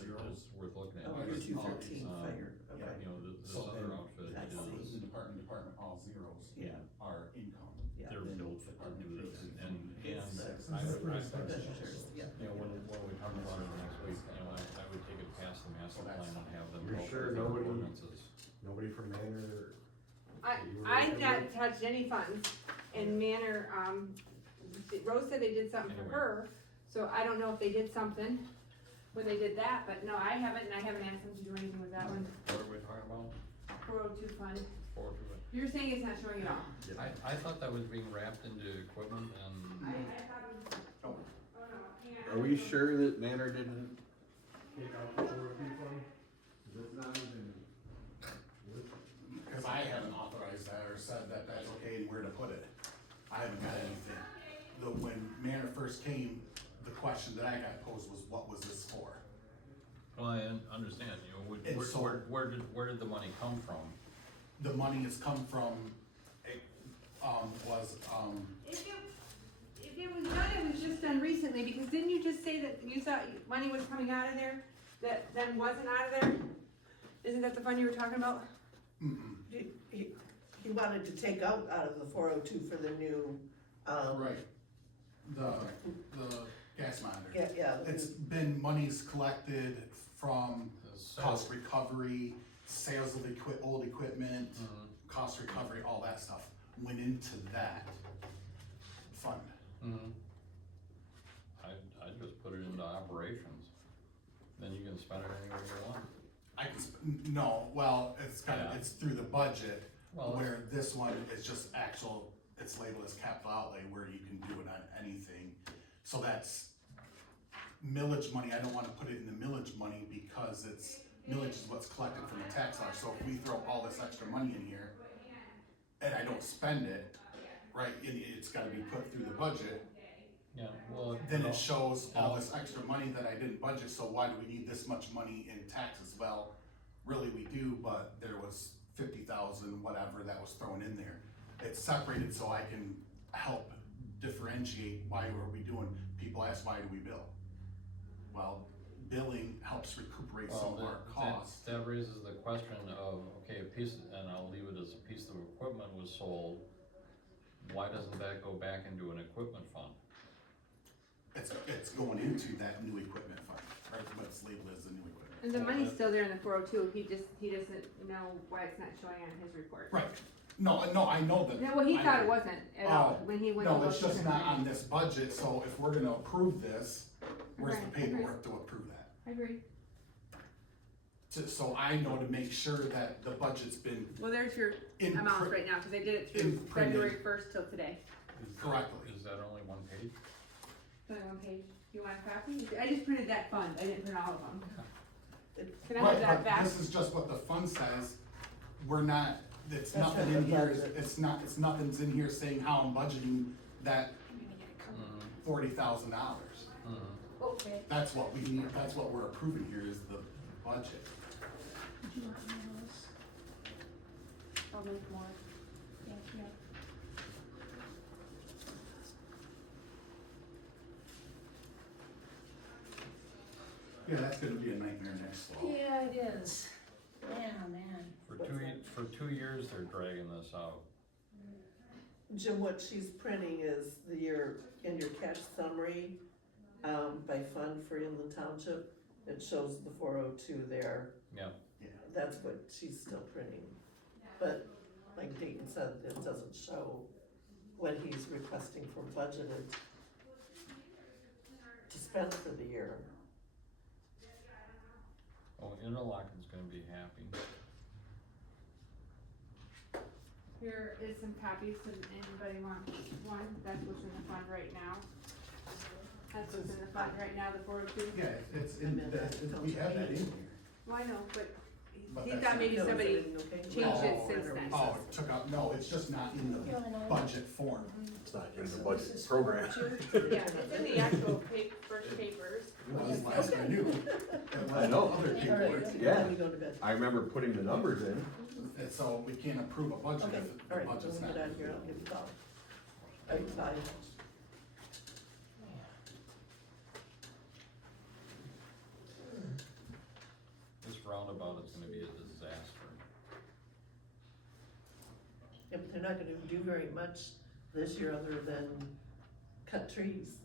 zeros. it's worth looking at. Oh, you're Because, 213 fire, okay. You know, this So other then, outfit I is, see. the department, all zeros Yeah. are income. Yeah. they're built to do this, and It's- I would, Yeah. you know, when we talk about it next week, you know, I would take it past the master plan and have them. You're go sure through the nobody- ordinances. Nobody from Manor, I not touched any funds, and Manor, Rose said they did something for Anyway. her, so I don't know if they did something when they did that, but no, I haven't, and I haven't asked them to do anything with that one. What are we talking about? 402 fund. Forward to it. You're saying it's not showing at all? I thought that was being wrapped into equipment and, I thought it was, oh no, yeah. are we sure that Manor didn't? Take out the 402 fund. It's not even. Cause I haven't authorized that or said that that's okay and where to put it. I haven't got anything. When Manor first came, the question that I got posed was, what was this for? well, I understand, you know, And so- where did the money come from? The money has come from, If it was done, it was just done recently, because didn't you just say that you thought money was coming out of there, that then wasn't out of there? Isn't that the fund you were talking about? He wanted to take out of the 402 for the new, right, the gas monitor. yeah. It's been monies collected from cost recovery, sales of old equipment, cost recovery, all that stuff went into that fund. Mm-hmm. I'd just put it into operations, then you can spend it any way you want. I can, no, well, it's kind of, Yeah. it's through the budget, Well, where this one is just actual, it's labeled as capital outlay, where you can do it on anything. So that's millage money, I don't wanna put it in the millage money, because it's, millage is what's collected from the tax dollars, so if we throw all this extra money in here, and I don't spend it, right, it's gotta be put through the budget, yeah, well. then it shows all this extra money that I didn't budget, so why do we need this much money in taxes? Well, really we do, but there was 50,000, whatever, that was thrown in there. It's separated so I can help differentiate why were we doing, people ask, why do we bill? Well, billing helps recuperate some of our costs. That raises the question of, okay, a piece, and I'll leave it as a piece of equipment was sold, why doesn't that go back into an equipment fund? It's going into that new equipment fund, right, what's labeled as the new equipment. And the money's still there in the 402, he doesn't know why it's not showing on his report. Right, no, I know that. No, well, he I- thought it wasn't at all, when he went to No, look. it's just at not it. on this budget, so if we're gonna approve this, where's the Right, agreed. paperwork to approve that? I agree. So I know to make sure that the budget's been Well, there's your in amounts right now, cause I did it through Imprinted. February 1st till today. correctly. Is that only one page? Only one page. You want a copy? I just printed that fund, I didn't print all of them. Can I have Right, that but back? this is just what the fund says, we're not, it's That's nothing not in the here, budget. it's nothing's in here saying how I'm budgeting that $40,000. Okay. That's what we need, that's what we're approving here is the budget. Do you want one of those? I'll make more. Thank you. Yeah, that's gonna be a nightmare next fall. Yeah, it is. Yeah, man. For 2 years, they're dragging this out. Jim, what she's printing is in your cash summary, by fund for Inland Township, it shows the 402 there. Yeah. Yeah. That's what she's still printing. But like Dayton said, it doesn't show what he's requesting for budgeted to spend for the year. Oh, Interlocking's gonna be happy. Here is some copies, if anybody wants one, that's what's in the fund right now. That's what's in the fund right now, the 402. Yeah, it's in, we have that in here. Well, I know, but But he that's thought not- maybe No, is somebody everything okay? changed it Oh, since then. Oh, it took out, no, it's just not in the You want another? budget form. It's not in the So budget this is program. 402? Yeah, it's in the actual first papers. It was last I knew. It was I know. other All paperwork. right, Yeah. then you go to bed. I remember putting the numbers in. And so we can't approve a budget Okay, if all the right, budget's we'll not. get out of here, I'll give you a call. All right, bye. This roundabout is gonna be a disaster. Yeah, but they're not gonna do very much this year other than cut trees.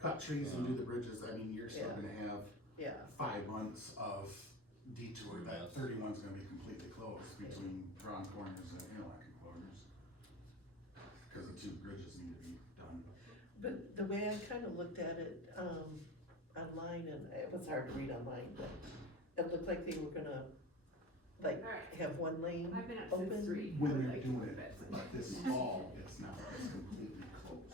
Cut trees and do the bridges, I mean, you're still Yeah. gonna have Yeah, 5 months of detour, that 31's gonna be completely closed between Brown Corners and Interlochen Corners. Cause the 2 bridges need to be done. but the way I kinda looked at it, online, and it was hard to read online, but it looked like they were gonna, like, Alright. have one lane I've been up open. since 3. When I would they're like to doing move it, but this fall, it's not, it's completely closed.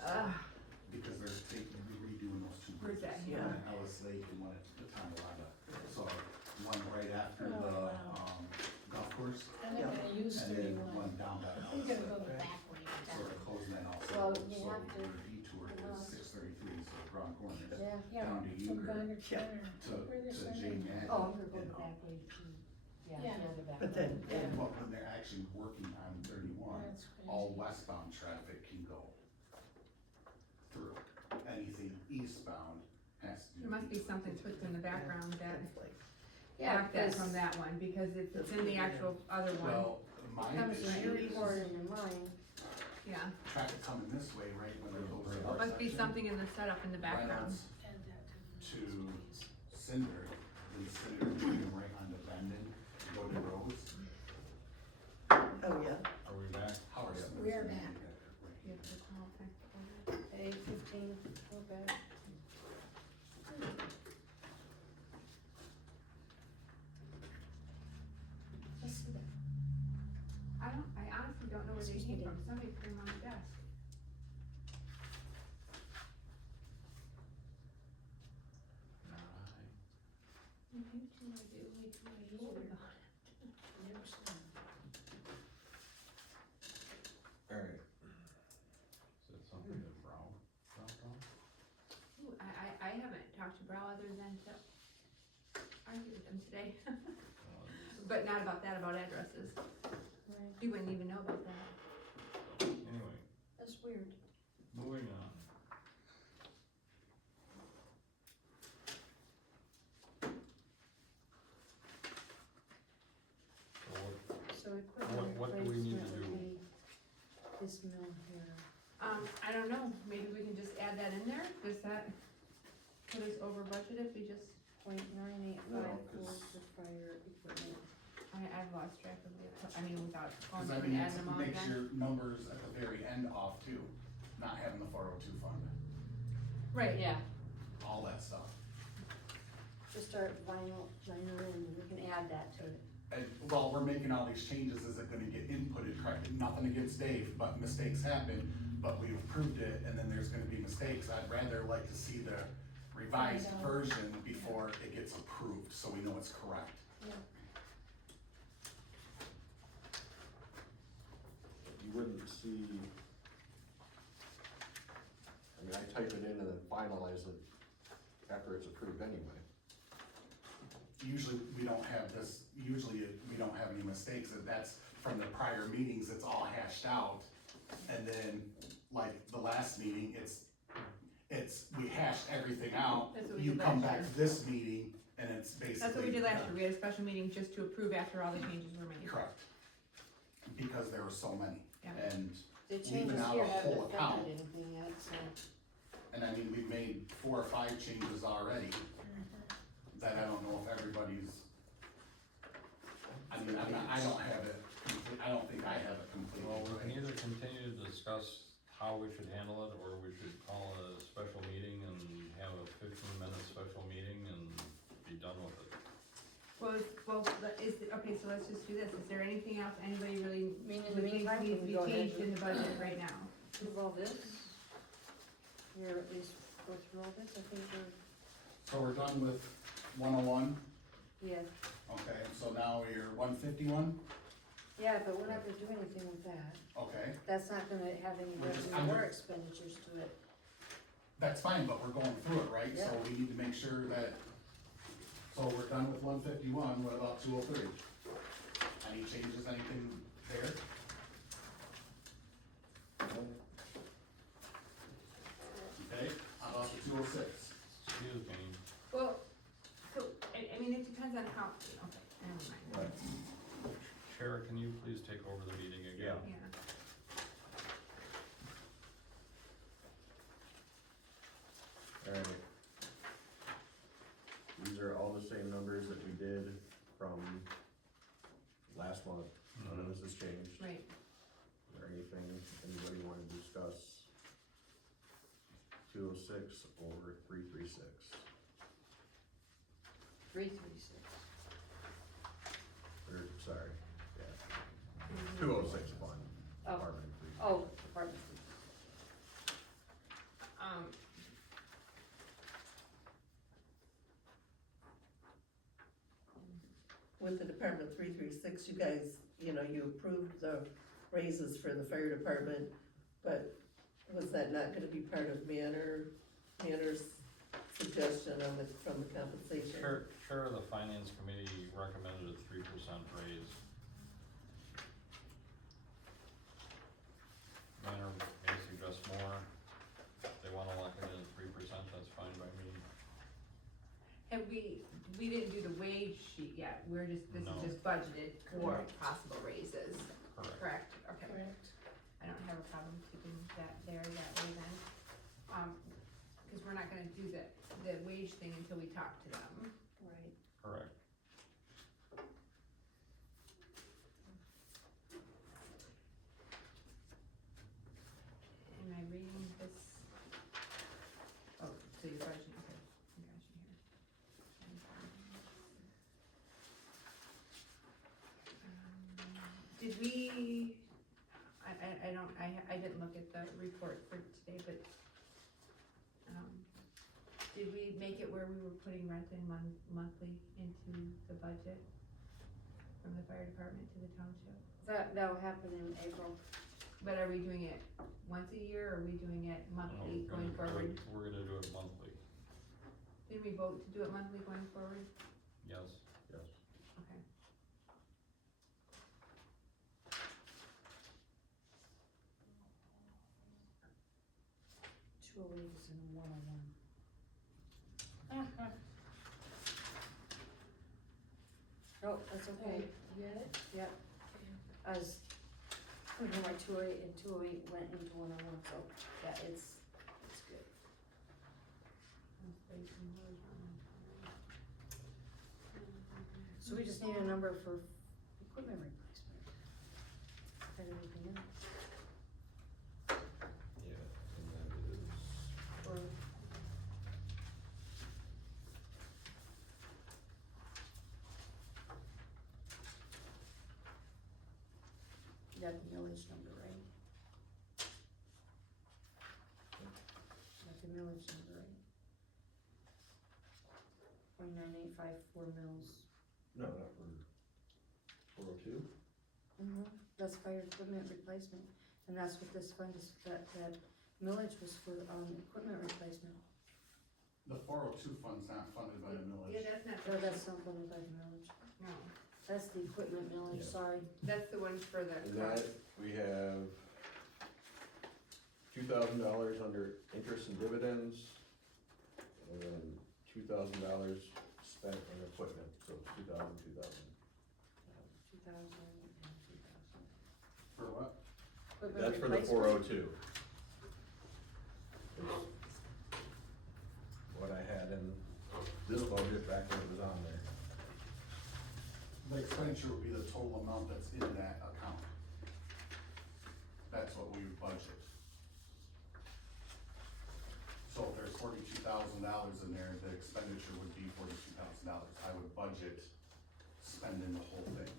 Because they're redoing those 2 Where's bridges. that? Yeah. One at Ellis Lake and one at the Tonawanda. So one right after Oh, the, wow. golf course, And they're gonna use and then 31. one down by I'm Ellis gonna go Lake. the back way with So that. they're closing that also, Well, so you have to- your detour is 633, so Brown Corners Yeah. Yeah, down to from Euchre Garner Yeah. Corner. Where to this one J is. Madden. Oh, I'm gonna go and the back way too. Yeah. Yeah, the back. But then, way. yeah. But when they're actually working on 31, That's crazy. all westbound traffic can go through. Anything eastbound has to do. There must be something tweaked in the background that It's like, Yeah, blocked that because from that one, because it's in the actual other one. Well, my comes from your issue report is and mine. Yeah, traffic coming this way, right, when they're closing our must be section, something in the setup in the background. Reynolds Add that to Cinder, then Cinder turning right onto Bendon, go to Rose. oh, yeah. Are we back? Howard. We are back. You have to call back. Hey, 15, go back. Let's see that. I honestly don't know where they Excuse me, came from, Dave. somebody put them on the desk. You two are doing way too much work on it. Never seen it. Alright. Is that something that Brown dropped off? Ooh, I haven't talked to Brow other than to argue with them today. But not about that, about addresses. Right, You wouldn't even know about that. Anyway, that's weird. moving on. So So equipment what do we need to replacement do? would be this mill here. I don't know, maybe we can just add that in there, does that put us over budget if we just, .985 No, for 'cause the lost track of it, I mean, without going Cause I through mean, and adding them all it makes again. your numbers at the very end off too, not having the 402 fund, Right, Yeah, all that stuff. just start vinyl and we can add that to it. And while we're making all these changes, is it gonna get inputted correctly? Nothing against Dave, but mistakes happen, but we've approved it, and then there's gonna be mistakes. I'd rather like to see the revised Find out. version before it gets approved, so we know it's correct. You wouldn't see. I mean, I type it in and then finalize it after it's approved anyway. Usually, we don't have this, we don't have any mistakes, and that's from the prior meetings, it's all hashed out. And then, like, the last meeting, we hashed everything out. That's what we You did come last back year. this meeting, and it's basically. That's what we did last year, we had a special meeting just to approve after all the changes were made. Correct. Because there were so many, Yeah. and, The Leaving changes out here a haven't whole account. affected anything yet, so. I mean, we've made 4 or 5 changes already, that I don't know if everybody's. I mean, I don't have it, I don't think I have it completely. Well, we can right. either continue to discuss how we should handle it, or we should call a special meeting and have a 15-minute special meeting and be done with it. Okay, so let's just do this, is there anything else anybody really I mean, in would the think meantime, needs to we be go ahead changed in and the budget right now? approve all this. Here, at least go through all this, I think we're, So we're done with 101, yeah, okay, so now we're 151, yeah, but we're not gonna do anything with that. okay, That's not gonna have any We're just- revenue I'm or just- expenditures to it. that's fine, but we're going through it, right? So Yeah. we need to make sure that, so we're done with 151, what about 203? Any changes, anything there? Okay, how about the 206? Excuse me, Well, so, I mean, it depends on how, okay, never mind. Chair, can you please take over the meeting again? Yeah. Alright. These are all the same numbers that we did from last month, none of this has changed. Right, Is there anything anybody wanna discuss? 206 or 336? 336. Or, sorry, yeah, 206 fund, Oh, Department 3. oh, Department. With the Department 336, you guys, you approved the raises for the fire department, but was that not gonna be part of Manner's suggestion from the compensation? Chair of the finance committee recommended a 3% raise. Manner may suggest more, if they wanna lock it in at 3%, that's fine by me. and we didn't do the wage sheet yet, this No. is just budgeted for Correct. possible raises, Correct. correct? Okay, Correct. I don't have a problem keeping that there that way then. Cause we're not gonna do the wage thing until we talk to them. Right. Correct. Am I reading this? Oh, so you're budgeting, okay, I got you here. Did we, I didn't look at the report for today, but, did we make it where we were putting rent and monthly into the budget? From the fire department to the township? That'll happen in April. But are we doing it once a year, or are we doing it monthly going forward? We're gonna do it monthly, Did we vote to do it monthly going forward? yes. Yes. Okay. Two oh eight is in 101. Oh, that's okay. You get it? Yep. I was, my 208 and 208 went into 101, so, yeah, it's good. So we just need a number for equipment replacement. Had everything in it. Yeah, and that is, Or you got the millage number, right? Got the millage number, right? 29,854 mills. No, not for 402. That's fire equipment replacement, and that's what this fund is, that millage was for, equipment replacement. The 402 fund's not funded by the millage. Yeah, that's not, No, that's not funded by the millage, no, that's the equipment millage, Yeah. sorry. that's the one for the. And that, we have $2,000 under interest and dividends, and then $2,000 spent in equipment, so it's 2,000. 2,000 and 2,000. For what? Equipment That's for the replacement? 402. What I had in this budget back when it was on there. The expenditure would be the total amount that's in that account. That's what we would budget. So if there's $42,000 in there, the expenditure would be $42,000. I would budget spending the whole thing.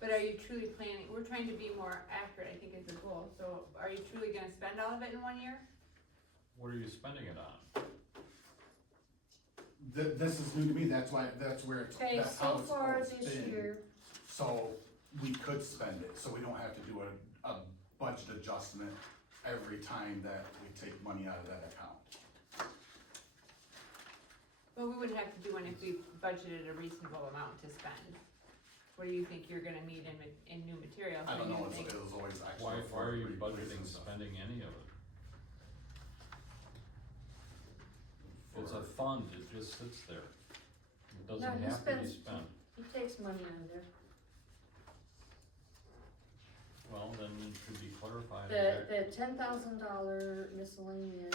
But are you truly planning, we're trying to be more accurate, I think is the goal, so are you truly gonna spend all of it in 1 year? What are you spending it on? This is new to me, that's why, that's where it's, Okay, that's how so it's far always this been. year, So we could spend it, so we don't have to do a budget adjustment every time that we take money out of that account. But we wouldn't have to do one if we budgeted a reasonable amount to spend. What do you think you're gonna need in new materials? I don't What do know, you think? it was always extra. Why for are you replacing budgeting stuff. spending any of it? It's a fund, it just sits there. It No, doesn't he have to be spends- spent. he takes money out of there. Well, then it should be clarified. The $10,000 miscellaneous,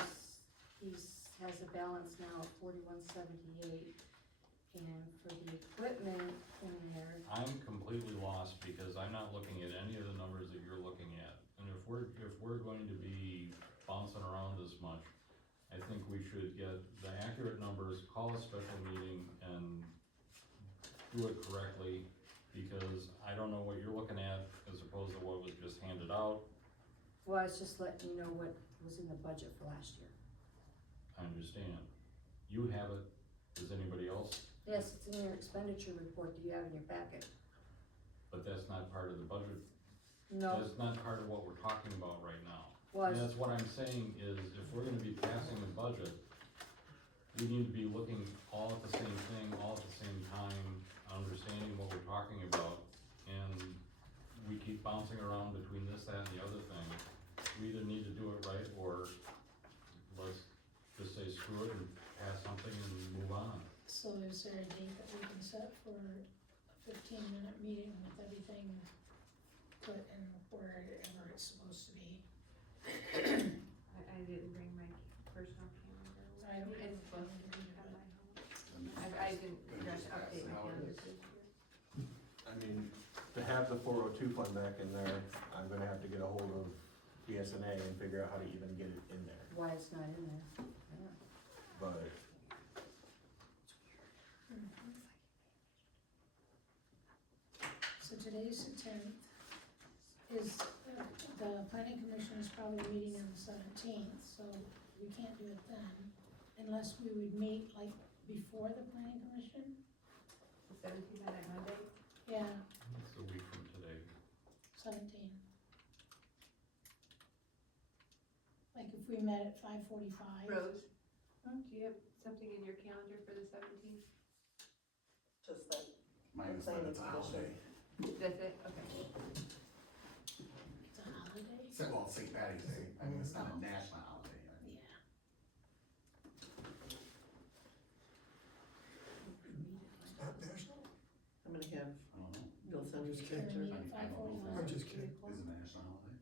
has a balance now of 4178. And for the equipment in there, I'm completely lost because I'm not looking at any of the numbers that you're looking at. And if we're going to be bouncing around this much, I think we should get the accurate numbers, call a special meeting and do it correctly, because I don't know what you're looking at as opposed to what was just handed out. well, I was just letting you know what was in the budget for last year. I understand. You have it, does anybody else? Yes, it's in your expenditure report that you have in your packet. But that's not part of the budget. No, That's not part of what we're talking about right now. was, And that's what I'm saying is, if we're gonna be passing a budget, we need to be looking all at the same thing, all at the same time, understanding what we're talking about. And we keep bouncing around between this, that, and the other thing. We either need to do it right, or let's just say screw it and pass something and move on. So is there a date that we can set for a 15-minute meeting with everything put in wherever it's supposed to be? I didn't bring my personal calendar. I don't have It's a supposed to be calendar, at my home. I didn't just update my calendar this year. I mean, to have the 402 fund back in there, I'm gonna have to get a hold of PSNA and figure out how to even get it in there, why it's not in there. Yeah. but. So today's the 10th. Is, the planning commission is probably meeting on the 17th, so we can't do it then, unless we would meet like before the planning commission? The 17th on that Monday? Yeah, It's a week from today. 17. Like if we met at 5:45. Rose, do you have something in your calendar for the 17th? Just that, Minus that it's a holiday. That's it, okay. It's a holiday? Well, St. Patty's Day, I mean, it's not a national holiday. Yeah. It's not national. I'm gonna have, I don't know, Bill send us a Just kidding. picture. Meet at I don't know. 5:45. I'm just kidding. is it a national holiday?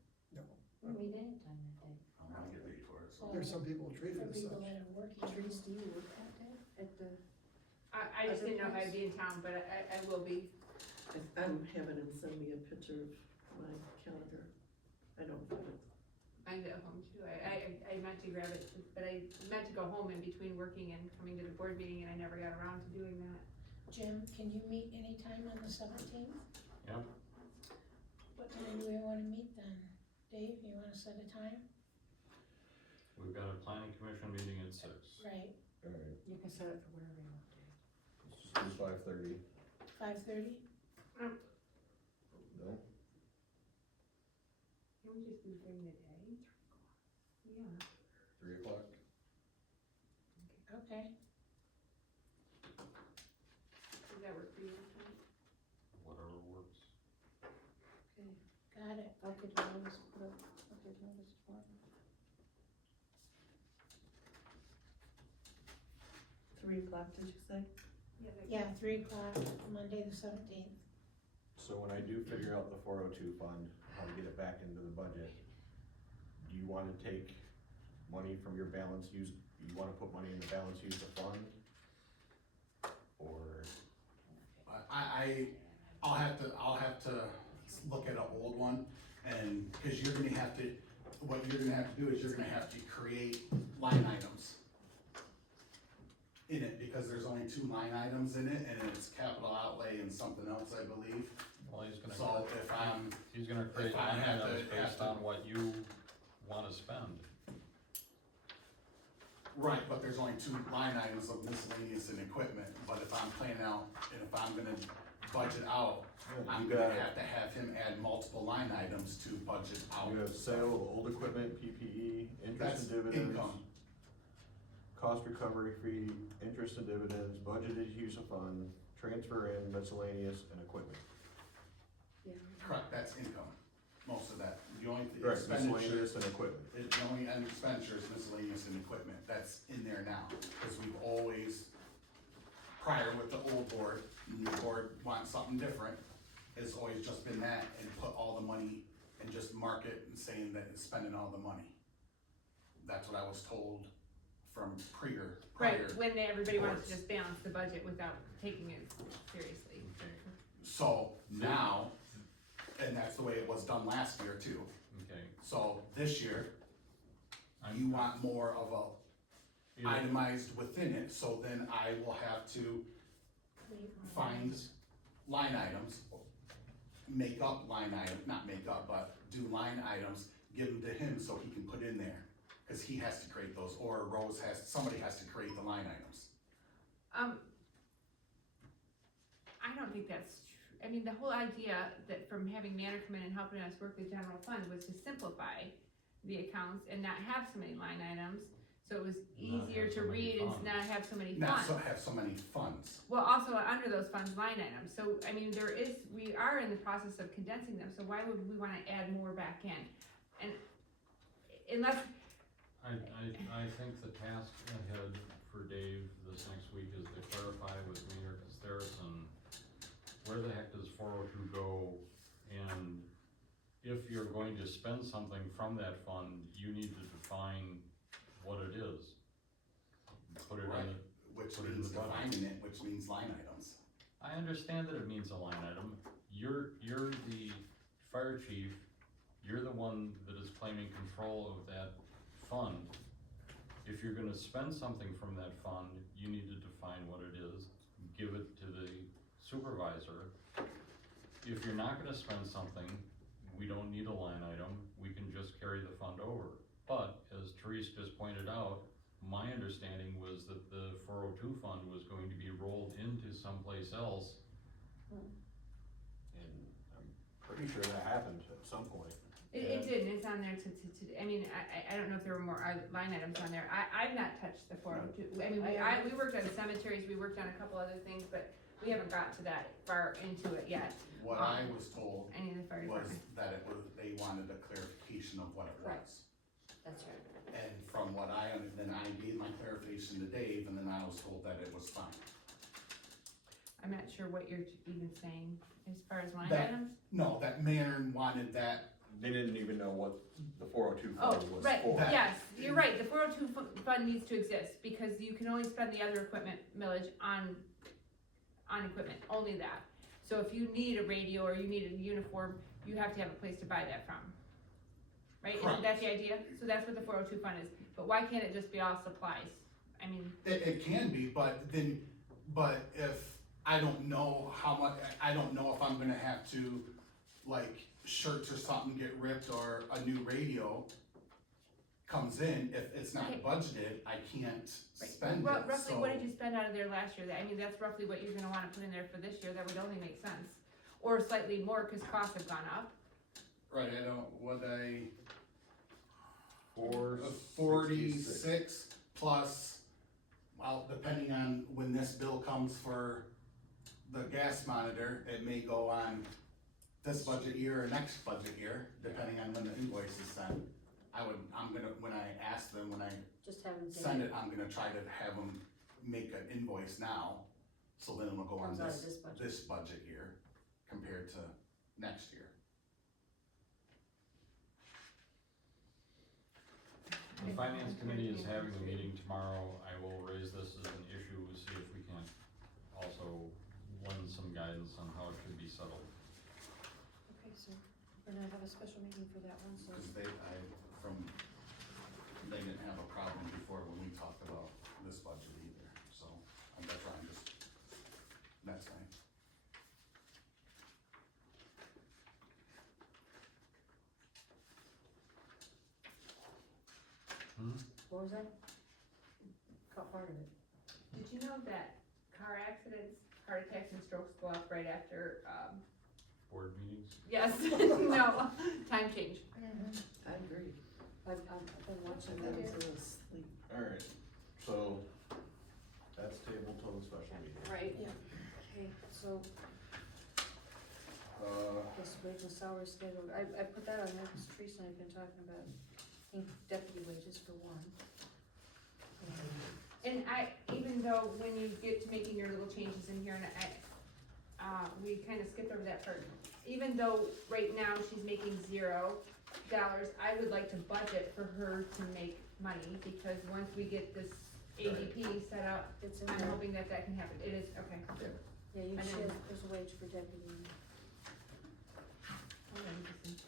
We meet anytime that day. I'm gonna get paid for it, so. There's some people who treat For it as people such. that are working. Trees, do you work that day at the, I just Other didn't know if I'd place? be in town, but I will be. I'm having him send me a picture of my calendar. I don't have it. Mine's at home too. I meant to grab it, but I meant to go home in between working and coming to the board meeting, and I never got around to doing that. Jim, can you meet anytime on the 17th? Yeah. What time do we wanna meet then? Dave, you wanna set a time? We've got a planning commission meeting at 6. Right, Alright, You can set it for wherever you want, Dave. let's just do 5:30. 5:30? No? Can we just do during the day? Yeah. 3 o'clock? Okay, Does that work for you? Whatever works. Okay, got it. I'll get notice, put up, I'll get notice tomorrow. 3 o'clock, did you say? Yeah, 3 o'clock, Monday the 17th. So when I do figure out the 402 fund, how to get it back into the budget, do you wanna take money from your balance use, you wanna put money in the balance use of fund? Or, I'll have to look at an old one, and, cause you're gonna have to, what you're gonna have to do is you're gonna have to create line items in it, because there's only 2 line items in it, and it's capital outlay and something else, I believe. Well, he's gonna. So if I'm, He's gonna create if I line have to- items have based to- on what you wanna spend. right, but there's only 2 line items of miscellaneous and equipment, but if I'm planning out, and if I'm gonna budget out, I'm you gonna got, have to have him add multiple line items to budget out. you have sale of old equipment, PPE, interest That's and dividends. income. Cost recovery fee, interest and dividends, budgeted use of fund, transfer in miscellaneous and equipment. Yeah. Correct, that's income, most of that. The only Correct, expenditure, miscellaneous and equipment. the only expenditure is miscellaneous and equipment, that's in there now. Cause we've always, prior with the old board, new board wants something different, it's always just been that and put all the money and just mark it and saying that it's spending all the money. That's what I was told from prior. Right, when everybody wants boards. to just balance the budget without taking it seriously. So now, and that's the way it was done last year too. Okay. So this year, you want more of a Either- itemized within it, so then I will have to find line items, make up line item, not make up, but do line items, give them to him so he can put in there. Cause he has to create those, or Rose somebody has to create the line items. I don't think that's true. I mean, the whole idea that from having Manor come in and helping us work the general fund was to simplify the accounts and not have so many line items. So it was Not easier have to so many read and funds. not have so many Not funds. so have so many funds. Well, also under those funds, line items. So, I mean, we are in the process of condensing them, so why would we wanna add more back in? And unless, I think the task ahead for Dave this next week is to clarify with me or Casterison, where the heck does 402 go? And if you're going to spend something from that fund, you need to define what it is. Put it Right. in, Which Put it in means the budget. defining it, which means line items. I understand that it means a line item. You're the fire chief, you're the one that is claiming control of that fund. If you're gonna spend something from that fund, you need to define what it is, give it to the supervisor. If you're not gonna spend something, we don't need a line item, we can just carry the fund over. But, as Therese just pointed out, my understanding was that the 402 fund was going to be rolled into someplace else. And I'm pretty sure that happened at some point. it did, and it's on there I mean, I don't know if there were more line items on there. I've not touched the 402. I mean, we worked on cemeteries, we worked on a couple other things, but we haven't got to that far into it yet. What I was told Any of the fire was department. that they wanted a clarification of what it Right. was. That's right. And from what then I gave my clarification to Dave, and then I was told that it was fine. I'm not sure what you're even saying as far as line That- items. No, that Manor wanted that, They didn't even know what the 402 Oh, fund was right, for. That- yes, you're right, the 402 fund needs to exist, because you can only spend the other equipment millage on equipment, only that. So if you need a radio or you need a uniform, you have to have a place to buy that from. Right, isn't that the idea? So that's what the 402 fund is, but why can't it just be all supplies? I mean, It can be, but if I don't know how much, I don't know if I'm gonna have to, like, shirts or something get ripped or a new radio comes in, if it's not Okay. budgeted, I can't right. spend Well, it, roughly, so. what did you spend out of there last year? I mean, that's roughly what you're gonna wanna put in there for this year, that would only make sense. Or slightly more, cause costs have gone up. Right, I don't, what I, 466. 46 plus, well, depending on when this bill comes for the gas monitor, it may go on this budget year or next budget year, depending on when the invoice is sent. I'm gonna, when I ask them, when I Just have them send it, I'm gonna try to have them make an invoice now, so then it'll go on Comes out of this, this budget. this budget year compared to next year. The finance committee is having a meeting tomorrow. I will raise this as an issue, see if we can also lend some guidance on how it should be settled. Okay, so we're gonna have a special meeting for that one, so. Cause they didn't have a problem before when we talked about this budget either, so that's why I'm just, that's fine. What was that? Caught part of it. Did you know that car accidents, heart attacks and strokes go up right after, Board meetings? yes, no, time change. I agree. I've been watching That that. was a sleep. Alright, so that's tabled till the special meeting. Right? Yeah. Okay, so this wage and salary schedule, I put that on there because Teresa and I have been talking about deputy wages for one. And even though when you get to making your little changes in here, and we kind of skipped over that part. Even though right now she's making $0, I would like to budget for her to make money, because once we get this ADP set up, It's in I'm there. hoping that can happen. It is, okay. Yeah, you I know. should, there's a wage for deputy. in there. Hold on, just a-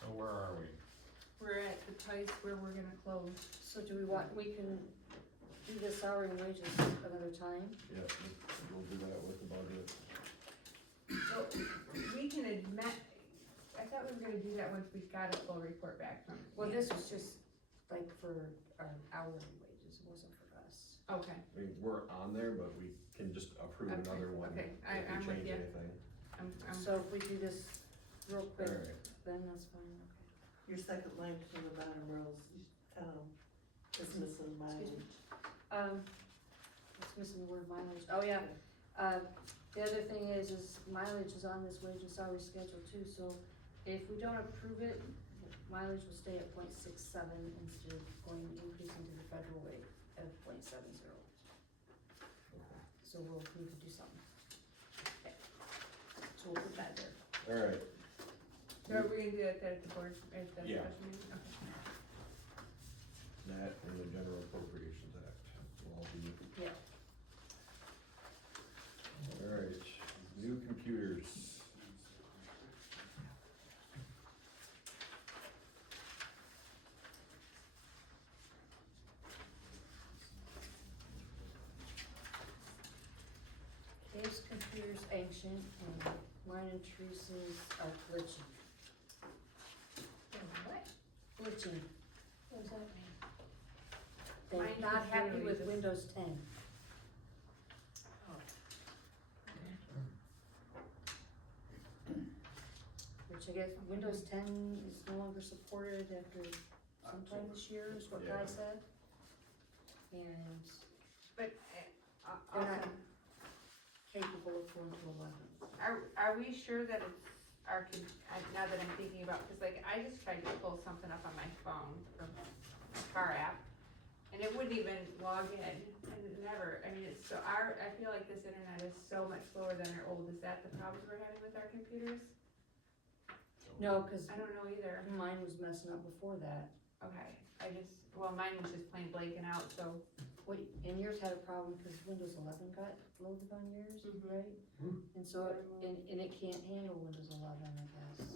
So where are we? We're at the place where we're gonna close. So do we want, we can do the salary and wages another time? Yeah, we'll do that with the budget. So we can admit, I thought we were gonna do that once we got a full report back from. Well, this was just like for our hourly wages, it wasn't for us. Okay, I mean, we're on there, but we can just approve Okay, another one okay, if I'm we with change you. anything. I'm, So if we do this real quick, Alright, then that's fine, okay. Your second line from the bottom rows, is missing mileage. It's missing the word mileage, oh yeah. The other thing is mileage is on this wage and salary schedule too, so if we don't approve it, mileage will stay at 0.67 instead of increasing to the federal rate of 0.70. So we'll need to do something. Okay. So we'll put that there. alright, so are we gonna do that at the board, at the Yeah. special meeting? Okay. that and the General Appropriations Act will all be. Yeah. Alright, new computers. Dave's computer's ancient and mine and Teresa's are glitching. What? Glitching. What does that mean? They're Mine's not just happy really with just- Windows 10. Oh. Which I guess Windows 10 is no longer supported after sometime this year, is what Guy Yeah. said. And But, they're not capable of going to 11. are we sure that it's our, now that I'm thinking about, cause like, I just tried to pull something up on my phone from our app, and it wouldn't even log in, and it never, I mean, it's so, I feel like this internet is so much slower than our old, is that the problems we're having with our computers? No, cause I don't know either, mine was messing up before that. okay, well, mine was just plain blanking out, so and yours had a problem because Windows 11 got loaded on yours, right? And so, and it can't handle Windows 11, I guess.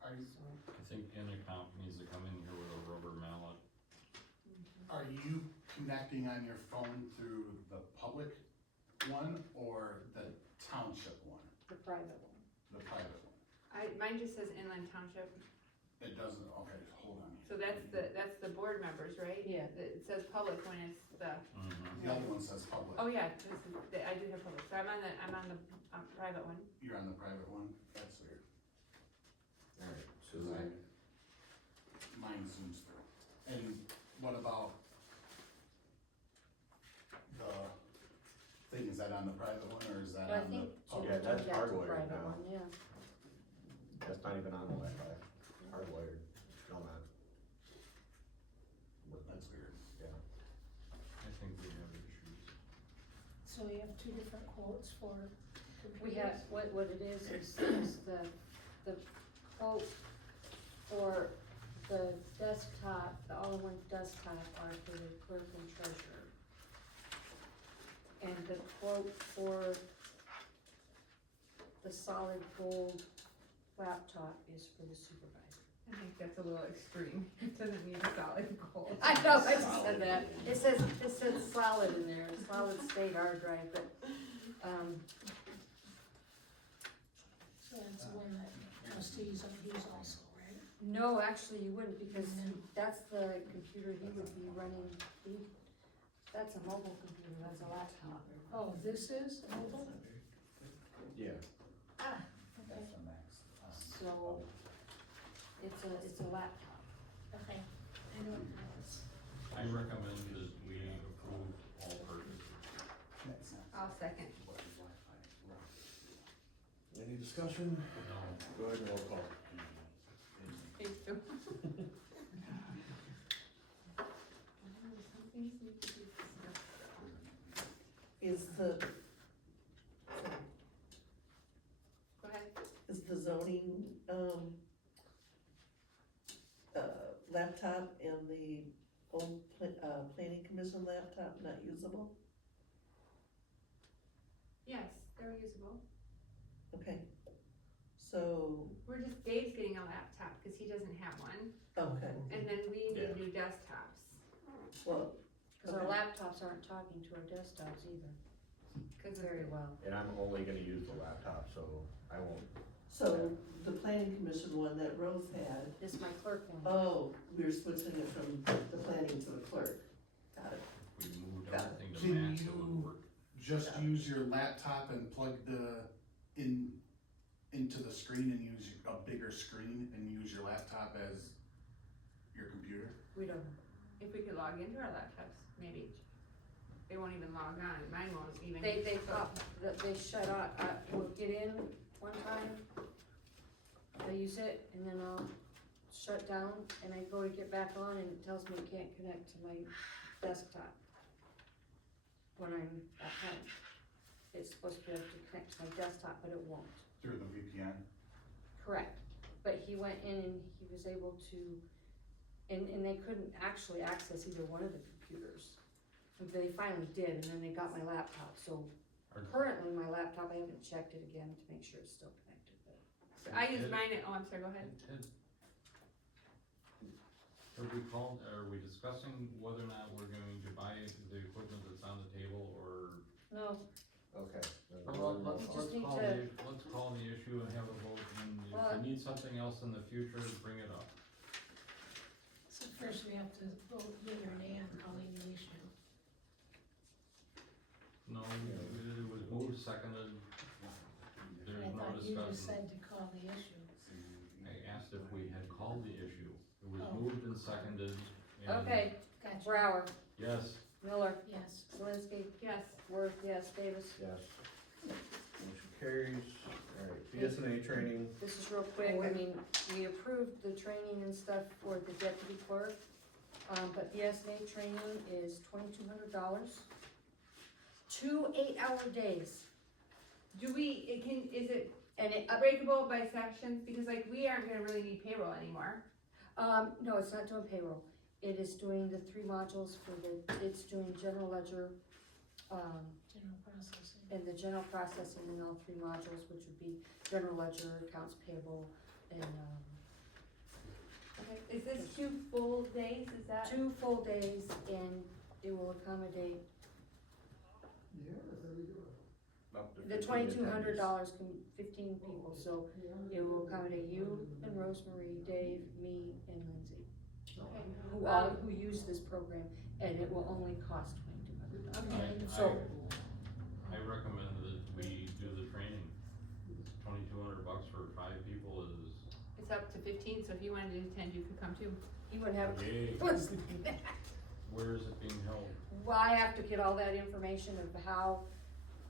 Are you, So, I think any account needs to come in here with a rubber mallet. are you connecting on your phone through the public one or the township one, the private one. the private one? Mine just says Inland Township, It doesn't, okay, hold on. so that's the board members, right? Yeah. It says public when it's the, The other one says public. oh yeah, I do have public, so I'm on the private one. You're on the private one? That's weird. Alright, so Cause mine zooms through. And what about the thing, is that on the private one or is that But I on the think public? Yeah, that's the hardwired private now. one, yeah. that's not even on the Wi-Fi, hardwired, still not. That's weird. Yeah. I think we have issues. So you have two different quotes for computers? We have, what it is the quote for the desktop, the all-in-one desktop are for the clerk and treasurer. And the quote for the solid gold laptop is for the supervisor. I think that's a little extreme, it doesn't need a solid gold. I know, I just said that, it says solid in there, solid state hard drive, but, So that's the one that trustees will use also, right? no, actually you wouldn't, because that's the computer he would be running, that's a mobile computer, that's a laptop. Oh, this is mobile? Yeah. Ah, okay, So, it's a laptop. okay. I know what that is. I recommend that we approve all purchases. I'll second. Any discussion? No. Go ahead and roll call. Thanks, Joe. Some things need to be discussed. Is the, Go ahead. is the zoning, laptop and the old planning commission laptop not usable? Yes, they're usable. Okay, so, Dave's getting a laptop, cause he doesn't have one, okay, and then we Yeah. need new desktops. well, Cause our Okay. laptops aren't talking to our desktops either, very well. And I'm only gonna use the laptop, so I won't. so the planning commission one that Rose had, This is my clerk one. oh, we're switching it from the planning to the clerk. Got it. If we moved Got it. everything to Can Max, it would you work. just use your laptop and plug into the screen and use a bigger screen and use your laptop as your computer? We don't know. If we could log into our laptops, maybe. They won't even log on, mine won't even. They so- pop, they shut off, we'll get in one time, I use it, and then I'll shut down, and I go to get back on, and it tells me it can't connect to my desktop when I'm at home. It's supposed to be able to connect to my desktop, but it won't. Through the VPN? Correct, but he went in and he was able to, and they couldn't actually access either one of the computers. They finally did, and then they got my laptop, so Are- currently my laptop, I haven't checked it again to make sure it's still connected, but. So I use mine at, oh, I'm sorry, go ahead. Have we called, are we discussing whether or not we're going to buy the equipment that's on the table, or? No, Okay. then Well, we'll roll We call. just need to- Let's call the issue and have a vote, and Well- if we need something else in the future, bring it up. So first we have to vote yea or nay on calling the issue. No, it was moved, seconded, there's I no thought you just discussion. said to call the issue. I asked if we had called the issue, it was Oh. moved and seconded, and. okay, Gotcha. Brower, Yes, Miller, Yes. Zelinski, Yes, Worth, yes, Davis. Yes. Motion carries. Alright, BSNA training, This is real quick, I mean, we approved the training and stuff for the deputy clerk, but BSNA training is $2,200. 2 8-hour days, do we, is it and it, breakable by sections, because like, we aren't gonna really need payroll anymore. no, it's not doing payroll. It is doing the 3 modules for it's doing general ledger, General processing. and the general processing in all 3 modules, which would be general ledger, accounts payable, and, Okay, is this 2 full days, is that? 2 full days, and it will accommodate, Yeah, there we go. Up to the 15 $2,200 can, 15 people, so it will accommodate you and Rosemary, Dave, me, and Lindsay, Okay. who use this program, and it will only cost $2,200. Okay. So, I recommend that we do the training. $2,200 for 5 people is. It's up to 15, so if you wanted to attend, you could come too. he would have, Yay. listen to that. Where is it being held? Well, I have to get all that information of how,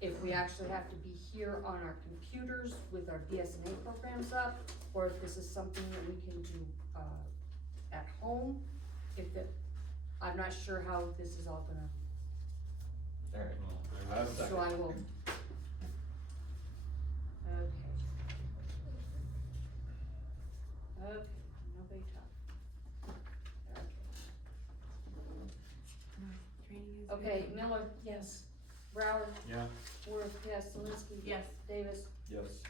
if we actually have to be here on our computers with our BSNA programs up, or if this is something that we can do, at home, I'm not sure how this is all gonna, Alright, Well, I have a second. so I will. Okay. Okay, nobody talk. Training is. Okay, Miller, Yes. Brower, Yeah. Worth, yes, Zelinski. Yes. Davis. Yes.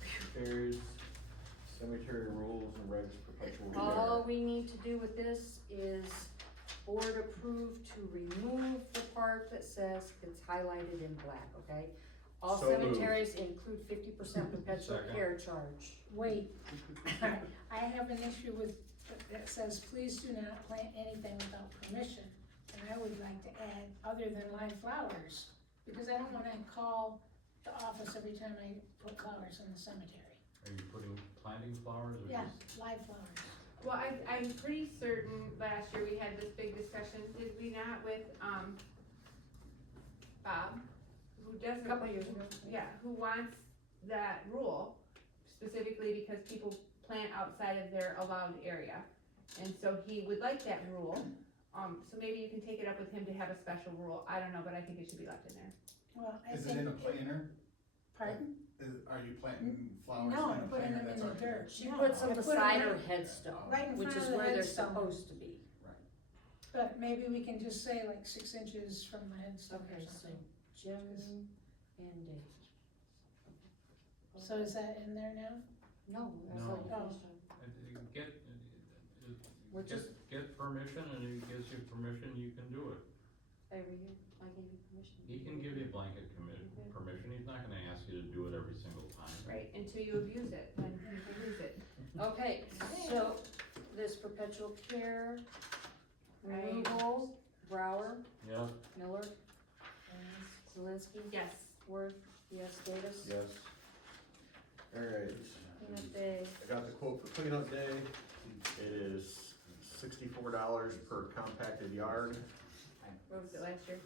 Motion carries. Cemetery rules and regs perpetual All care. we need to do with this is board approve to remove the part that says it's highlighted in black, okay? All So moved. cemeteries include 50% perpetual Second. care charge. Wait, I have an issue with, that says, please do not plant anything without permission. And I would like to add, other than live flowers, because I don't wanna call the office every time I put flowers in the cemetery. Are you planting flowers or Yeah, just? live flowers. Well, I'm pretty certain last year we had this big discussion, did we not, with, Bob? Who A doesn't. couple years ago. Yeah, who wants that rule specifically because people plant outside of their allowed area. And so he would like that rule, so maybe you can take it up with him to have a special rule, I don't know, but I think it should be left in there. Well, I Is think. it in a planter? Pardon? Are you planting flowers No, in a I'm putting planter them that's in the already dirt. She No, puts them I put beside in- her headstone, Right in which front is of the where they're headstone. supposed to be. But maybe we can just say like 6 inches from the headstone or Okay, so something. Jim and Dave. So is that in there now? No, that's No. like the Oh. first time. We're just- Get permission, and if he gives you permission, you can do it. Every year, I gave you permission. He can give you blanket permission, he's not gonna ask you to do it every single time. Right, until you abuse it, then you can use it. Okay, so this perpetual care, Right. removal, Brower, Yeah, Miller, Zelinski. Yes. Worth, yes, Davis. Yes. Alright, Cleanup day, I got the quote for cleanup day. It is $64 per compacted yard. What was it last year?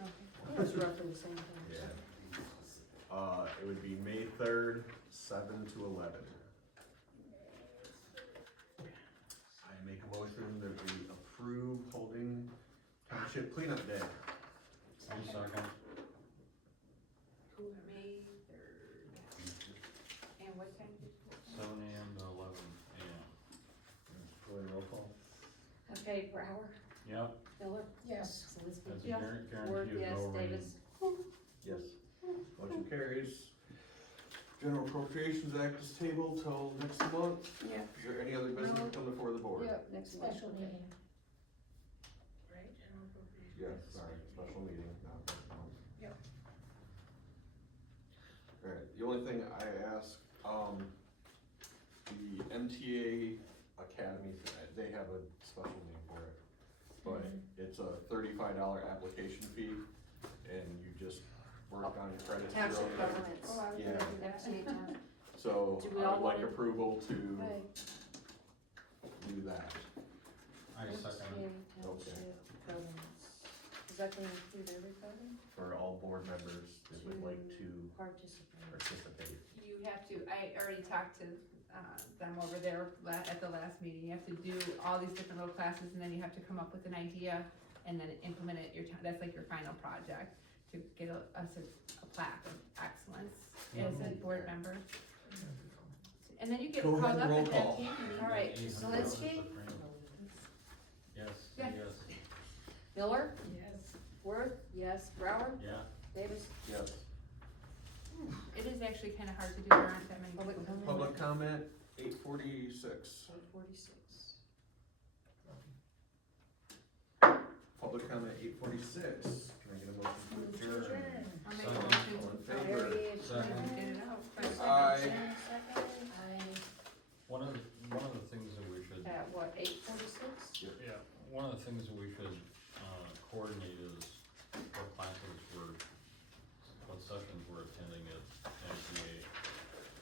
Okay. it's roughly the same thing. Yeah. It would be May 3rd, 7 to 11. I make a motion that we approve holding township cleanup day. I'll second. May 3rd. And what time did you? 7 AM to 11 AM. Go ahead and roll call. Okay, Brower, Yep, Miller, Yes. Zelinski. that's a Yes. Worth, guarantee of yes, no rain. Davis. Yes. Motion carries. General Appropriations Act is tabled till next month. Yeah. Is there any other business to come before the board? Yep, next month. Special meeting. Right, general appropriations. Yes, sorry, special meeting, not next month. Yep. Alright, the only thing I ask, the MTA Academy, they have a special name for it. But it's a $35 application fee, and you just work on credits. your Township own- governments. Oh, I was Yeah. gonna do that. MTA town. So Do we I all would like wanna- approval to Okay. do that. I second. MTA Township governments. Is that gonna include everybody For all board members that would like to participate? participate. You have to, I already talked to, them over there at the last meeting, you have to do all these different little classes, and then you have to come up with an idea, and then implement it that's like your final project, to get a plaque of excellence as a board member. And then you get Go called ahead up and at that roll team call. meeting. All right, $800 Zelinski? for training. Yes. Miller, Yes. Worth, yes, Brower, Yeah. Davis. Yes. It is actually kinda hard to do, there aren't that many Public people. comment? Public comment, 8:46. 8:46. Public comment, 8:46. Can I get a motion to adjourn? I'll make a Second. motion. All in favor? Get it out. Aye. One of the things that we should, At what, 8:46? yeah, one of the things that we should, coordinate is what classes what sessions we're attending at NCA.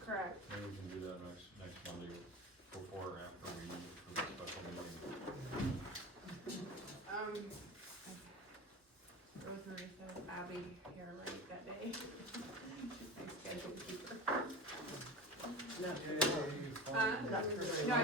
Correct. Maybe we can do that next Monday, before or after we meet for the special meeting. Rosemary said I'll be here late that day. She's my schedule keeper. Not Okay, for No, I